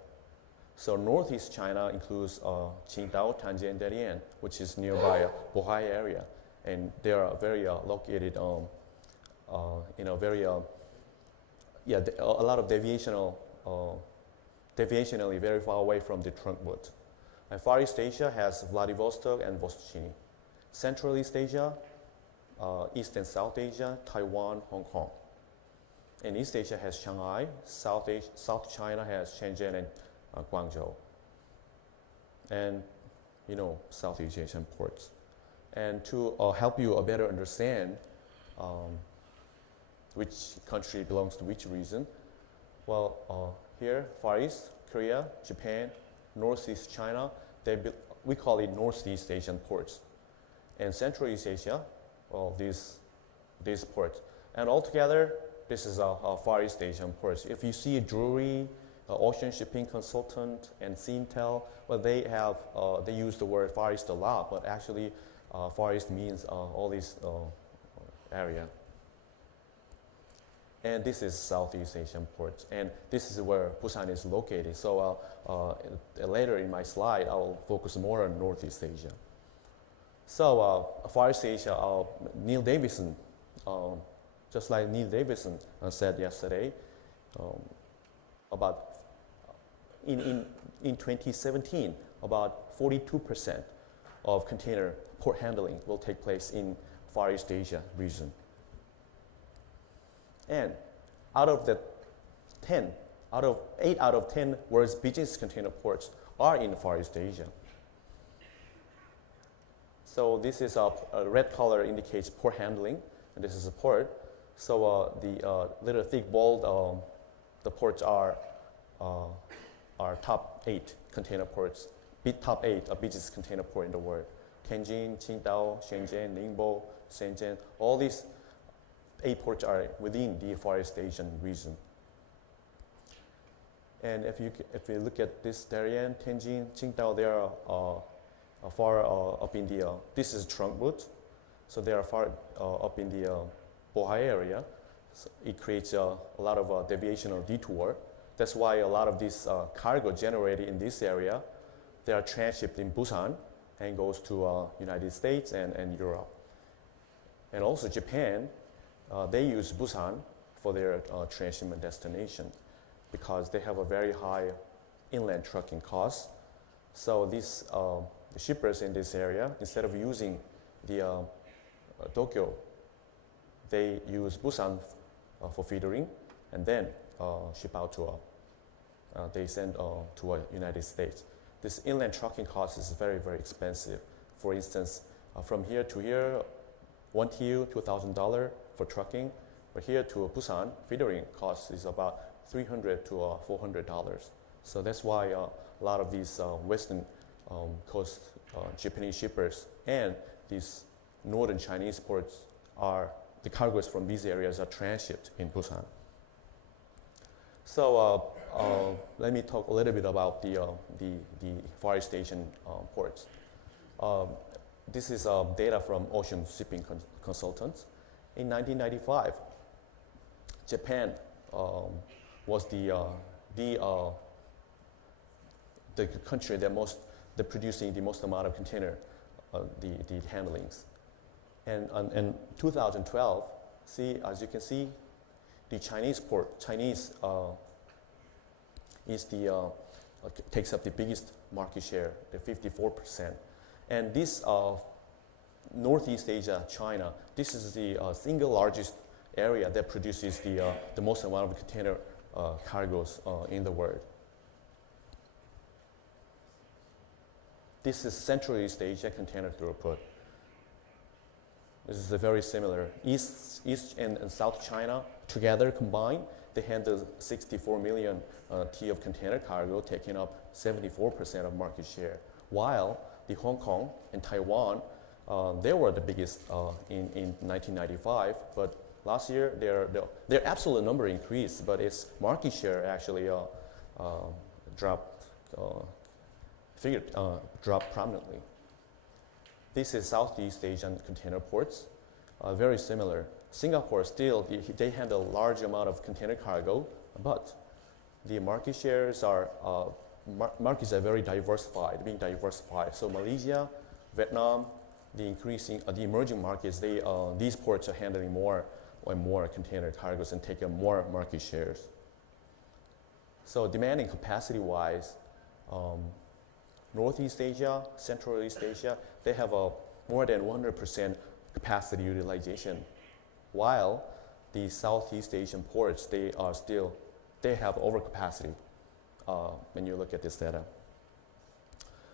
So Northeast China includes Qingdao, Tianjin, and Dalian, which is nearby Bohai area, and they are very located in a very, a lot of deviationally very far away from the trunk route. And Far East Asia has Vladivostok and Vostochny. Central East Asia, East and South Asia, Taiwan, Hong Kong. And East Asia has Shanghai, South China has Shenzhen and Guangzhou. And Southeast Asian ports. And to help you better understand which country belongs to which region, well, here, Far East, Korea, Japan, Northeast China, we call it Northeast Asian ports. And Central East Asia, well, these ports. And altogether, this is a Far East Asian ports. If you see jewelry, Ocean Shipping Consultant, and Sintel, well, they use the word Far East a lot, but actually, Far East means all these area. And this is Southeast Asian ports, and this is where Busan is located. So later in my slide, I'll focus more on Northeast Asia. So Far East Asia, Neil Davison, just like Neil Davison said yesterday, about in 2017, about 42% of container port handling will take place in Far East Asia region. And out of 8 out of 10 world's biggest container ports are in Far East Asia. So this is a red color indicates port handling, and this is a port. So the little thick bold, the ports are top 8 container ports, top 8 biggest container port in the world. Tianjin, Qingdao, Shenzhen, Ningbo, Shenzhen, all these 8 ports are within the Far East Asian region. And if you look at this Dalian, Tianjin, Qingdao, they are far up in the, this is trunk route, so they are far up in the Bohai area. So it creates a lot of deviational detour. That's why a lot of this cargo generated in this area, they are transshipped in Busan and goes to United States and Europe. And also Japan, they use Busan for their transshipment destination because they have a very high inland trucking cost. So these the shippers in this area, instead of using the Tokyo, they use Busan for feedering, and then ship out to they send to United States. This inland trucking cost is very, very expensive. For instance, from here to here, one TU, $2,000 for trucking, but here to Busan, feedering cost is about $300 to $400. So that's why a lot of these Western coast Japanese shippers and these northern Chinese ports the cargoes from these areas are transshipped in Busan. So let me talk a little bit about the Far East Asian ports. This is data from Ocean Shipping Consultants. In 1995, Japan was the country that producing the most amount of container, the handlings. And in 2012, as you can see, the Chinese is takes up the biggest market share, the 54%. And this Northeast Asia, China, this is the single largest area that produces the most amount of container cargoes in the world. This is Central East Asia container throughput. This is very similar. East and South China together combined, they handle 64 million T of container cargo, taking up 74% of market share. While the Hong Kong and Taiwan, they were the biggest in 1995, but last year their absolute number increased, but its market share actually dropped prominently. This is Southeast Asian container ports, very similar. Singapore still, they handle a large amount of container cargo, but the market shares are, markets are very diversified, being diversified. So Malaysia, Vietnam, the emerging markets, these ports are handling more and more container cargoes and taking more market shares. So demand and capacity-wise, Northeast Asia, Central East Asia, they have a more than 100% capacity utilization, while the Southeast Asian ports, they have overcapacity when you look at this data.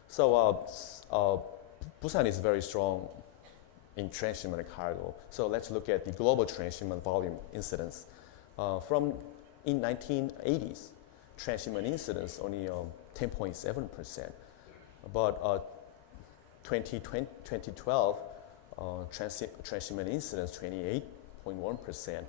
So Busan is very strong in transshipment cargo. So let's look at the global transshipment volume incidence. In 1980s, transshipment incidence only 10.7%. But 2012, transshipment incidence 28.1%.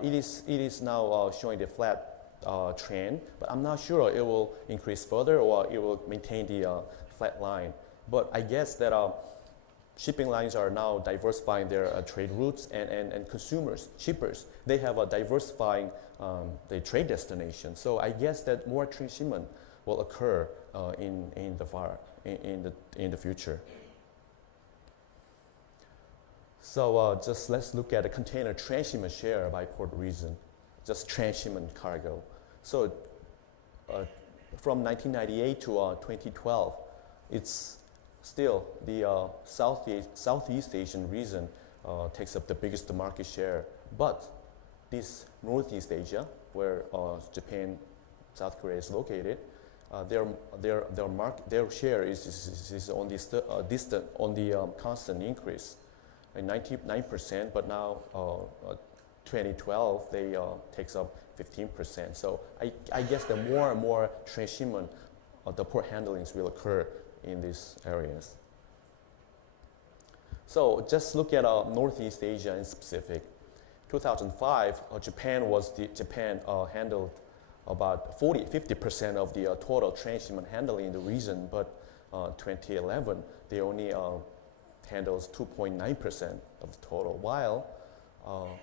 It is now showing the flat trend, but I'm not sure it will increase further or it will maintain the flat line. But I guess that shipping lines are now diversifying their trade routes, and consumers, shippers, they have a diversifying the trade destination. So I guess that more transshipment will occur in the future. So just let's look at the container transshipment share by port region, just transshipment cargo. So from 1998 to 2012, it's still the Southeast Asian region takes up the biggest market share. But this Northeast Asia, where Japan, South Korea is located, their share is on the constant increase, 99%. But now 2012 they takes up 15%. So I guess the more and more transshipment the port handlings will occur in these areas. So just look at Northeast Asia in specific. 2005, Japan handled about 50% of the total transshipment handling in the region, but 2011 they only handles 2.9% of the total, while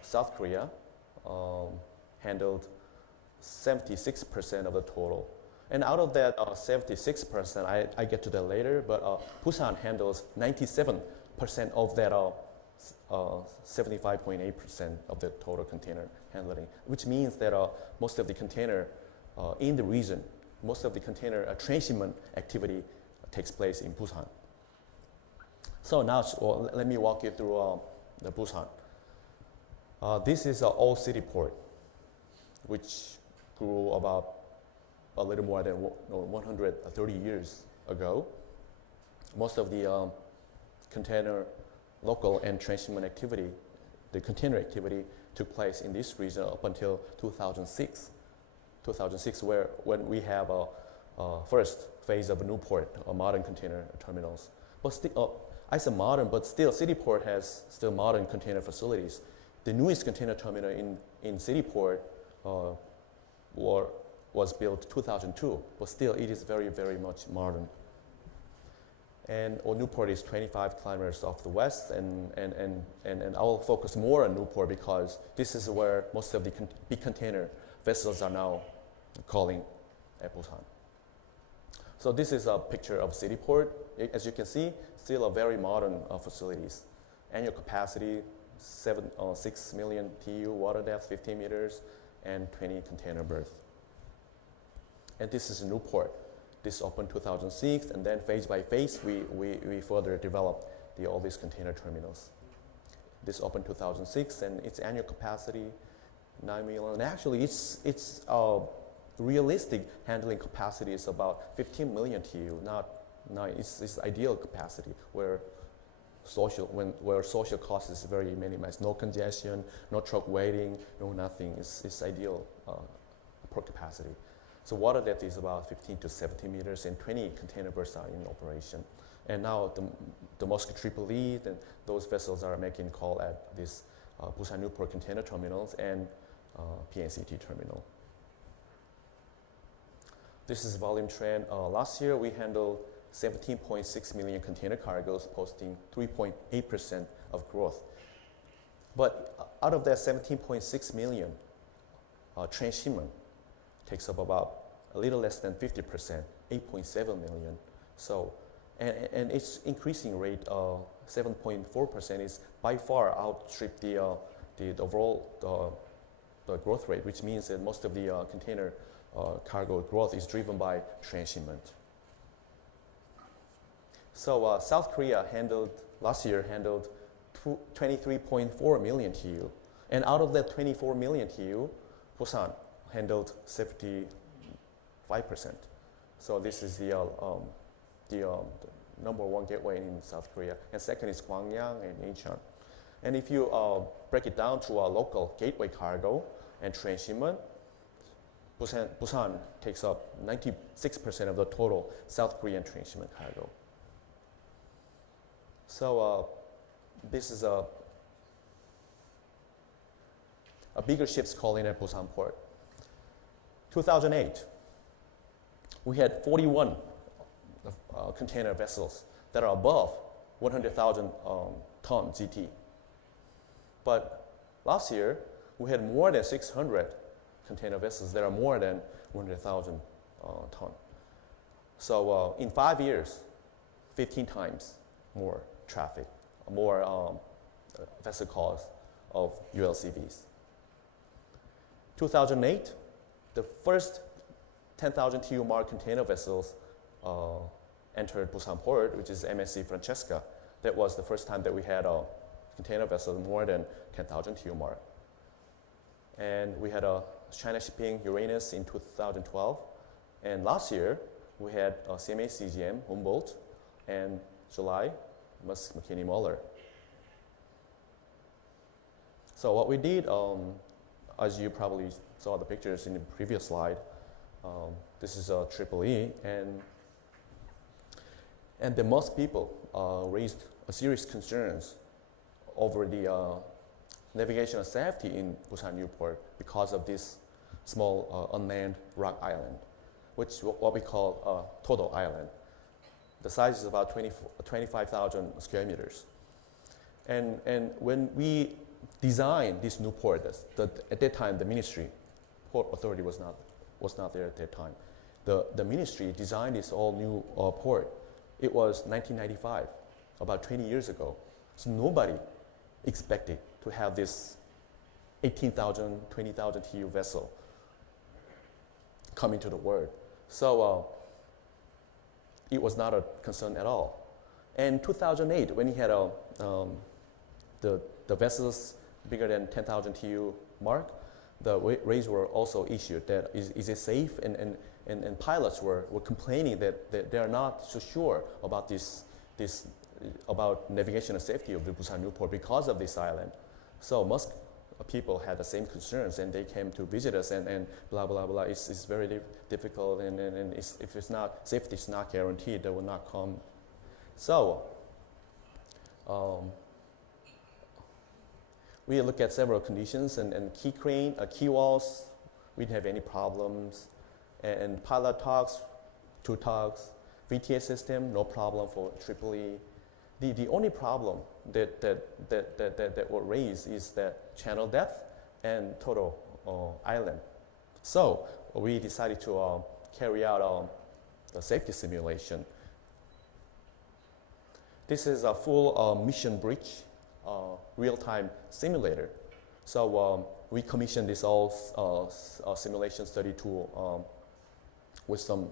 South Korea handled 76% of the total. And out of that 76%, I get to that later, but Busan handles 97% of that 75.8% of the total container handling, which means that most of the container in the region, most of the container transshipment activity takes place in Busan. So now let me walk you through the Busan. This is an old city port, which grew about a little more than 130 years ago. Most of the container, local and transshipment activity, the container activity took place in this region up until 2006. 2006, when we have a first phase of a new port, a modern container terminals. But still, I said modern, but still Cityport has still modern container facilities. The newest container terminal in Cityport was built 2002, but still it is very, very much modern. And Newport is 25 kilometers off the west, and I'll focus more on Newport because this is where most of the big container vessels are now calling at Busan. So this is a picture of Cityport. As you can see, still a very modern facilities. Annual capacity, 6 million TEU, water depth 15 meters, and 20 container berths. And this is Newport. This opened 2006, and then phase by phase, we further developed all these container terminals. This opened 2006, and its annual capacity, 9 million. And actually, its realistic handling capacity is about 15 million TEU. It's ideal capacity where social cost is very minimized. No congestion, no truck waiting, no nothing. It's ideal port capacity. So water depth is about 15 to 17 meters, and 20 container berths are in operation. And now the Moscow Triple E, those vessels are making call at this Busan Newport container terminals and PNCT terminal. This is volume trend. Last year we handled 17.6 million container cargoes, posting 3.8% of growth. But out of that 17.6 million, transshipment takes up about a little less than 50%, 8.7 million. So, and its increasing rate, 7.4%, is by far outstrip the overall the growth rate, which means that most of the container cargo growth is driven by transshipment. So South Korea last year handled 23.4 million TEU, and out of that 24 million TEU, Busan handled 75%. So this is the number one gateway in South Korea, and second is Gwangyang and Incheon. And if you break it down to a local gateway cargo and transshipment, Busan takes up 96% of the total South Korean transshipment cargo. So this is a bigger ships calling at Busan port. 2008, we had 41 container vessels that are above 100,000 ton GT. But last year, we had more than 600 container vessels that are more than 100,000 ton. So in 5 years, 15 times more traffic, more vessel calls of ULCVs. 2008, the first 10,000 TEU mark container vessels entered Busan port, which is MSC Francesca. That was the first time that we had a container vessel more than 10,000 TEU mark. And we had a China Shipping Uranus in 2012. And last year, we had CMA CGM Humboldt, and July, Musk McKinney Moller. So what we did, as you probably saw the pictures in the previous slide, this is a Triple E, and the most people raised a serious concerns over the navigational safety in Busan Newport because of this small unmanned rock island, which what we call a total island. The size is about 25,000 square meters. And when we designed this new port, at that time the ministry, port authority was not there at that time. The ministry designed this all new port. It was 1995, about 20 years ago. So nobody expected to have this 18,000, 20,000 TEU vessel come into the world. So it was not a concern at all. And 2008, when he had the vessels bigger than 10,000 TU mark, the rates were also issued that is it safe, and pilots were complaining that they are not so sure about this about navigational safety of the Busan Newport because of this island. So most people had the same concerns, and they came to visit us, and blah blah blah. It's very difficult, and if it's not safety is not guaranteed, they will not come. So we look at several conditions, and key crane, key walls, we didn't have any problems, and pilot tugs, 2 tugs, VTA system, no problem for Tripoli. The only problem that were raised is that channel depth and total island. So we decided to carry out the safety simulation. This is a full mission bridge real-time simulator. So we commissioned this all simulation study tool with some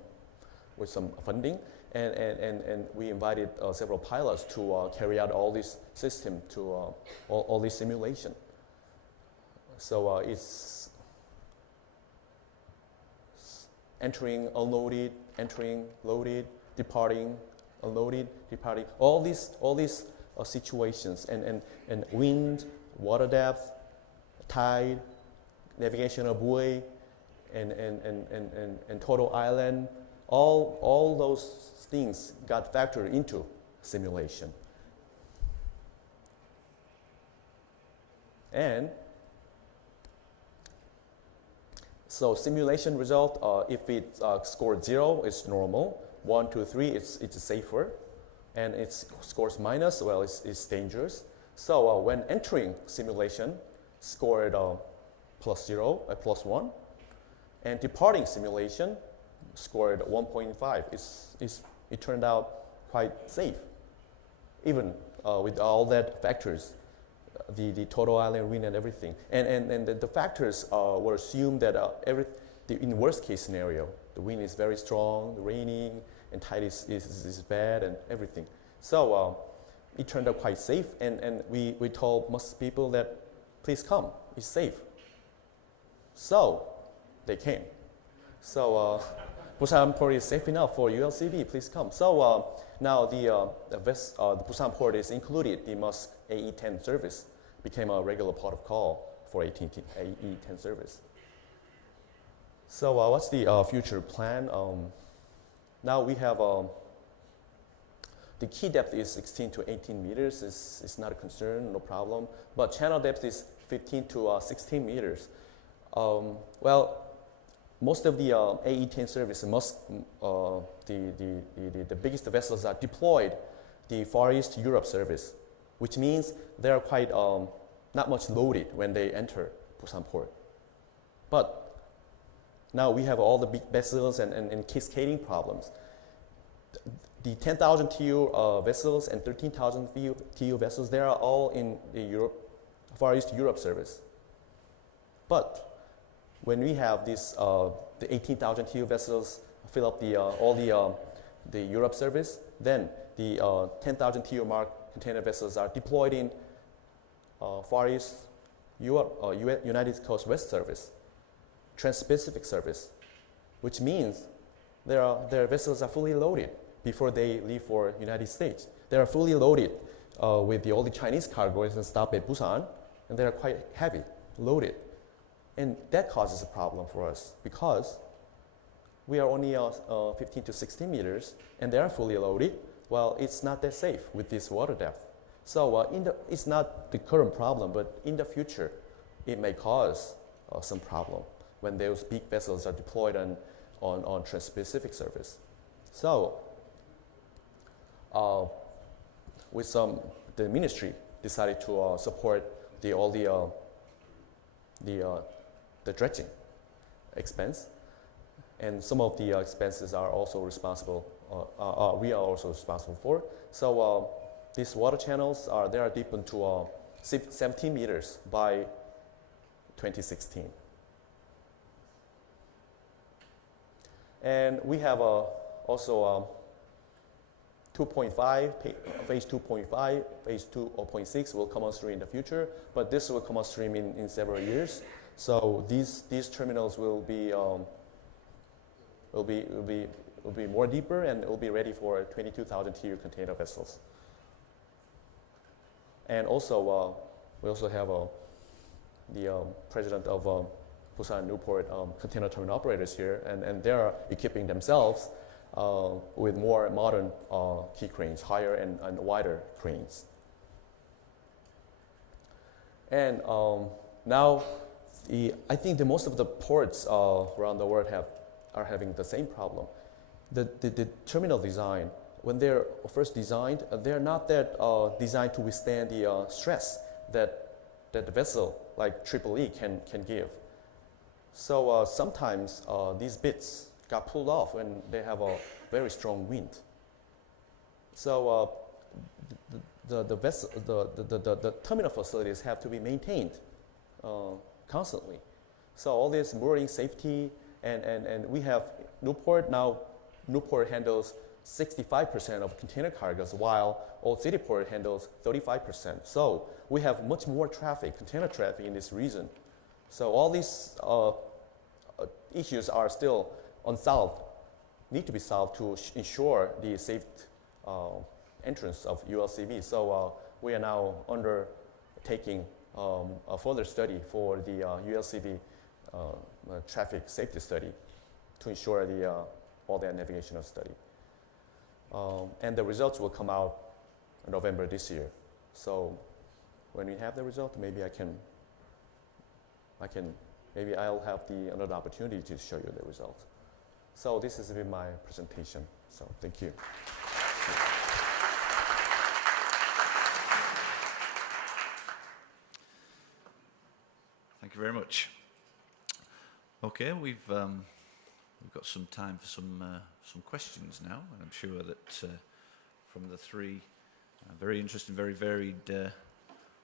funding. And we invited several pilots to carry out all this system to all this simulation. So it's entering, unloaded, entering, loaded, departing, unloaded, departing. All these situations and wind, water depth, tide, navigational buoy, and total island. All those things got factored into simulation. And so simulation result, if it scored 0, it's normal. 1, 2, 3, it's safer. And it scores minus, well, it's dangerous. So when entering simulation, scored +0, +1. And departing simulation, scored 1.5. It turned out quite safe, even with all that factors, the total island wind and everything. And the factors were assumed that in worst case scenario, the wind is very strong, raining, and tide is bad and everything. So it turned out quite safe, and we told most people that please come, it's safe. So they came. So Busan port is safe enough for ULCV, please come. So now the Busan port is included. The Musk AE10 service became a regular port of call for AE10 service. So what's the future plan? Now we have the key depth is 16 to 18 meters. It's not a concern, no problem. But channel depth is 15 to 16 meters. Well, most of the AE10 service, the biggest vessels are deployed the Far East Europe service, which means they are quite not much loaded when they enter Busan port. But now we have all the big vessels and cascading problems. The 10,000 TU vessels and 13,000 TU vessels, they are all in the Far East Europe service. But when we have this, the 18,000 TU vessels fill up all the Europe service, then the 10,000 TU mark container vessels are deployed in Far East Europe, United Coast West service, Trans-Pacific service, which means their vessels are fully loaded before they leave for United States. They are fully loaded with all the Chinese cargoes and stop at Busan, and they are quite heavy, loaded. And that causes a problem for us because we are only 15 to 16 meters and they are fully loaded. Well, it's not that safe with this water depth. So it's not the current problem, but in the future, it may cause some problem when those big vessels are deployed on Trans-Pacific service. So with the ministry decided to support all the dredging expense, and some of the expenses are also responsible. We are also responsible for. So these water channels they are deepened to 17 meters by 2016, and we have also 2.5, phase 2.5, phase 2.6 will come on stream in the future, but this will come on stream in several years. So these terminals will be more deeper, and it will be ready for 22,000 TEU container vessels. And also, we also have the president of Busan Newport container terminal operators here, and they are equipping themselves with more modern key cranes, higher and wider cranes. And now, I think that most of the ports around the world are having the same problem. The terminal design, when they're first designed, they're not that designed to withstand the stress that the vessel like EEE can give. So sometimes these bits got pulled off when they have a very strong wind. So the terminal facilities have to be maintained constantly. So all this mooring safety, and we have Newport now. Newport handles 65% of container cargoes, while Old City Port handles 35%. So we have much more traffic, container traffic in this region. So all these issues are still unsolved, need to be solved to ensure the safe entrance of ULCV. So we are now undertaking a further study for the ULCV traffic safety study to ensure all the navigational study. And the results will come out in November this year. So when we have the result, maybe maybe I'll have another opportunity to show you the results. So this has been my presentation. So thank you. Thank you very much. Okay, we've got some time for some questions now, and I'm sure that from the three very interesting, very varied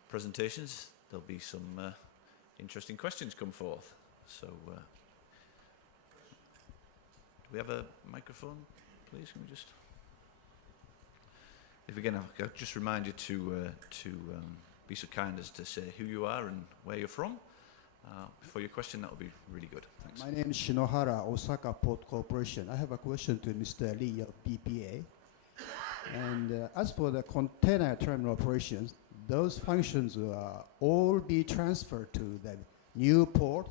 presentations, there'll be some interesting questions come forth. So, do we have a microphone, please? Can we just? If again, I'll just remind you to be so kind as to say who you are and where you're from. For your question, that would be really good. Thanks. My name is Shinohara, Osaka Port Corporation. I have a question to Mr. Lee of BPA. And as for the container terminal operations, those functions will all be transferred to the new port,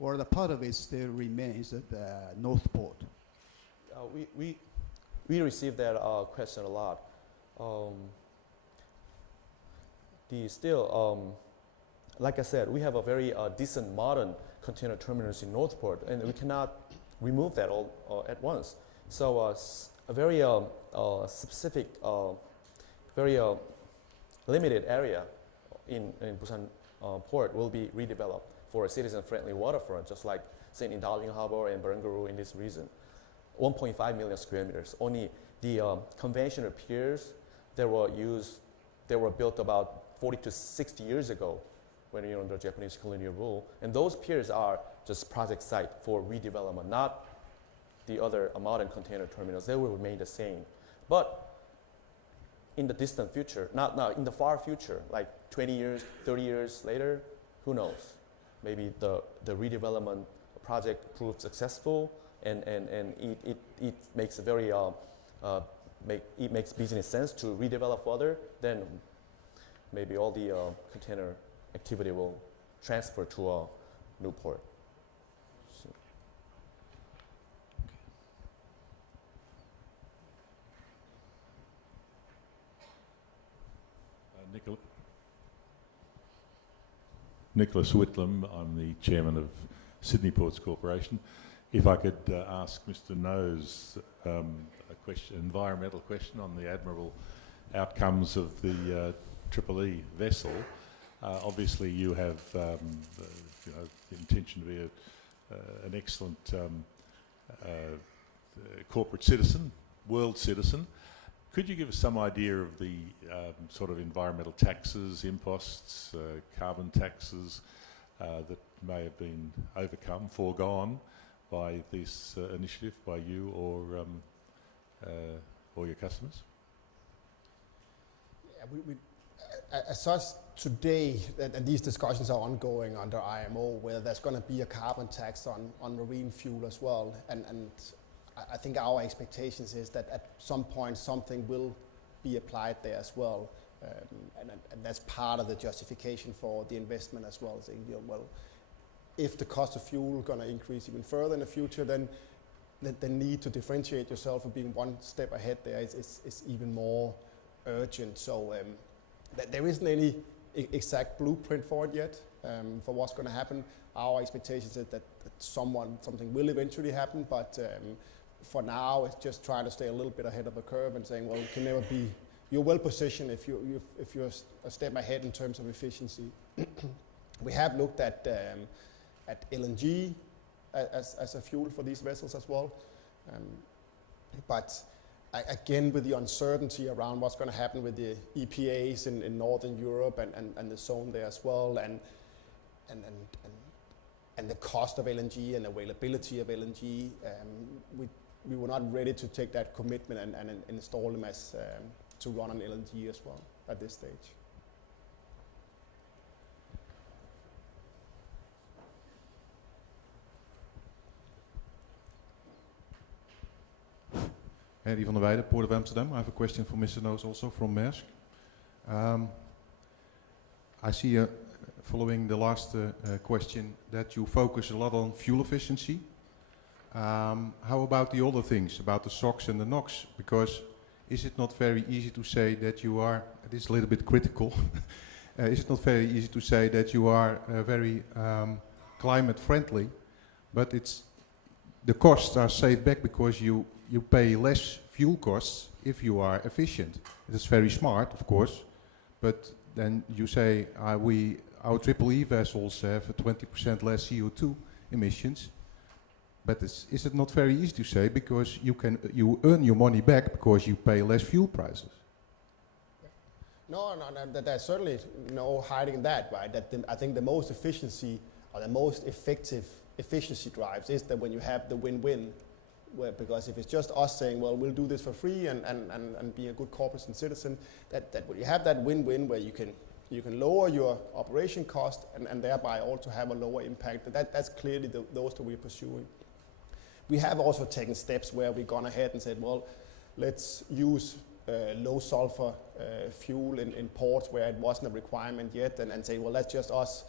or the part of it still remains at the North Port? We receive that question a lot. Like I said, we have a very decent modern container terminals in Northport, and we cannot remove that all at once. So a very specific, very limited area in Busan Port will be redeveloped for a citizen-friendly waterfront, just like St. Indalling Harbor and Barangaroo in this region. 1.5 million square meters. Only the conventional piers that were built about 40 to 60 years ago, when you're under Japanese colonial rule, and those piers are just project site for redevelopment, not the other modern container terminals. They will remain the same. But in the distant future, not now, in the far future, like 20 years, 30 years later, who knows? Maybe the redevelopment project proves successful, and it makes a very it makes business sense to redevelop further. Then maybe all the container activity will transfer to a new port. So. Nicholas Whitlam, I'm the chairman of Sydney Ports Corporation. If I could ask Mr. Noes a question, environmental question on the admirable outcomes of the EEE vessel. Obviously, you have the intention to be an excellent corporate citizen, world citizen. Could you give us some idea of the sort of environmental taxes, imposts, carbon taxes that may have been foregone by this initiative by you or your customers? as such, today, and these discussions are ongoing under IMO, where there's going to be a carbon tax on marine fuel as well. And I think our expectations is that at some point something will be applied there as well. And that's part of the justification for the investment as well. Saying, well, if the cost of fuel going to increase even further in the future, then the need to differentiate yourself and being one step ahead there is even more urgent. So there isn't any exact blueprint for it yet, for what's going to happen. Our expectations is that something will eventually happen, but for now it's just trying to stay a little bit ahead of the curve and saying, well, you can never be, you're well positioned if you're a step ahead in terms of efficiency. We have looked at LNG as a fuel for these vessels as well, but again, with the uncertainty around what's going to happen with the EPAs in Northern Europe and the zone there as well, and the cost of LNG and availability of LNG, we were not ready to take that commitment and install them as to run on LNG as well at this stage. Harry van der Weijden, Port of Amsterdam. I have a question for Mr. Noes also from Maersk. I see, following the last question, that you focus a lot on fuel efficiency. How about the other things, about the SOx and the NOx? Because is it not very easy to say that you are, it is a little bit critical, is it not very easy to say that you are very climate friendly, but the costs are saved back because you pay less fuel costs if you are efficient. It's very smart, of course, but then you say our Triple-E vessels have 20% less CO2 emissions. But is it not very easy to say because you earn your money back because you pay less fuel prices? No, there's certainly no hiding that, right? I think the most efficiency or the most effective efficiency drives is that when you have the win-win, because if it's just us saying, well, we'll do this for free and be a good corporate and citizen, that when you have that win-win where you can lower your operation cost and thereby also have a lower impact, that's clearly those that we're pursuing. We have also taken steps where we've gone ahead and said, well, let's use low sulfur fuel in ports where it wasn't a requirement yet, and say, well, that's just us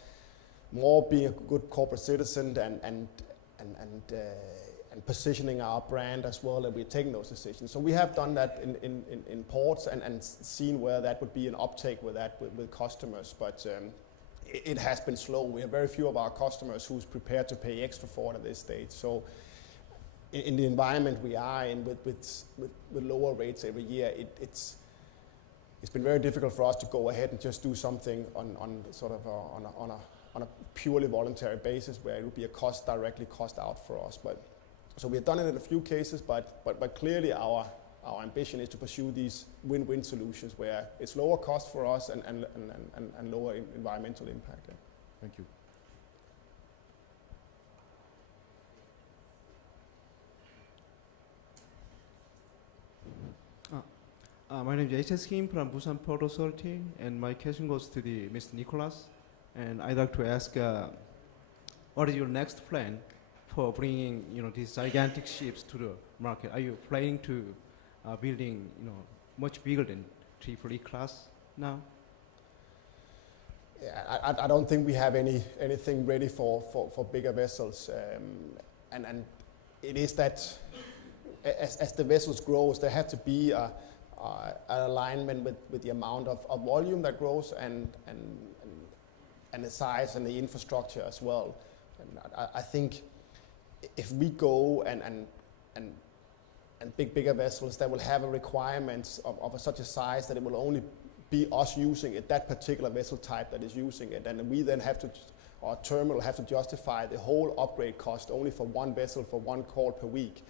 more being a good corporate citizen and positioning our brand as well, and we're taking those decisions. So we have done that in ports and seen where that would be an uptake with customers, but it has been slow. We have very few of our customers who's prepared to pay extra for it at this stage. So in the environment we are in with lower rates every year, it's been very difficult for us to go ahead and just do something on a purely voluntary basis where it would be a directly cost out for us. But so we have done it in a few cases, but clearly our ambition is to pursue these win-win solutions where it's lower cost for us and lower environmental impact. Yeah. Thank you. My name is HS Kim from Busan Port Authority, and my question goes to Mr. Nicolaj. And I'd like to ask, what is your next plan for bringing these gigantic ships to the market? Are you planning to building much bigger than Triple-E class now? Yeah, I don't think we have anything ready for bigger vessels, and it is that as the vessels grows, there has to be an alignment with the amount of volume that grows and the size and the infrastructure as well. And I think if we go and bigger vessels that will have a requirements of such a size that it will only be us using it, that particular vessel type that is using it, and we then have to, our terminal have to justify the whole upgrade cost only for one vessel for one call per week.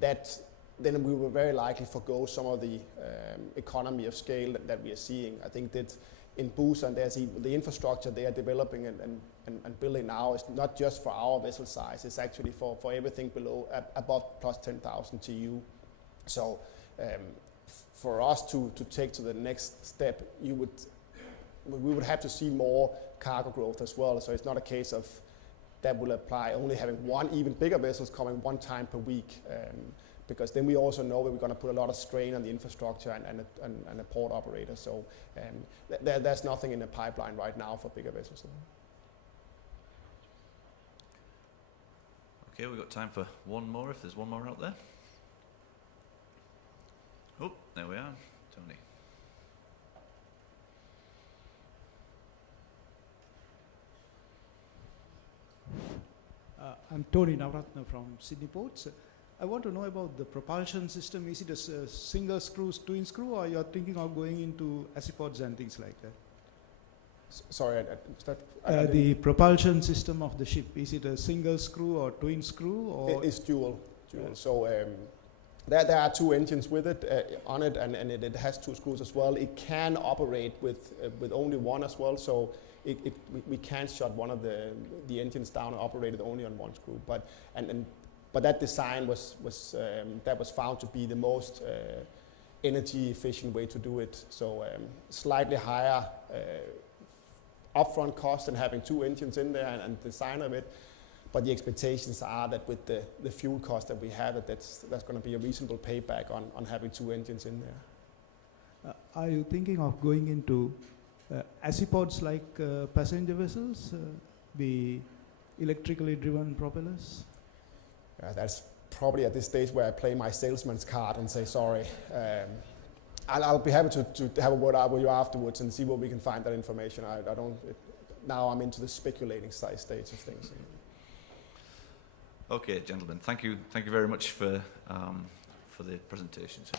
Then we will very likely forgo some of the economy of scale that we are seeing. I think that in Busch and there's the infrastructure they are developing and building now is not just for our vessel size, it's actually for everything above plus 10,000 TEU. So for us to take to the next step, we would have to see more cargo growth as well. So it's not a case of that will apply only having one even bigger vessels coming one time per week, because then we also know that we're going to put a lot of strain on the infrastructure and a port operator. So there's nothing in the pipeline right now for bigger vessels. Okay, we've got time for one more, if there's one more out there. Oh, there we are. Tony. I'm Tony Navratna from Sydney Ports. I want to know about the propulsion system. Is it a single screw, twin screw, or you're thinking of going into acipods and things like that? Sorry, the propulsion system of the ship, is it a single screw or twin screw? Or it's dual. So there are two engines with it on it, and it has two screws as well. It can operate with only one as well. So we can shut one of the engines down and operate it only on one screw. But that design was found to be the most energy efficient way to do it. So slightly higher upfront cost than having two engines in there and design of it. But the expectations are that with the fuel cost that we have, that's going to be a reasonable payback on having two engines in there. Are you thinking of going into acipods like passenger vessels, the electrically driven propellers? That's probably at this stage where I play my salesman's card and say sorry. I'll be happy to have a word out with you afterwards and see where we can find that information. Now I'm into the speculating stage of things. Okay, gentlemen, thank you very much for the presentations.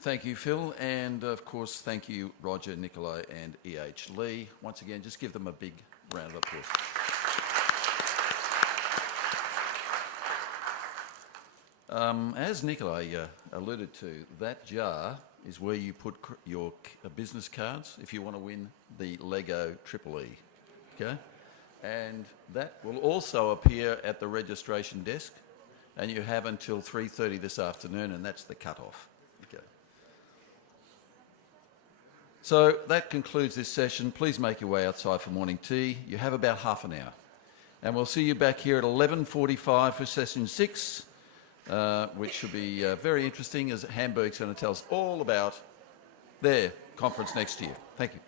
Thank you, Phil, and of course, thank you, Roger, Nicolaj, and E.H. Lee. Once again, just give them a big round of applause. As Nicolaj alluded to, that jar is where you put your business cards if you want to win the Lego Triple E. Okay? And that will also appear at the registration desk, and you have until 3:30 this afternoon, and that's the cut-off. Okay. So that concludes this session. Please make your way outside for morning tea. You have about half an hour. And we'll see you back here at 11:45 for session 6, which should be very interesting, as Hamburg's going to tell us all about their conference next year. Thank you.